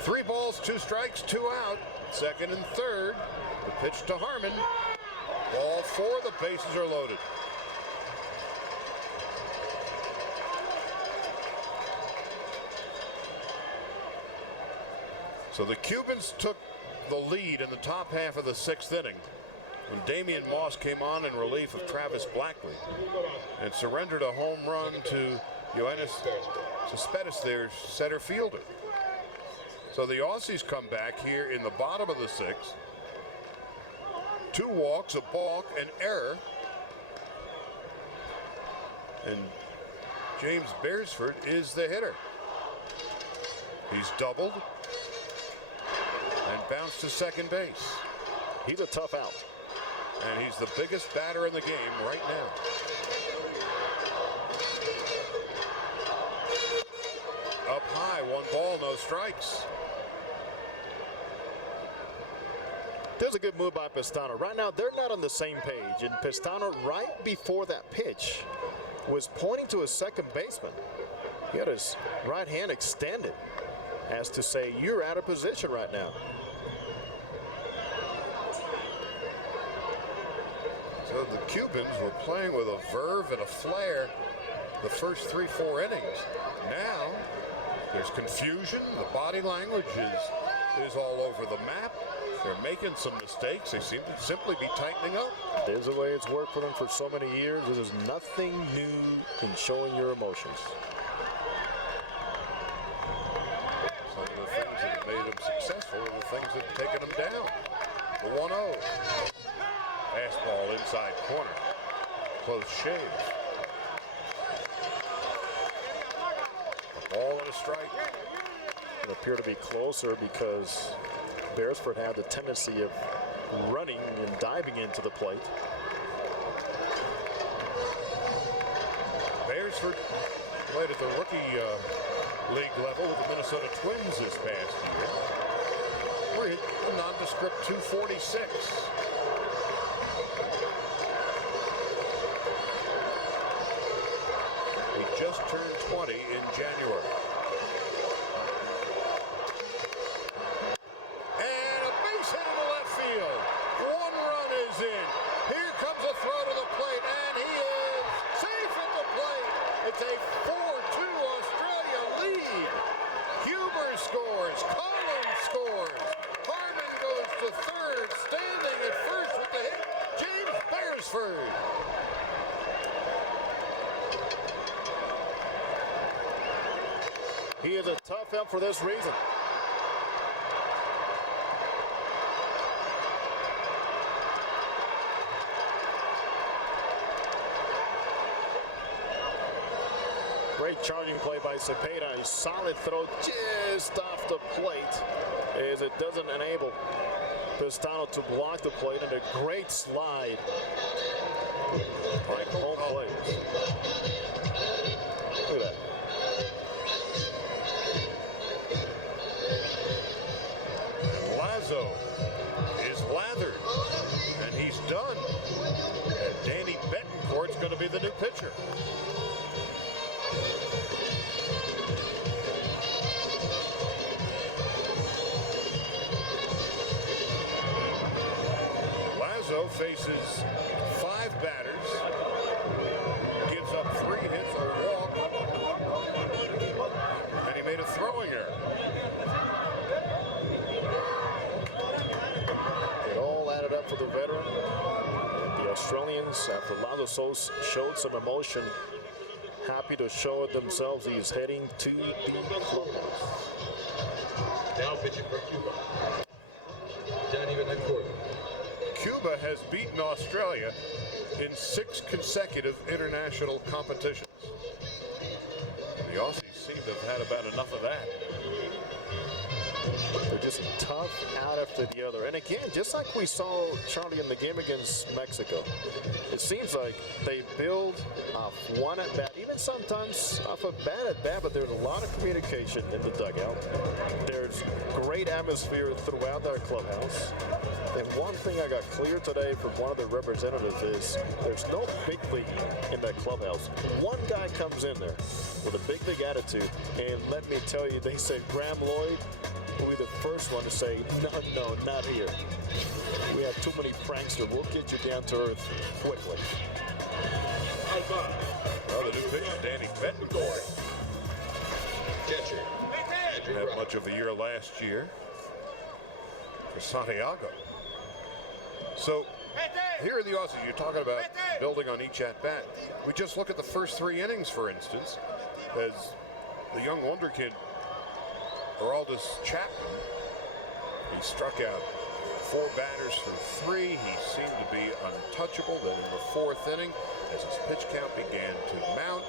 3 balls, 2 strikes, 2 out. Second and third. The pitch to Harmon. Ball 4. The bases are loaded. So the Cubans took the lead in the top half of the 6th inning when Damian Moss came on in relief of Travis Blackley and surrendered a home run to Yoenis Cespedes, their center fielder. So the Aussies come back here in the bottom of the sixth. 2 walks, a balk, an error. And James Beresford is the hitter. He's doubled and bounced to second base. He's a tough out. And he's the biggest batter in the game right now. Up high, 1 ball, no strikes. There's a good move by Pistano. Right now, they're not on the same page. And Pistano, right before that pitch, was pointing to his second baseman. He had his right hand extended as to say, you're out of position right now. So the Cubans were playing with a verve and a flair the first 3-4 innings. Now, there's confusion. The body language is all over the map. They're making some mistakes. They seem to simply be tightening up. There's the way it's worked for them for so many years. This is nothing new in showing your emotions. Some of the things that have made them successful are the things that have taken them down. The 1-0. Fastball inside corner. Close shave. A ball and a strike. It appeared to be closer because Beresford had the tendency of running and diving into the plate. Beresford played at the rookie league level with the Minnesota Twins this past year. Where he hit a nondescript .246. He just turned 20 in January. And a base hit into left field. 1 run is in. Here comes a throw to the plate, and he is safe at the plate. It's a 4-2 Australia lead. Huber scores. Collins scores. Harmon goes to third. Standing at first with the hit, James Beresford. He is a tough out for this reason. Great charging play by Cepeda. A solid throw just off the plate as it doesn't enable Pistano to block the plate, and a great slide by home plate. Look at that. Lazo is lathered, and he's done. And Danny Betancourt's going to be the new pitcher. Lazo faces 5 batters, gives up 3 hits, a walk, and he made a throwing error. It all added up for the veteran. And the Australians, after Lazo showed some emotion, happy to show it themselves. He is heading to the clubhouse. Now pitching for Cuba. Danny Betancourt. Cuba has beaten Australia in 6 consecutive international competitions. The Aussies seem to have had about enough of that. They're just tough out after the other. And again, just like we saw, Charlie, in the game against Mexico, it seems like they build off one at bat, even sometimes off a bad at bat, but there's a lot of communication in the dugout. There's great atmosphere throughout their clubhouse. And one thing I got clear today from one of the representatives is there's no big league in that clubhouse. One guy comes in there with a big attitude, and let me tell you, they say Graham Lloyd will be the first one to say, no, not here. We have too many pranksters. We'll get you down to earth quickly. Well, the new pitcher, Danny Betancourt, Catcher. didn't have much of a year last year for Santiago. So here are the Aussies. You're talking about building on each at-bat. We just look at the first 3 innings, for instance, as the young wonderkid Aroldis Chapman. He struck out 4 batters for 3. He seemed to be untouchable. Then in the 4th inning, as his pitch count began to mount,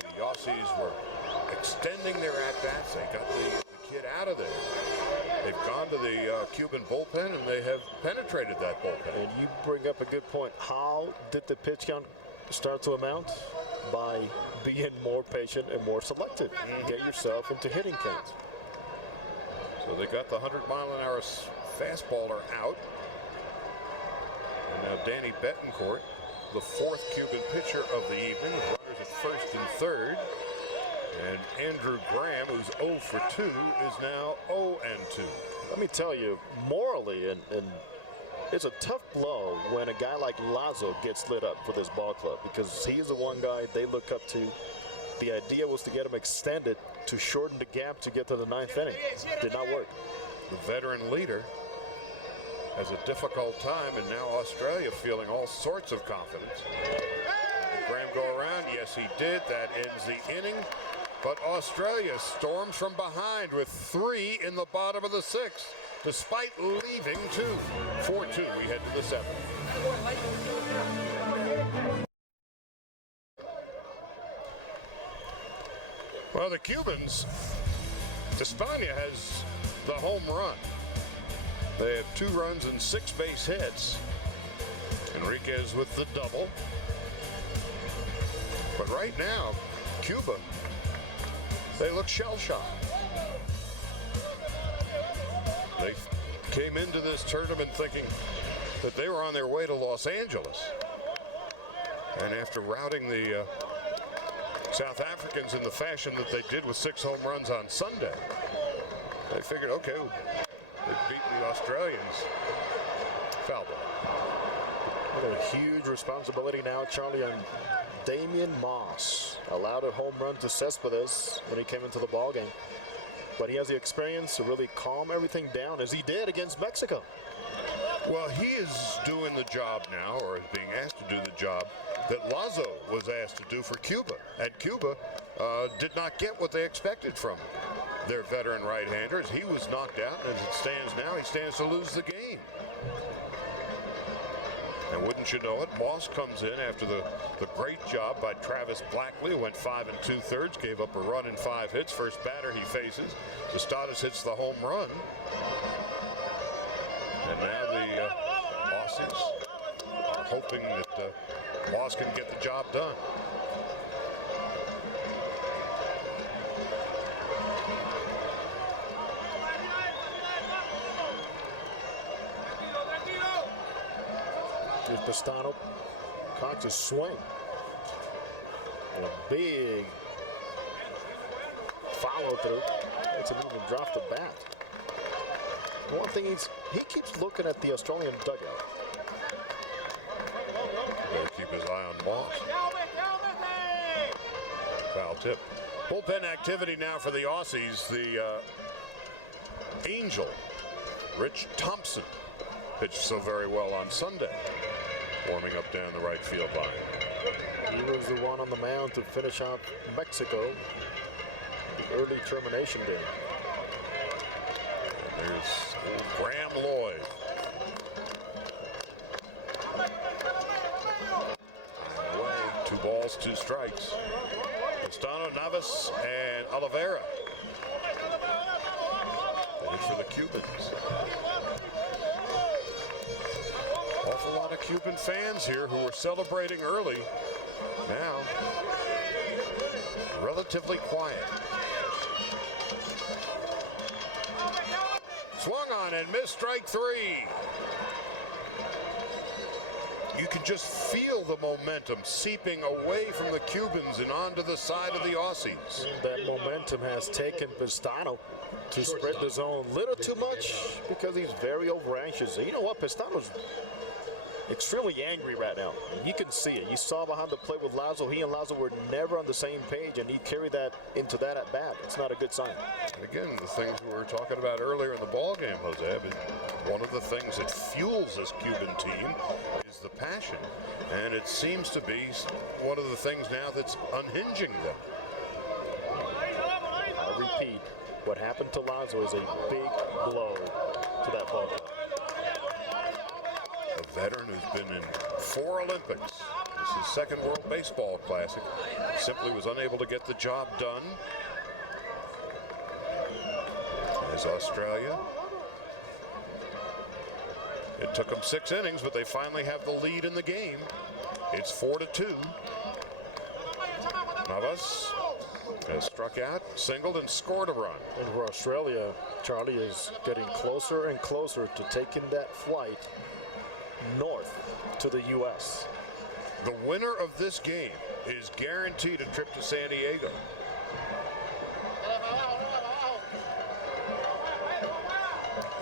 the Aussies were extending their at-bats. They got the kid out of there. They've gone to the Cuban bullpen, and they have penetrated that bullpen. And you bring up a good point. How did the pitch count start to amount? By being more patient and more selective. Get yourself into hitting counts. So they got the 100-mile-an-hour fastballer out. And now Danny Betancourt, the 4th Cuban pitcher of the evening, with runners at 1st and 3rd. And Andrew Graham, who's 0 for 2, is now 0 and 2. Let me tell you, morally, and it's a tough blow when a guy like Lazo gets lit up for this ball club, because he is the one guy they look up to. The idea was to get him extended to shorten the gap to get to the 9th inning. Did not work. The veteran leader has a difficult time, and now Australia feeling all sorts of confidence. Did Graham go around? Yes, he did. That ends the inning. But Australia storms from behind with 3 in the bottom of the 6th, despite leaving 2. 4-2, we head to the 7th. Well, the Cubans, España has the home run. They have 2 runs and 6 base hits. Enriquez with the double. But right now, Cuba, they look shell-shocked. They came into this tournament thinking that they were on their way to Los Angeles. And after routing the South Africans in the fashion that they did with 6 home runs on Sunday, they figured, okay, they've beaten the Australians. Foul ball. A huge responsibility now, Charlie, on Damian Moss. Allowed a home run to Cespedes when he came into the ballgame. But he has the experience to really calm everything down, as he did against Mexico. Well, he is doing the job now, or is being asked to do the job that Lazo was asked to do for Cuba. And Cuba did not get what they expected from their veteran right-handers. He was knocked out, and as it stands now, he stands to lose the game. And wouldn't you know it, Moss comes in after the great job by Travis Blackley, who went 5 2/3, gave up a run and 5 hits. First batter he faces, Cespedes hits the home run. And now the Aussies are hoping that Moss can get the job done. Here's Pistano, cocks a swing. And a big follow through. Makes him even drop the bat. One thing he keeps looking at the Australian dugout. Better keep his eye on Moss. Foul tip. Bullpen activity now for the Aussies. The Angel, Rich Thompson, pitched so very well on Sunday, warming up down the right field line. He was the one on the mound to finish out Mexico, the early termination game. And there's old Graham Lloyd. And away, 2 balls, 2 strikes. Pistano, Navas, and Oliveira. They hit for the Cubans. Awful lot of Cuban fans here who were celebrating early. Now, relatively quiet. Swung on and missed, strike 3. You can just feel the momentum seeping away from the Cubans and onto the side of the Aussies. That momentum has taken Pistano to spread the zone a little too much because he's very over anxious. You know what? Pistano's extremely angry right now. And you can see it. You saw behind the plate with Lazo. He and Lazo were never on the same page, and he carried that into that at bat. It's not a good sign. Again, the things we were talking about earlier in the ball game, Jose. One of the things that fuels this Cuban team is the passion, and it seems to be one of the things now that's unhinging them. I'll repeat. What happened to Lazo is a big blow to that ball club. A veteran who's been in 4 Olympics. This is second World Baseball Classic. Simply was unable to get the job done. As Australia. It took them 6 innings, but they finally have the lead in the game. It's 4-2. Navas has struck out, singled, and scored a run. And for Australia, Charlie is getting closer and closer to taking that flight north to the U.S. The winner of this game is guaranteed a trip to San Diego.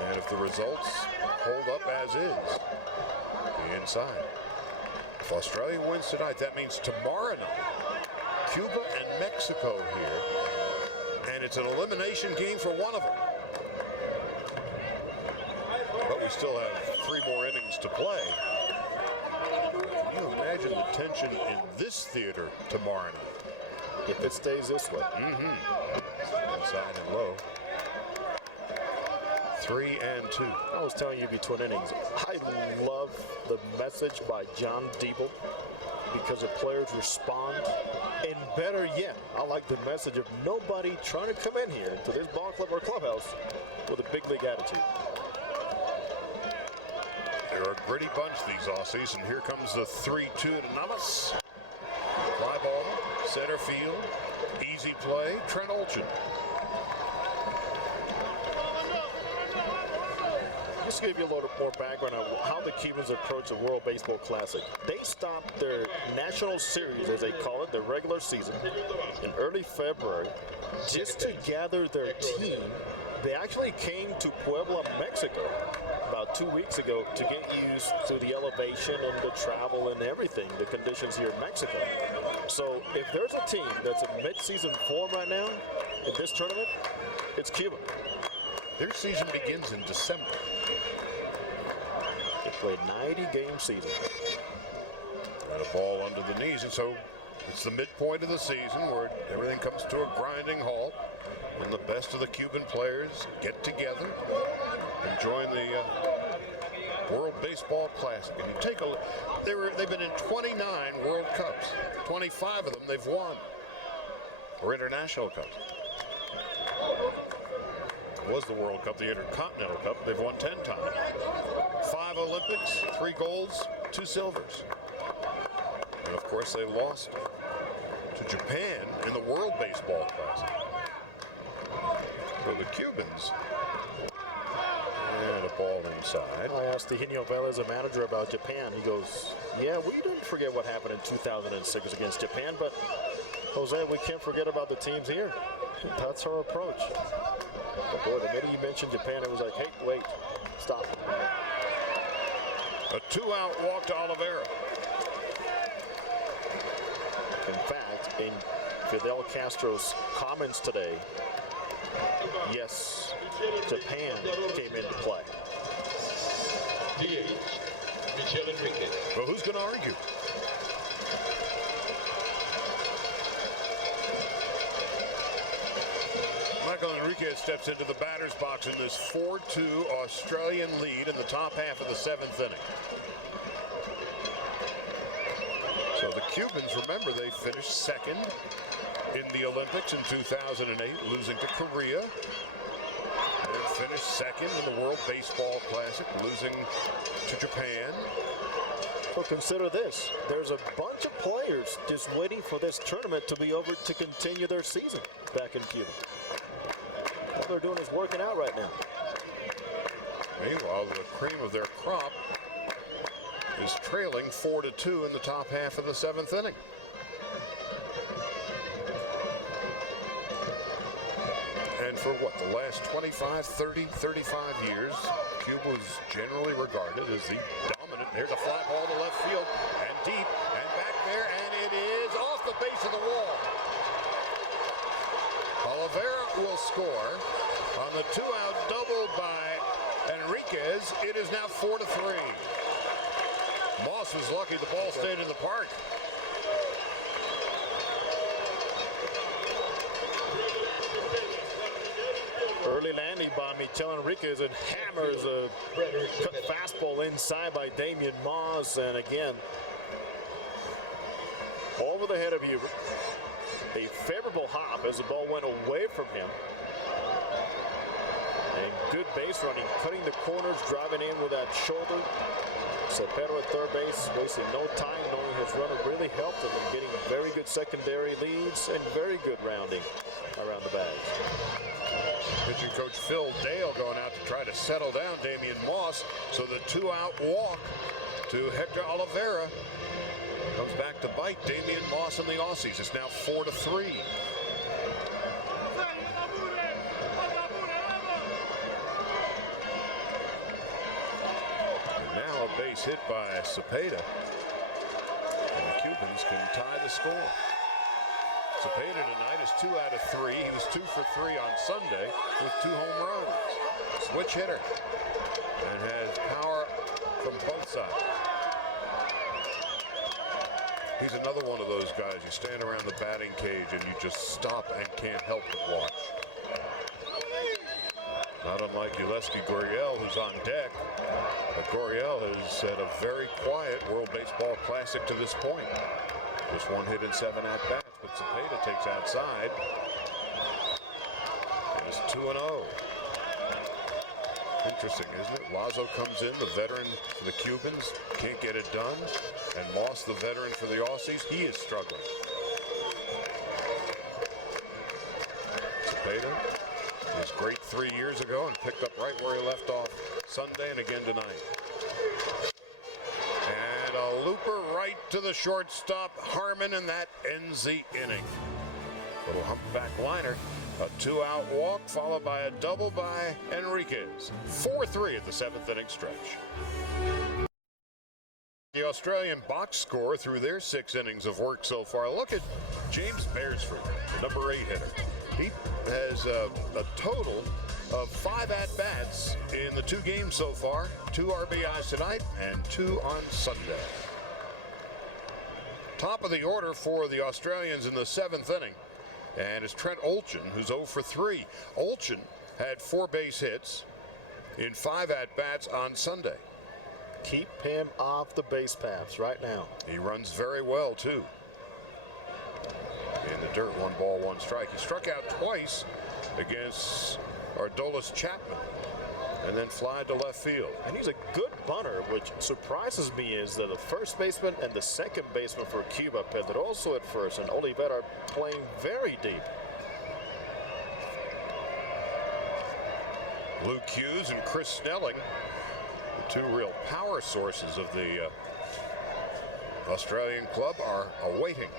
And if the results hold up as is, be inside. If Australia wins tonight, that means tomorrow night, Cuba and Mexico here, and it's an elimination game for one of them. But we still have 3 more innings to play. Can you imagine the tension in this theater tomorrow night? If it stays this way. Inside and low. 3-2. I was telling you between innings, I love the message by John Diebel because the players respond. And better yet, I like the message of nobody trying to come in here to this ball club or clubhouse with a big league attitude. They're a gritty bunch, these Aussies, and here comes the 3-2 to Navas. Fly ball, center field, easy play, Trent Olchin. Just to give you a little more background on how the Cubans approach the World Baseball Classic. They stopped their national series, as they call it, the regular season, in early February, just to gather their team. They actually came to Puebla, Mexico, about 2 weeks ago to get used to the elevation and the travel and everything, the conditions here in Mexico. So if there's a team that's in mid-season form right now in this tournament, it's Cuba. Their season begins in December. They play 90-game season. And a ball under the knees, and so it's the midpoint of the season where everything comes to a grinding halt, and the best of the Cuban players get together and join the World Baseball Classic. And you take a look, they've been in 29 World Cups. 25 of them they've won, or International Cups. It was the World Cup, the Intercontinental Cup. They've won 10 times. 5 Olympics, 3 golds, 2 silvers. And of course they lost to Japan in the World Baseball Classic. So the Cubans, and a ball inside. I asked Eugenio Velez, a manager, about Japan. He goes, yeah, we didn't forget what happened in 2006 against Japan, but Jose, we can't forget about the teams here. That's our approach. But boy, the minute you mentioned Japan, it was like, hey, wait, stop. A 2-out walk to Oliveira. In fact, in Fidel Castro's comments today, yes, Japan came into play. Well, who's going to argue? Michael Enriquez steps into the batter's box in this 4-2 Australian lead in the top half of the 7th inning. So the Cubans, remember, they finished second in the Olympics in 2008, losing to Korea. And then finished second in the World Baseball Classic, losing to Japan. Well, consider this. There's a bunch of players just waiting for this tournament to be over to continue their season back in Cuba. All they're doing is working out right now. Meanwhile, the cream of their crop is trailing 4-2 in the top half of the 7th inning. And for what, the last 25, 30, 35 years, Cuba was generally regarded as the dominant. Here's a fly ball to left field, and deep, and back there, and it is off the base of the wall. Oliveira will score on the 2-out double by Enriquez. It is now 4-3. Moss was lucky the ball stayed in the park. Early landing by Michel Enriquez and hammers a cut fastball inside by Damian Moss. And again, over the head of Hubert. A favorable hop as the ball went away from him. And good base running, cutting the corners, driving in with that shoulder. Cepeda at third base, wasting no time, knowing his runner really helped him in getting very good secondary leads and very good rounding around the bag. Pitching coach Phil Dale going out to try to settle down Damian Moss. So the 2-out walk to Hector Oliveira comes back to bite Damian Moss and the Aussies. It's now 4-3. And now a base hit by Cepeda. And the Cubans can tie the score. Cepeda tonight is 2 out of 3. He was 2 for 3 on Sunday with 2 home runs. Switch hitter and has power from both sides. He's another one of those guys. You stand around the batting cage and you just stop and can't help but watch. Not unlike Yulesky Gurriel, who's on deck. But Gurriel has had a very quiet World Baseball Classic to this point. Just 1 hit in 7 at-bats, but Cepeda takes outside. And it's 2-0. Interesting, isn't it? Lazo comes in, the veteran for the Cubans, can't get it done. And Moss, the veteran for the Aussies, he is struggling. Cepeda was great 3 years ago and picked up right where he left off Sunday and again tonight. And a looper right to the shortstop, Harmon, and that ends the inning. Little humpback liner. A 2-out walk followed by a double by Enriquez. 4-3 at the 7th inning stretch. The Australian box score through their 6 innings of work so far. Look at James Beresford, the number 8 hitter. He has a total of 5 at-bats in the 2 games so far. 2 RBIs tonight and 2 on Sunday. Top of the order for the Australians in the 7th inning. And it's Trent Olchen, who's 0 for 3. Olchen had 4 base hits in 5 at-bats on Sunday. Keep him off the base paths right now. He runs very well, too. In the dirt, 1 ball, 1 strike. He struck out twice against Ardolis Chapman and then fly to left field. And he's a good bunter, which surprises me is that the first baseman and the second baseman for Cuba, Pedroso at first and Oliveira, are playing very deep. Luke Hughes and Chris Snelling, the 2 real power sources of the Australian club, are awaiting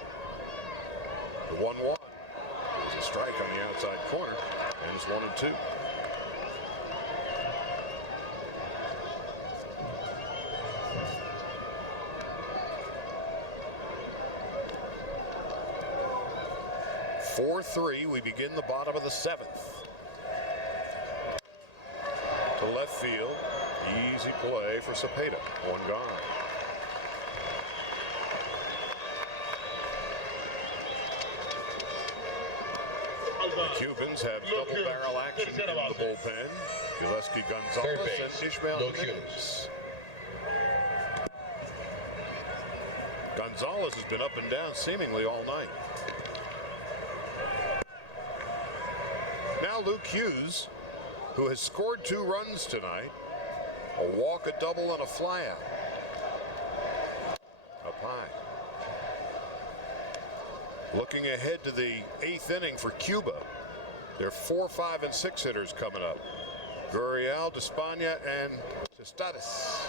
the 1-1. There's a strike on the outside corner, and it's 1-2. We begin the bottom of the 7th. To left field, easy play for Cepeda. 1 gone. The Cubans have double barrel action in the bullpen. Yulesky Gonzalez and Ishmael Jimenez. Gonzalez has been up and down seemingly all night. Now Luke Hughes, who has scored 2 runs tonight, a walk, a double, and a flyout. Up high. Looking ahead to the 8th inning for Cuba, there are 4, 5, and 6 hitters coming up. Gurriel, Despaigne, and Testadas.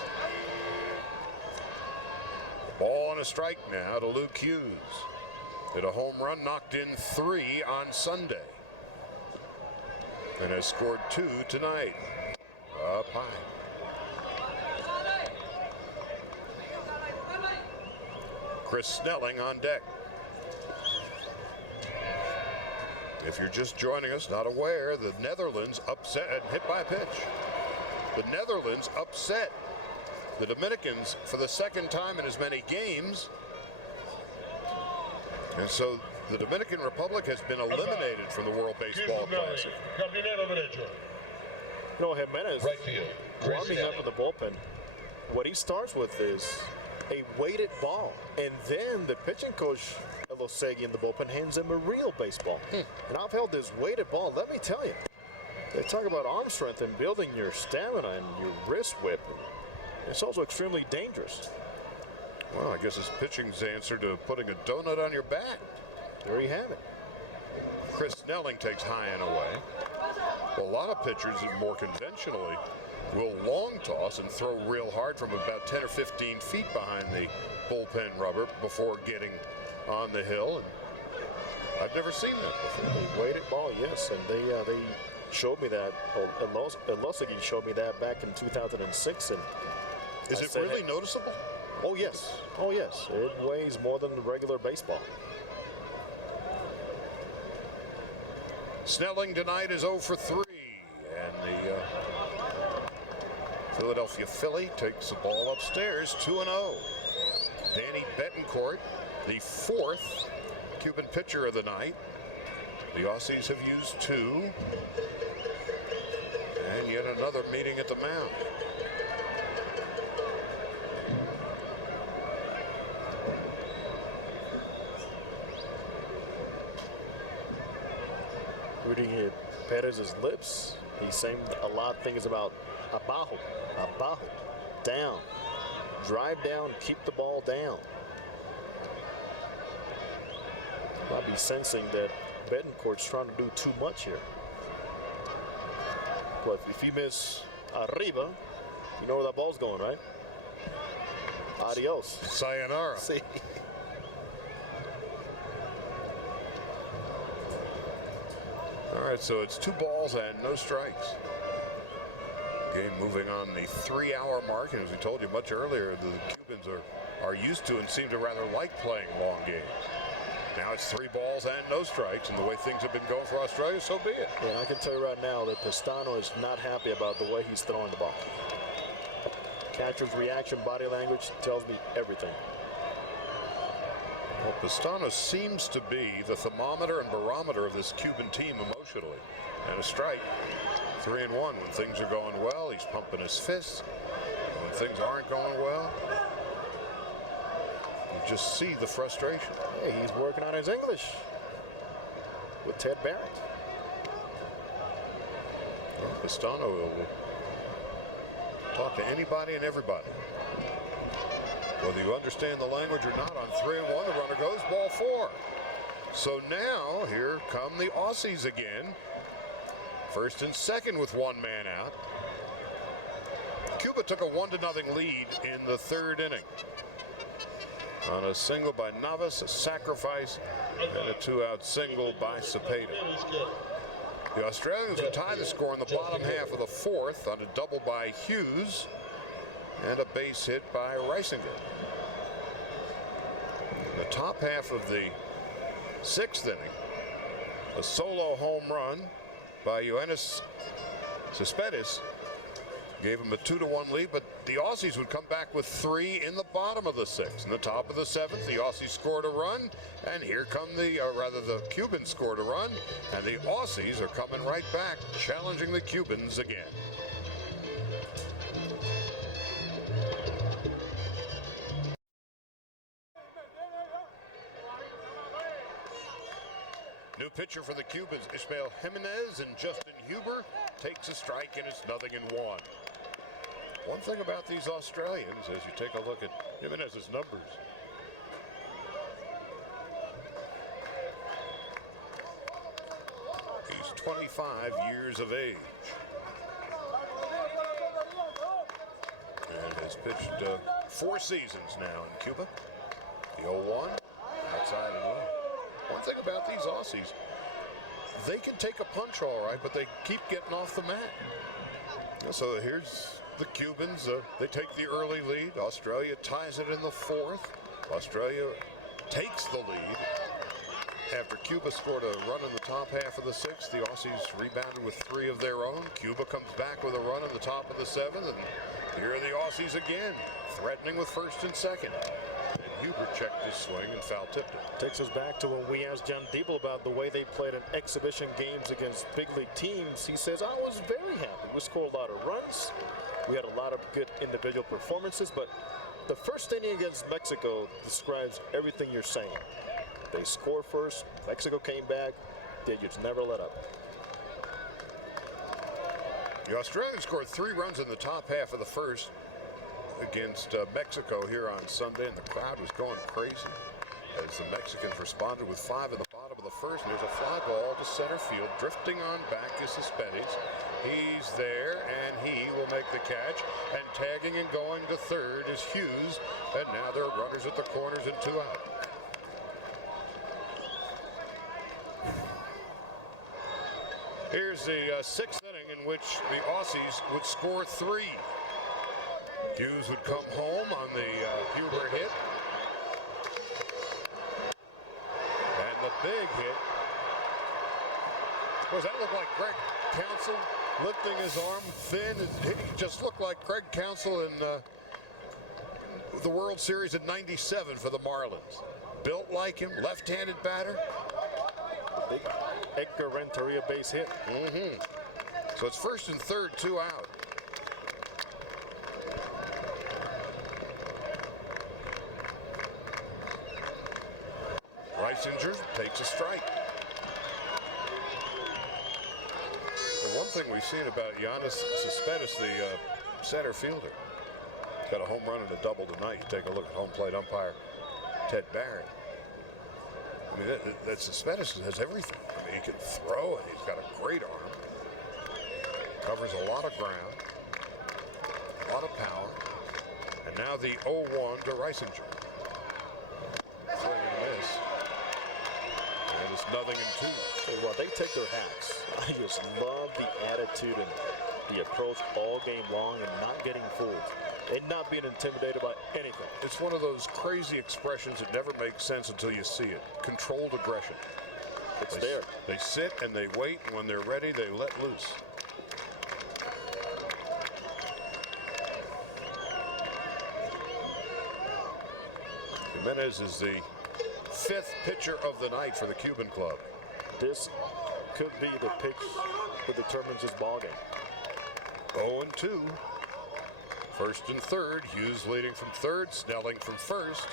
Ball and a strike now to Luke Hughes. Hit a home run, knocked in 3 on Sunday. And has scored 2 tonight. Up high. Chris Snelling on deck. If you're just joining us, not aware, the Netherlands upset and hit by a pitch. The Netherlands upset the Dominicans for the 2nd time in as many games. And so the Dominican Republic has been eliminated from the World Baseball Classic. You know, Jimenez, Right field. warming up in the bullpen, what he starts with is a weighted ball. And then the pitching coach, Elosegui, in the bullpen hands him a real baseball. And I've held this weighted ball. Let me tell you, they talk about arm strength and building your stamina and your wrist whip. It's also extremely dangerous. Well, I guess it's pitching's answer to putting a donut on your bat. There you have it. Chris Snelling takes high and away. Well, a lot of pitchers, more conventionally, will long toss and throw real hard from about 10 or 15 feet behind the bullpen rubber before getting on the hill. And I've never seen that before. A weighted ball, yes, and they showed me that. Elosegui showed me that back in 2006. And is it really noticeable? Oh yes, oh yes. It weighs more than the regular baseball. Snelling tonight is 0 for 3, and the Philadelphia Philly takes the ball upstairs 2-0. Danny Betancourt, the 4th Cuban pitcher of the night. The Aussies have used 2, and yet another meeting at the mound. Reading Perez's lips, he's saying a lot of things about abajo, down, drive down, keep the ball down. Might be sensing that Betancourt's trying to do too much here. But if you miss arriba, you know where that ball's going, right? Adios. Sayonara. See. All right, so it's 2 balls and no strikes. Game moving on the 3-hour mark, and as we told you much earlier, the Cubans are used to and seem to rather like playing long games. Now it's 3 balls and no strikes, and the way things have been going for Australia, so be it. Yeah, I can tell you right now that Pistano is not happy about the way he's throwing the ball. Catcher's reaction, body language tells me everything. Well, Pistano seems to be the thermometer and barometer of this Cuban team emotionally. And a strike, 3-1. When things are going well, he's pumping his fists. When things aren't going well, you just see the frustration. Hey, he's working on his English with Ted Barrett. Well, Pistano will talk to anybody and everybody. Whether you understand the language or not, on 3-1, the runner goes, ball 4. So now, here come the Aussies again. First and second with 1 man out. Cuba took a 1-0 lead in the 3rd inning. On a single by Navas, a sacrifice, and a 2-out single by Cepeda. The Australians would tie the score in the bottom half of the 4th on a double by Hughes and a base hit by Reisinger. In the top half of the 6th inning, a solo home run by Yoenis Cespedes gave him a 2-1 lead, but the Aussies would come back with 3 in the bottom of the 6th. In the top of the 7th, the Aussies scored a run, and here come the Cubans scored a run, and the Aussies are coming right back, challenging the Cubans again. New pitcher for the Cubans, Ismael Jimenez, and Justin Huber takes a strike, and it's 0-1. One thing about these Australians, as you take a look at Jimenez's numbers, he's 25 years of age and has pitched 4 seasons now in Cuba. The 0-1, outside and low. One thing about these Aussies, they can take a punch all right, but they keep getting off the mat. So here's the Cubans. They take the early lead. Australia ties it in the 4th. Australia takes the lead. After Cuba scored a run in the top half of the 6th, the Aussies rebounded with 3 of their own. Cuba comes back with a run in the top of the 7th, and here are the Aussies again, threatening with 1st and 2nd. And Hubert checked his swing and foul tipped it. Takes us back to when we asked John Diebel about the way they played in exhibition games against big league teams. He says, I was very happy. We scored a lot of runs. We had a lot of good individual performances, but the first inning against Mexico describes everything you're saying. They scored first, Mexico came back, they just never let up. The Australians scored 3 runs in the top half of the first against Mexico here on Sunday, and the crowd was going crazy as the Mexicans responded with 5 in the bottom of the first. And there's a fly ball to center field. Drifting on back is Cespedes. He's there, and he will make the catch. And tagging and going to third is Hughes. And now there are runners at the corners and 2 out. Here's the 6th inning in which the Aussies would score 3. Hughes would come home on the Hubert hit. And the big hit. Does that look like Greg Counsell lifting his arm thin? He just looked like Greg Counsell in the World Series in '97 for the Marlins. Built like him, left-handed batter. Big Edgar Renteria base hit. So it's first and third, 2 out. Reisinger takes a strike. The one thing we've seen about Giannis Cespedes, the center fielder, got a home run and a double tonight. You take a look at home plate umpire Ted Barrett. I mean, that Cespedes has everything. I mean, he can throw, and he's got a great arm. Covers a lot of ground, a lot of power. And now the 0-1 to Reisinger. Swing and a miss. And it's 0-2. Well, they take their hats. I just love the attitude and the approach all game long and not getting fooled and not being intimidated by anything. It's one of those crazy expressions that never makes sense until you see it. Controlled aggression. It's there. They sit and they wait, and when they're ready, they let loose. Jimenez is the 5th pitcher of the night for the Cuban club. This could be the pitch that determines this ballgame. 0-2. First and third. Hughes leading from third. Snelling from first.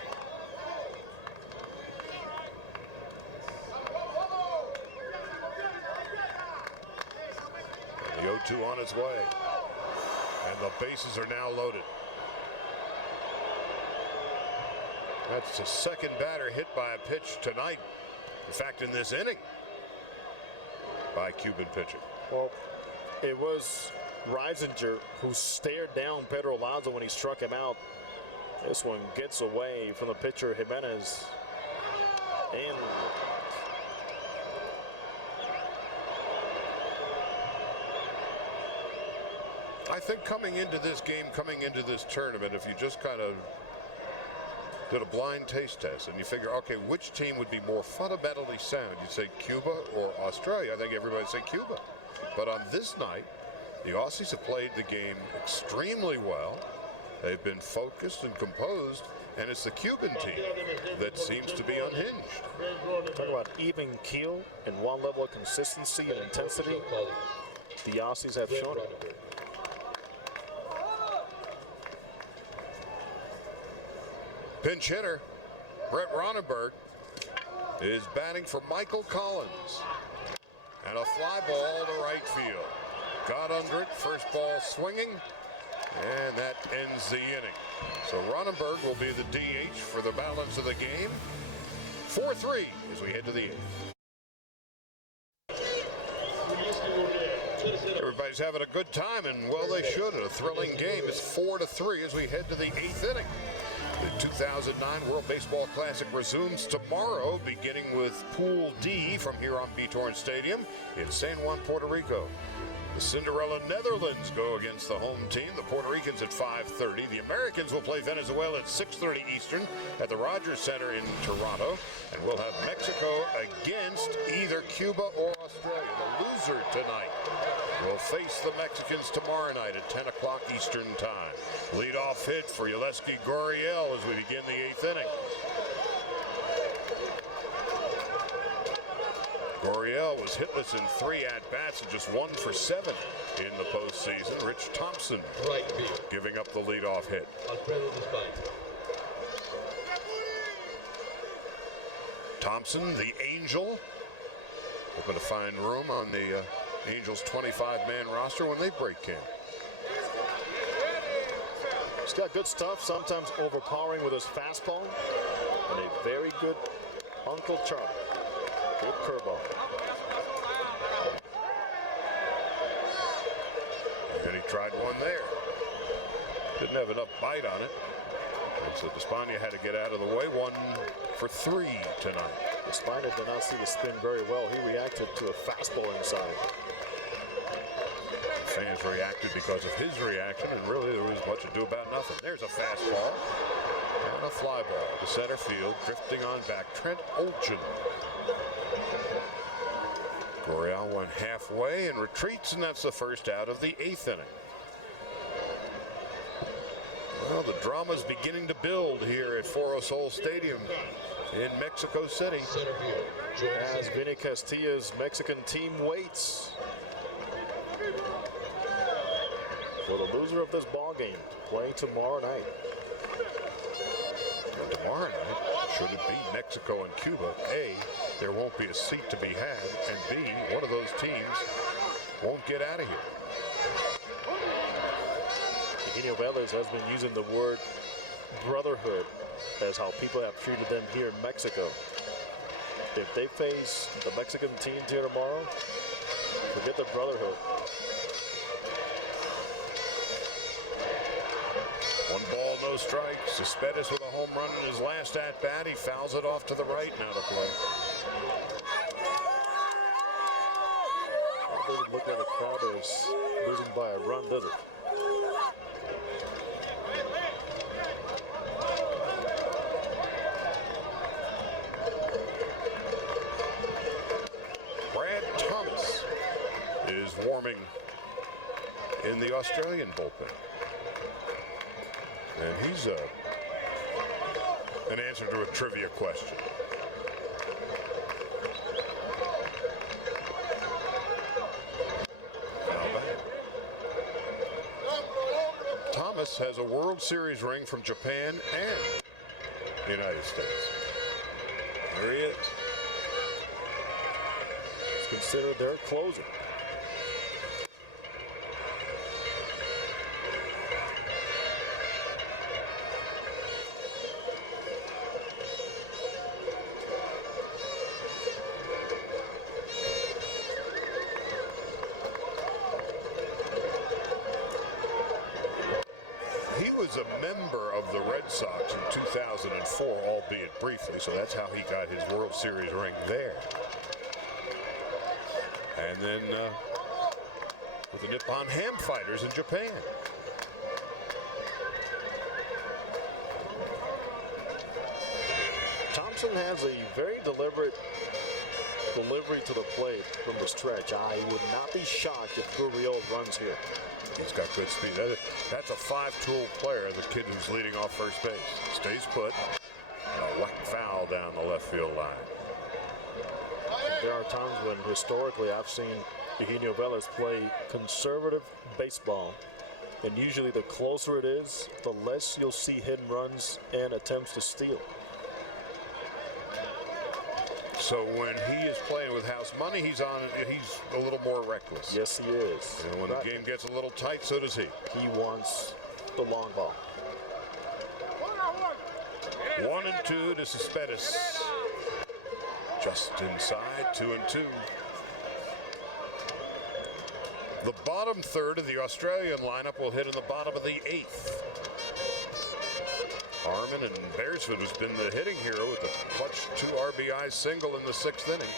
And the 0-2 on its way. And the bases are now loaded. That's the second batter hit by a pitch tonight. In fact, in this inning, by Cuban pitching. Well, it was Reisinger who stared down Pedro Alonso when he struck him out. This one gets away from the pitcher Jimenez. And I think coming into this game, coming into this tournament, if you just kind of did a blind taste test and you figure, okay, which team would be more fundamentally sound? You'd say Cuba or Australia. I think everybody would say Cuba. But on this night, the Aussies have played the game extremely well. They've been focused and composed, and it's the Cuban team that seems to be unhinged. Talk about even keel and one level of consistency and intensity. The Aussies have shown it. Pinch hitter Brett Ronenberg is batting for Michael Collins. And a fly ball to right field. Got under it, first ball swinging, and that ends the inning. So Ronenberg will be the DH for the balance of the game. 4-3 as we head to the 8th. Everybody's having a good time, and well, they should. A thrilling game. It's 4-3 as we head to the 8th inning. The 2009 World Baseball Classic resumes tomorrow, beginning with Pool D from here on B-Torrent Stadium in San Juan, Puerto Rico. The Cinderella Netherlands go against the home team, the Puerto Ricans, at 5:30. The Americans will play Venezuela at 6:30 Eastern at the Rogers Center in Toronto. And we'll have Mexico against either Cuba or Australia. The loser tonight will face the Mexicans tomorrow night at 10 o'clock Eastern Time. Leadoff hit for Yeleski Gurriel as we begin the 8th inning. Gurriel was hitless in 3 at-bats and just 1 for 7 in the postseason. Rich Thompson giving up the leadoff hit. Thompson, the Angel, hoping to find room on the Angels' 25-man roster when they break camp. He's got good stuff, sometimes overpowering with his fastball, and a very good Uncle Charlie. Good curveball. And he tried one there. Didn't have enough bite on it. And so Despaigne had to get out of the way. 1 for 3 tonight. Despaigne did not see the spin very well. He reacted to a fastball inside. Fans reacted because of his reaction, and really there was much ado about nothing. There's a fastball and a fly ball to center field, drifting on back. Trent Olchin. Gurriel went halfway and retreats, and that's the first out of the 8th inning. Well, the drama's beginning to build here at Foro Sol Stadium in Mexico City. As Vinny Castilla's Mexican team waits for the loser of this ball game playing tomorrow night. And tomorrow night, should it be Mexico and Cuba, A, there won't be a seat to be had, and B, one of those teams won't get out of here. Eugenio Velez has been using the word brotherhood as how people have treated them here in Mexico. If they face the Mexican teams here tomorrow, forget the brotherhood. 1 ball, no strikes. Cespedes with a home run in his last at-bat. He fouls it off to the right now to play. It doesn't look like the crowd is losing by a run, does it? Brad Thomas is warming in the Australian bullpen. And he's an answer to a trivia question. Thomas has a World Series ring from Japan and the United States. There he is. It's considered their closer. He was a member of the Red Sox in 2004, albeit briefly, so that's how he got his World Series ring there. And then with the Nippon Ham Fighters in Japan. Thompson has a very deliberate delivery to the plate from the stretch. I would not be shocked if Gurriel runs here. He's got good speed. That's a 5-tool player, the kid who's leading off first base. Stays put. A whack foul down the left field line. There are times when historically I've seen Eugenio Velez play conservative baseball. And usually the closer it is, the less you'll see hit and runs and attempts to steal. So when he is playing with house money, he's a little more reckless. Yes, he is. And when the game gets a little tight, so does he. He wants the long ball. 1-2 to Cespedes. Just inside, 2-2. The bottom third of the Australian lineup will hit in the bottom of the 8th. Harmon and Beresford has been the hitting hero with the clutch 2 RBI single in the 6th inning.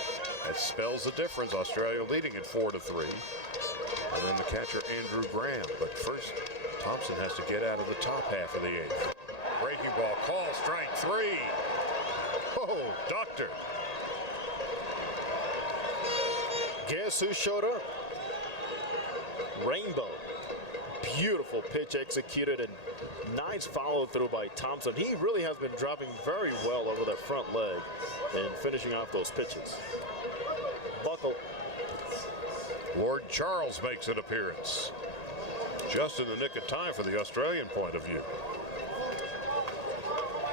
That spells the difference. Australia leading at 4-3. And then the catcher, Andrew Graham. But first, Thompson has to get out of the top half of the 8th. Breaking ball, call, strike 3. Oh, doctor. Guess who showed up? Rainbow. Beautiful pitch executed and nice follow through by Thompson. He really has been dropping very well over that front leg and finishing off those pitches. Buckle. Lord Charles makes an appearance. Just in the nick of time for the Australian point of view.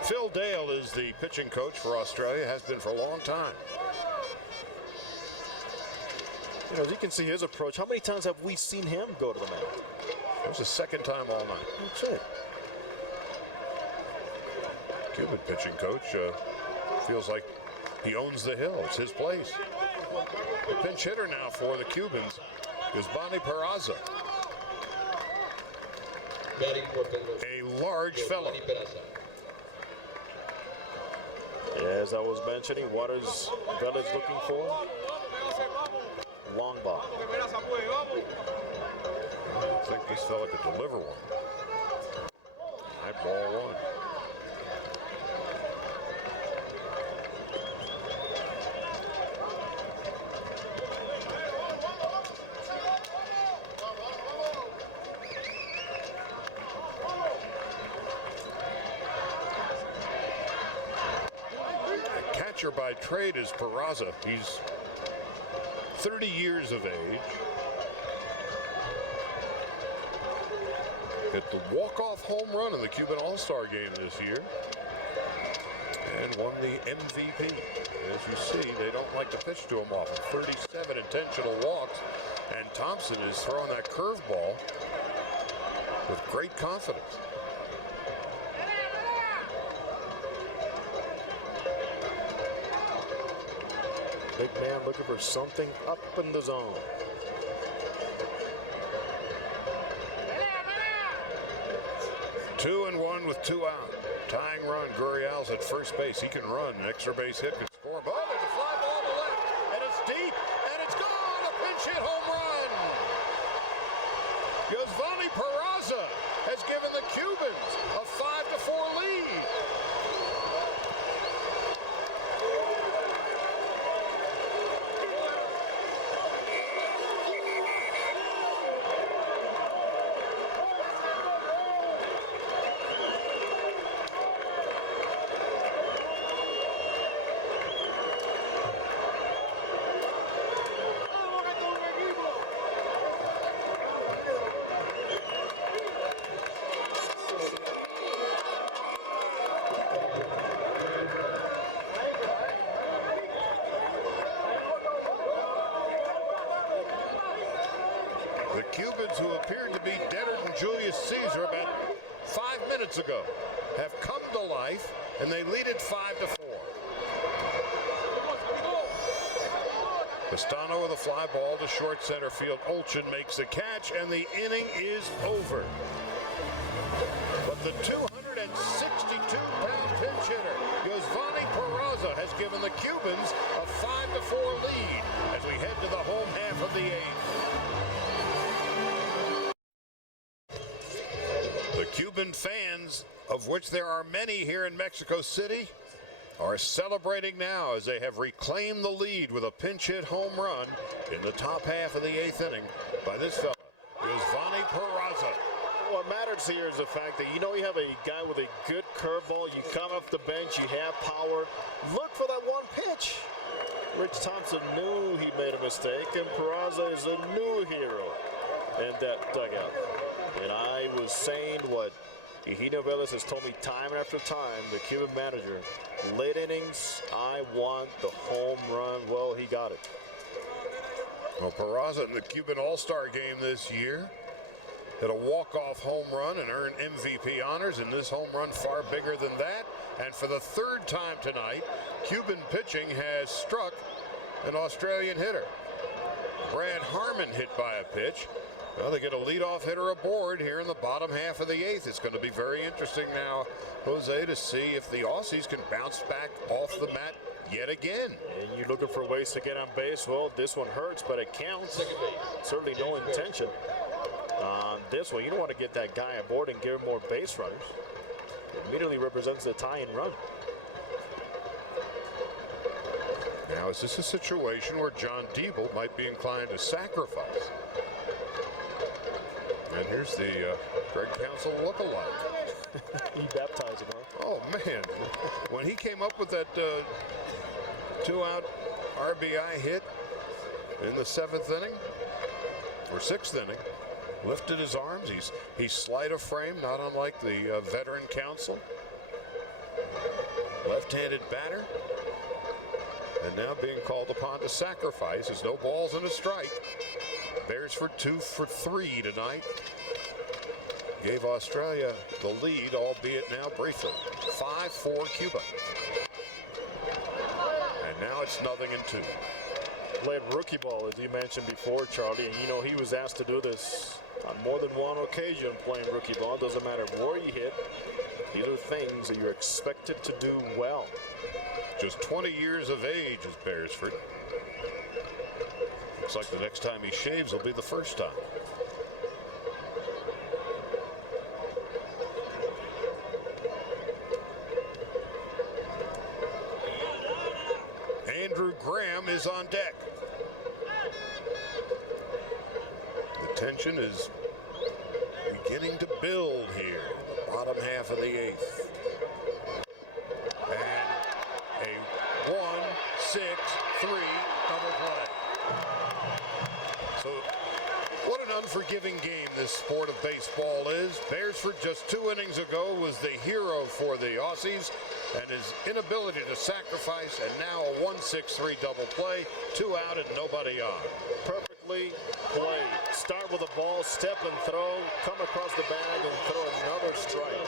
Phil Dale is the pitching coach for Australia, has been for a long time. You know, as you can see his approach, how many times have we seen him go to the mound? It was the second time all night. That's it. Cuban pitching coach feels like he owns the hill. It's his place. The pinch hitter now for the Cubans is Bonnie Peraza. A large fellow. As I was mentioning, what is Vella's looking for? Long ball. I think this fella could deliver one. High ball one. The catcher by trade is Peraza. He's 30 years of age. Hit the walk-off home run in the Cuban All-Star game this year and won the MVP. As you see, they don't like to pitch to him often. 37 intentional walks, and Thompson is throwing that curveball with great confidence. Big man looking for something up in the zone. Two and one with 2 out. Tying run. Gurriel's at first base. He can run. An extra base hit could score. Oh, there's a fly ball to left. And it's deep. And it's gone. A pinch hit home run. Giovanni Peraza has given the Cubans a 5-4 lead. The Cubans, who appeared to be deader than Julius Caesar about 5 minutes ago, have come to life, and they lead it 5-4. Castano with a fly ball to short center field. Olchin makes the catch, and the inning is over. But the 262-pound pinch hitter, Giovanni Peraza, has given the Cubans a 5-4 lead as we head to the home half of the eighth. The Cuban fans, of which there are many here in Mexico City, are celebrating now as they have reclaimed the lead with a pinch hit home run in the top half of the eighth inning by this fella, Giovanni Peraza. What matters here is the fact that you know you have a guy with a good curveball. You come off the bench, you have power. Look for that one pitch. Rich Thompson knew he made a mistake, and Peraza is a new hero in that dugout. And I was saying what Eugenio Velez has told me time after time, the Cuban manager, late innings, I want the home run. Well, he got it. Well, Peraza in the Cuban All-Star game this year hit a walk-off home run and earned MVP honors, and this home run far bigger than that. And for the third time tonight, Cuban pitching has struck an Australian hitter. Brad Harmon hit by a pitch. Well, they get a leadoff hitter aboard here in the bottom half of the eighth. It's going to be very interesting now, Jose, to see if the Aussies can bounce back off the mat yet again. And you're looking for ways to get on base. Well, this one hurts, but it counts. Certainly no intention on this one. You don't want to get that guy aboard and give him more base runners. It immediately represents the tie-in run. Now, is this a situation where John Diebel might be inclined to sacrifice? And here's the Greg Counsell look-alike. He baptized him, huh? Oh, man. When he came up with that two-out RBI hit in the 7th inning, or 6th inning, lifted his arms. He's sleight of frame, not unlike the veteran Counsell. Left-handed batter. And now being called upon to sacrifice. There's no balls and a strike. Beresford 2 for 3 tonight. Gave Australia the lead, albeit now briefly. 5-4 Cuba. And now it's 0-2. Played rookie ball, as you mentioned before, Charlie, and you know he was asked to do this on more than one occasion playing rookie ball. Doesn't matter where you hit. These are things that you're expected to do well. Just 20 years of age is Beresford. Looks like the next time he shaves will be the first time. Andrew Graham is on deck. The tension is beginning to build here in the bottom half of the 8th. And a 1-6-3 double play. So what an unforgiving game this sport of baseball is. Beresford just 2 innings ago was the hero for the Aussies, and his inability to sacrifice, and now a 1-6-3 double play, 2 out and nobody on. Perfectly played. Start with a ball, step and throw, come across the bag and throw another strike.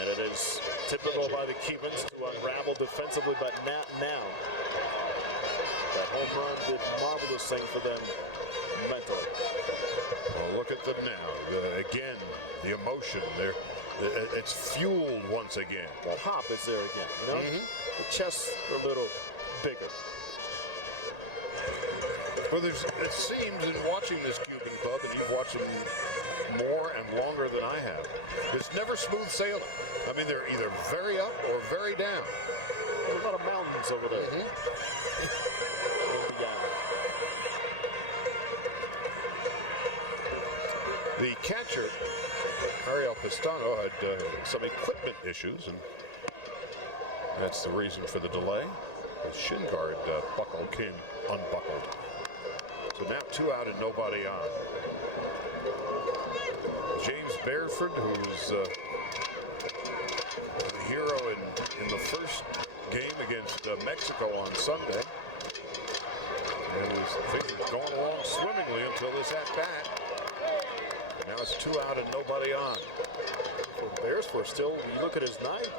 And it is typical by the Cubans to unravel defensively, but not now. That home run did marvelous thing for them mentally. Well, look at them now. Again, the emotion there. It's fueled once again. That hop is there again, you know? The chests are a little bigger. Well, it seems in watching this Cuban club, and you've watched them more and longer than I have, there's never smooth sailing. I mean, they're either very up or very down. There's a lot of mountains over there. The catcher, Ariel Pistano, had some equipment issues, and that's the reason for the delay. His shin guard buckle came unbuckled. So now 2 out and nobody on. James Beresford, who's the hero in the first game against Mexico on Sunday, and things were going along swimmingly until this at-bat. Now it's 2 out and nobody on. For Beresford, still, when you look at his night,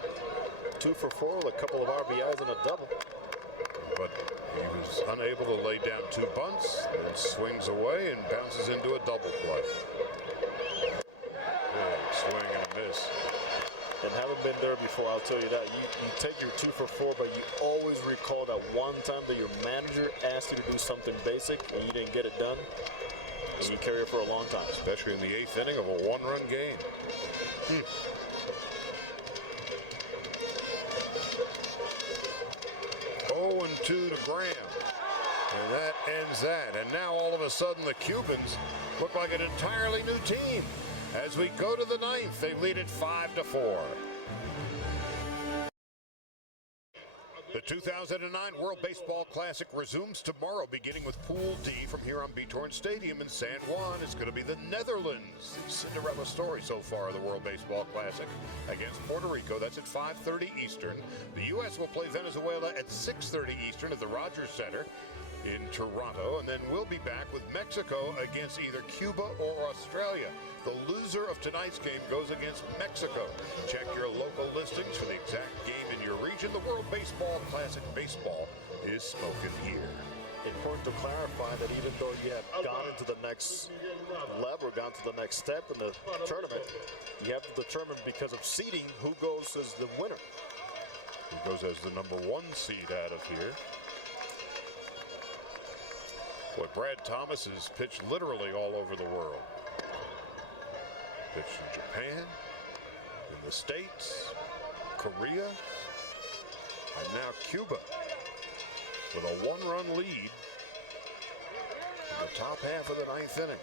2 for 4 with a couple of RBIs and a double. But he was unable to lay down 2 bunts, then swings away and bounces into a double play. Good swing and a miss. And having been there before, I'll tell you that. You take your 2 for 4, but you always recall that one time that your manager asked you to do something basic and you didn't get it done. And you carry it for a long time. Especially in the 8th inning of a 1-run game. 0-2 to Graham. And that ends that. And now all of a sudden the Cubans look like an entirely new team. As we go to the 9th, they lead it 5-4. The 2009 World Baseball Classic resumes tomorrow, beginning with Pool D from here on Beatorn Stadium in San Juan. It's going to be the Netherlands, the Cinderella story so far of the World Baseball Classic, against Puerto Rico. That's at 5:30 Eastern. The U.S. will play Venezuela at 6:30 Eastern at the Rogers Center in Toronto, and then we'll be back with Mexico against either Cuba or Australia. The loser of tonight's game goes against Mexico. Check your local listings for the exact game in your region. The World Baseball Classic Baseball is spoken here. Important to clarify that even though you have gone into the next level, gone to the next step in the tournament, you have to determine, because of seeding, who goes as the winner. Who goes as the number 1 seed out of here. Boy, Brad Thomas has pitched literally all over the world. Pitched in Japan, in the States, Korea, and now Cuba with a 1-run lead in the top half of the 9th inning.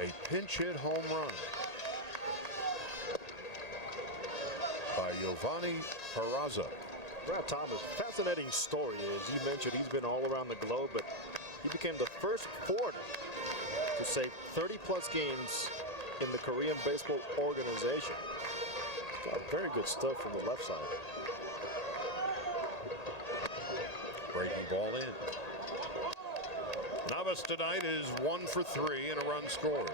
A pinch hit home run by Giovanni Peraza. Brad Thomas, fascinating story. As you mentioned, he's been all around the globe, but he became the first foreigner to save 30-plus games in the Korean Baseball Organization. Got very good stuff from the left side. Breaking ball in. Navas tonight is 1 for 3 and a run scored.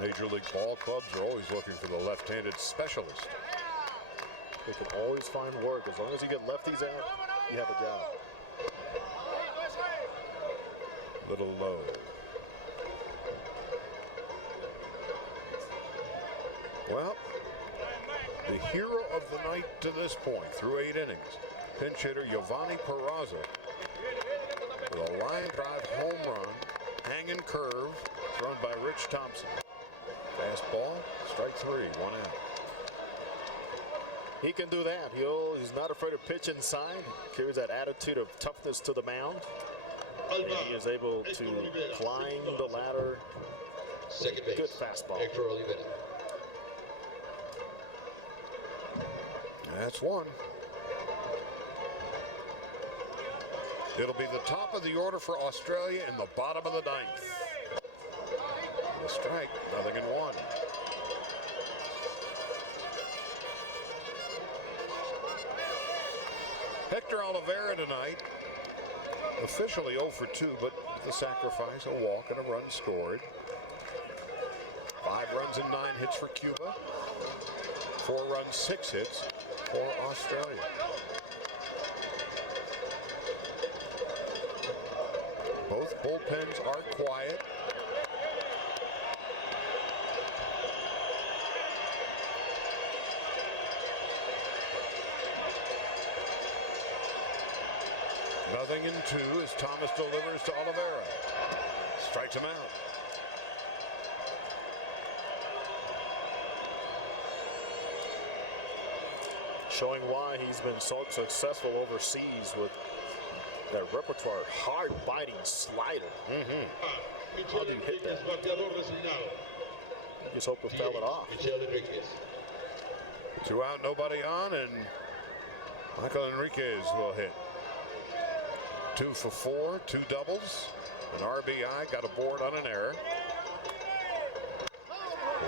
Major League ball clubs are always looking for the left-handed specialist. They can always find work. As long as you get lefties out, you have a job. Little low. Well, the hero of the night to this point, through 8 innings, pinch hitter Giovanni Peraza with a line drive home run, hanging curve, thrown by Rich Thompson. Fastball, strike 3, 1 out. He can do that. He's not afraid to pitch inside. Carries that attitude of toughness to the mound. And he is able to climb the ladder. Second base. Good fastball. Hector Olivera. That's 1. It'll be the top of the order for Australia in the bottom of the 9th. The strike, 0-1. Hector Olivera tonight, officially 0 for 2, but with the sacrifice, a walk and a run scored. 5 runs and 9 hits for Cuba. 4 runs, 6 hits for Australia. Both bullpens are quiet. Nothing in 2 as Thomas delivers to Olivera. Strikes him out. Showing why he's been so successful overseas with that repertoire, hard-biting slider. How do you hit that? Just hope it fell it off. 2 out, nobody on, and Michael Enriquez will hit. 2 for 4, 2 doubles, an RBI, got a board on an error.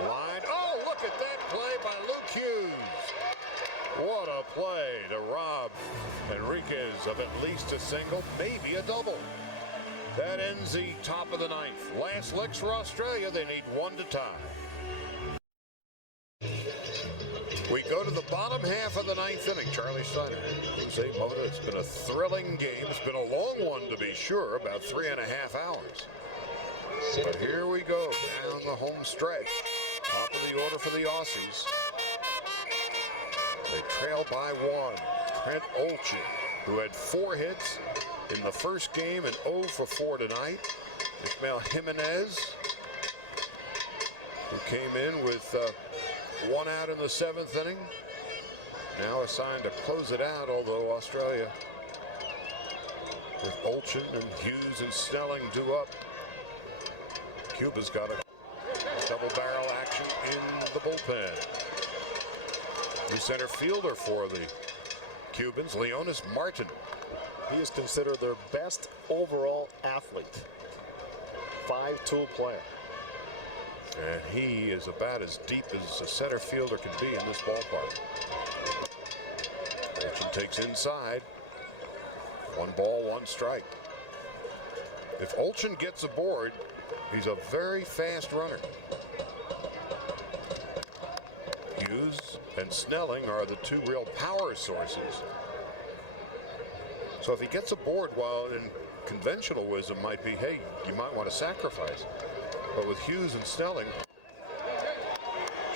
Line, oh, look at that play by Luke Hughes. What a play to rob Enriquez of at least a single, maybe a double. That ends the top of the 9th. Last licks for Australia, they need 1 to tie. We go to the bottom half of the 9th inning. Charlie Steiner, Jose Mota. It's been a thrilling game. It's been a long one, to be sure, about 3.5 hours. But here we go, down the home stretch. Top of the order for the Aussies. They trail by 1. Trent Olchin, who had 4 hits in the first game and 0 for 4 tonight. Ismael Jimenez, who came in with 1 out in the 7th inning. Now assigned to close it out, although Australia, with Olchin and Hughes and Snelling due up. Cuba's got a double barrel action in the bullpen. The center fielder for the Cubans, Leonis Martin. He is considered their best overall athlete. 5-tool player. And he is about as deep as a center fielder can be in this ballpark. Olchin takes inside. 1 ball, 1 strike. If Olchin gets aboard, he's a very fast runner. Hughes and Snelling are the 2 real power sources. So if he gets aboard, while in conventional wisdom might be, hey, you might want to sacrifice. But with Hughes and Snelling,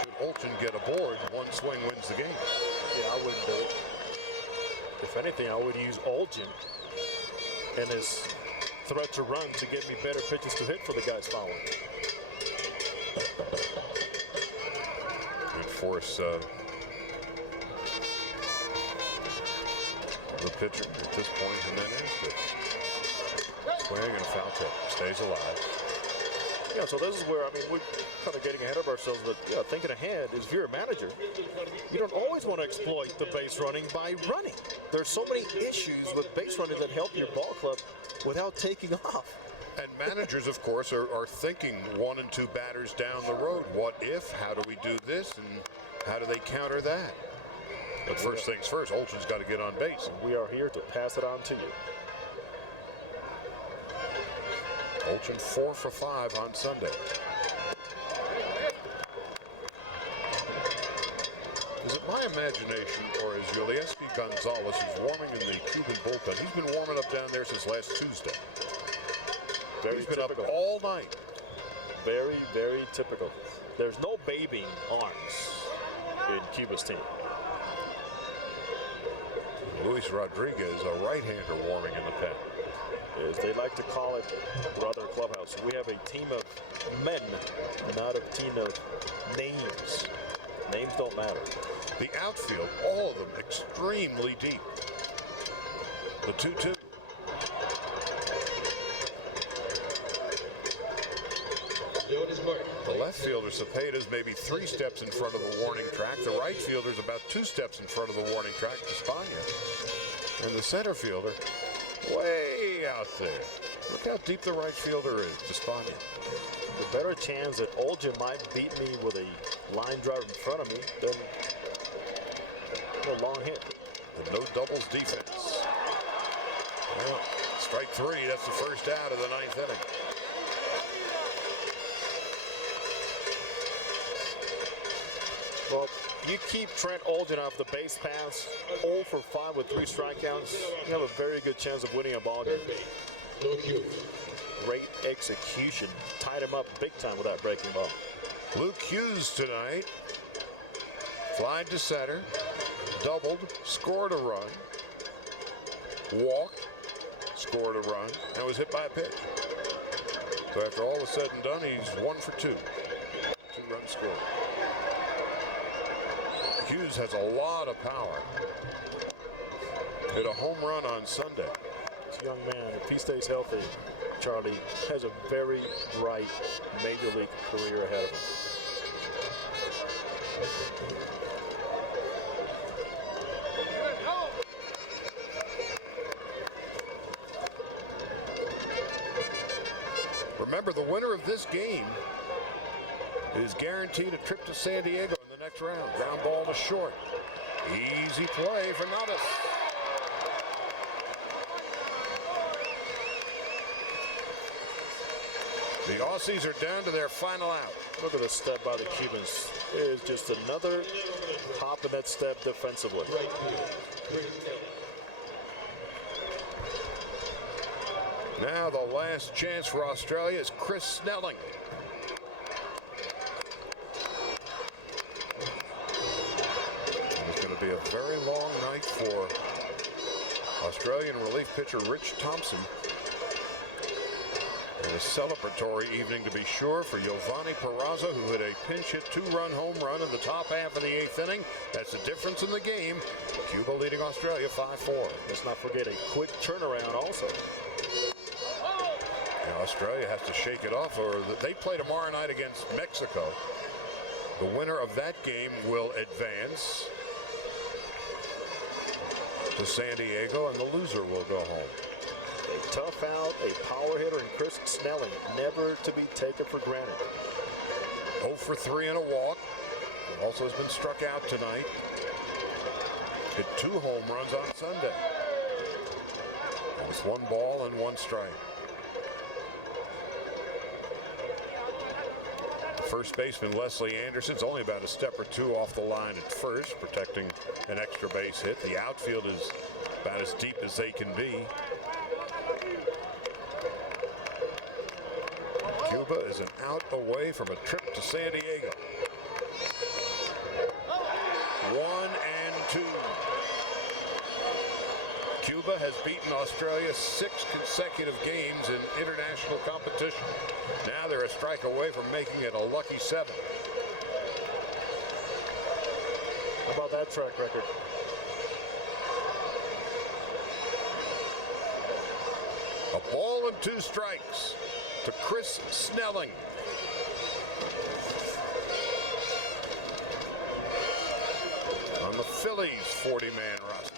should Olchin get aboard, 1 swing wins the game. Yeah, I wouldn't do it. If anything, I would use Olchin and his threat to run to get me better pitches to hit for the guys following. And force the pitcher at this point, and then it. Swing and a foul tip. Stays alive. Yeah, so this is where, I mean, we're kind of getting ahead of ourselves, but yeah, thinking ahead is if you're a manager, you don't always want to exploit the base running by running. There's so many issues with base running that help your ball club without taking off. And managers, of course, are thinking 1 and 2 batters down the road. What if? How do we do this? And how do they counter that? But first things first, Olchin's got to get on base. We are here to pass it on to you. Olchin 4 for 5 on Sunday. Is it my imagination, or is Yulieski Gonzalez, who's warming in the Cuban bullpen? He's been warming up down there since last Tuesday. He's been typical. up all night. Very, very typical. There's no babying arms in Cuba's team. Luis Rodriguez, a right-hander, warming in the pen. As they like to call it around their clubhouse, we have a team of men, not a team of names. Names don't matter. The outfield, all of them extremely deep. The 2-2. The left fielder, Cepeda's maybe 3 steps in front of the warning track. The right fielder's about 2 steps in front of the warning track, Despaigne. And the center fielder, way out there. Look how deep the right fielder is, Despaigne. The better chance that Olchin might beat me with a line drive in front of me than a long hit. The no doubles defense. Well, strike 3, that's the first out of the 9th inning. Well, you keep Trent Olchin off the base paths, 0 for 5 with 3 strikeouts, you have a very good chance of winning a ball game. Great execution. Tied him up big time with that breaking ball. Luke Hughes tonight. Flied to center. Doubled. Scored a run. Walked. Scored a run. And was hit by a pitch. So after all is said and done, he's 1 for 2. 2 runs scored. Hughes has a lot of power. Hit a home run on Sunday. This young man, if he stays healthy, Charlie, has a very bright major league career ahead of him. Remember, the winner of this game is guaranteed a trip to San Diego in the next round. Ground ball to short. Easy play for Navas. The Aussies are down to their final out. Look at the step by the Cubans. It is just another hop in that step defensively. Now the last chance for Australia is Chris Snelling. It's going to be a very long night for Australian relief pitcher Rich Thompson. And a celebratory evening, to be sure, for Giovanni Peraza, who hit a pinch hit 2-run home run in the top half of the 8th inning. That's the difference in the game. Cuba leading Australia 5-4. Let's not forget a quick turnaround also. Now Australia has to shake it off, or they play tomorrow night against Mexico. The winner of that game will advance to San Diego, and the loser will go home. A tough out, a power hitter, and Chris Snelling, never to be taken for granted. 0 for 3 and a walk. Also has been struck out tonight. Hit 2 home runs on Sunday. It's 1 ball and 1 strike. First baseman Leslie Anderson's only about a step or 2 off the line at first, protecting an extra base hit. The outfield is about as deep as they can be. Cuba is an out away from a trip to San Diego. 1 and 2. Cuba has beaten Australia 6 consecutive games in international competition. Now they're a strike away from making it a lucky 7. How about that track record? A ball and 2 strikes to Chris Snelling. On the Phillies 40-man roster.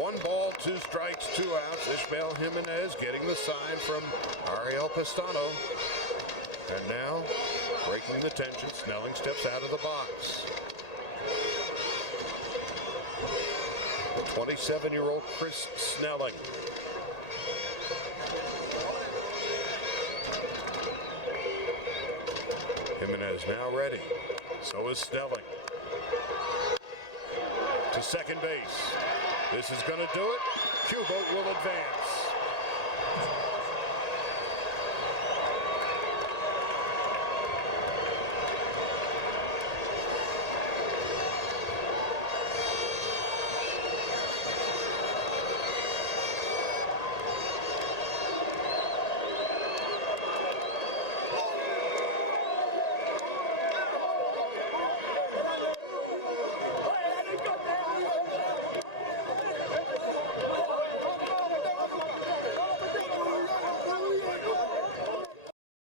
One ball, 2 strikes, 2 outs. Ishmael Jimenez getting the sign from Ariel Pistano. And now, breaking the tension, Snelling steps out of the box. The 27-year-old Chris Snelling. Jimenez now ready. So is Snelling. To second base. This is going to do it. Cuba will advance.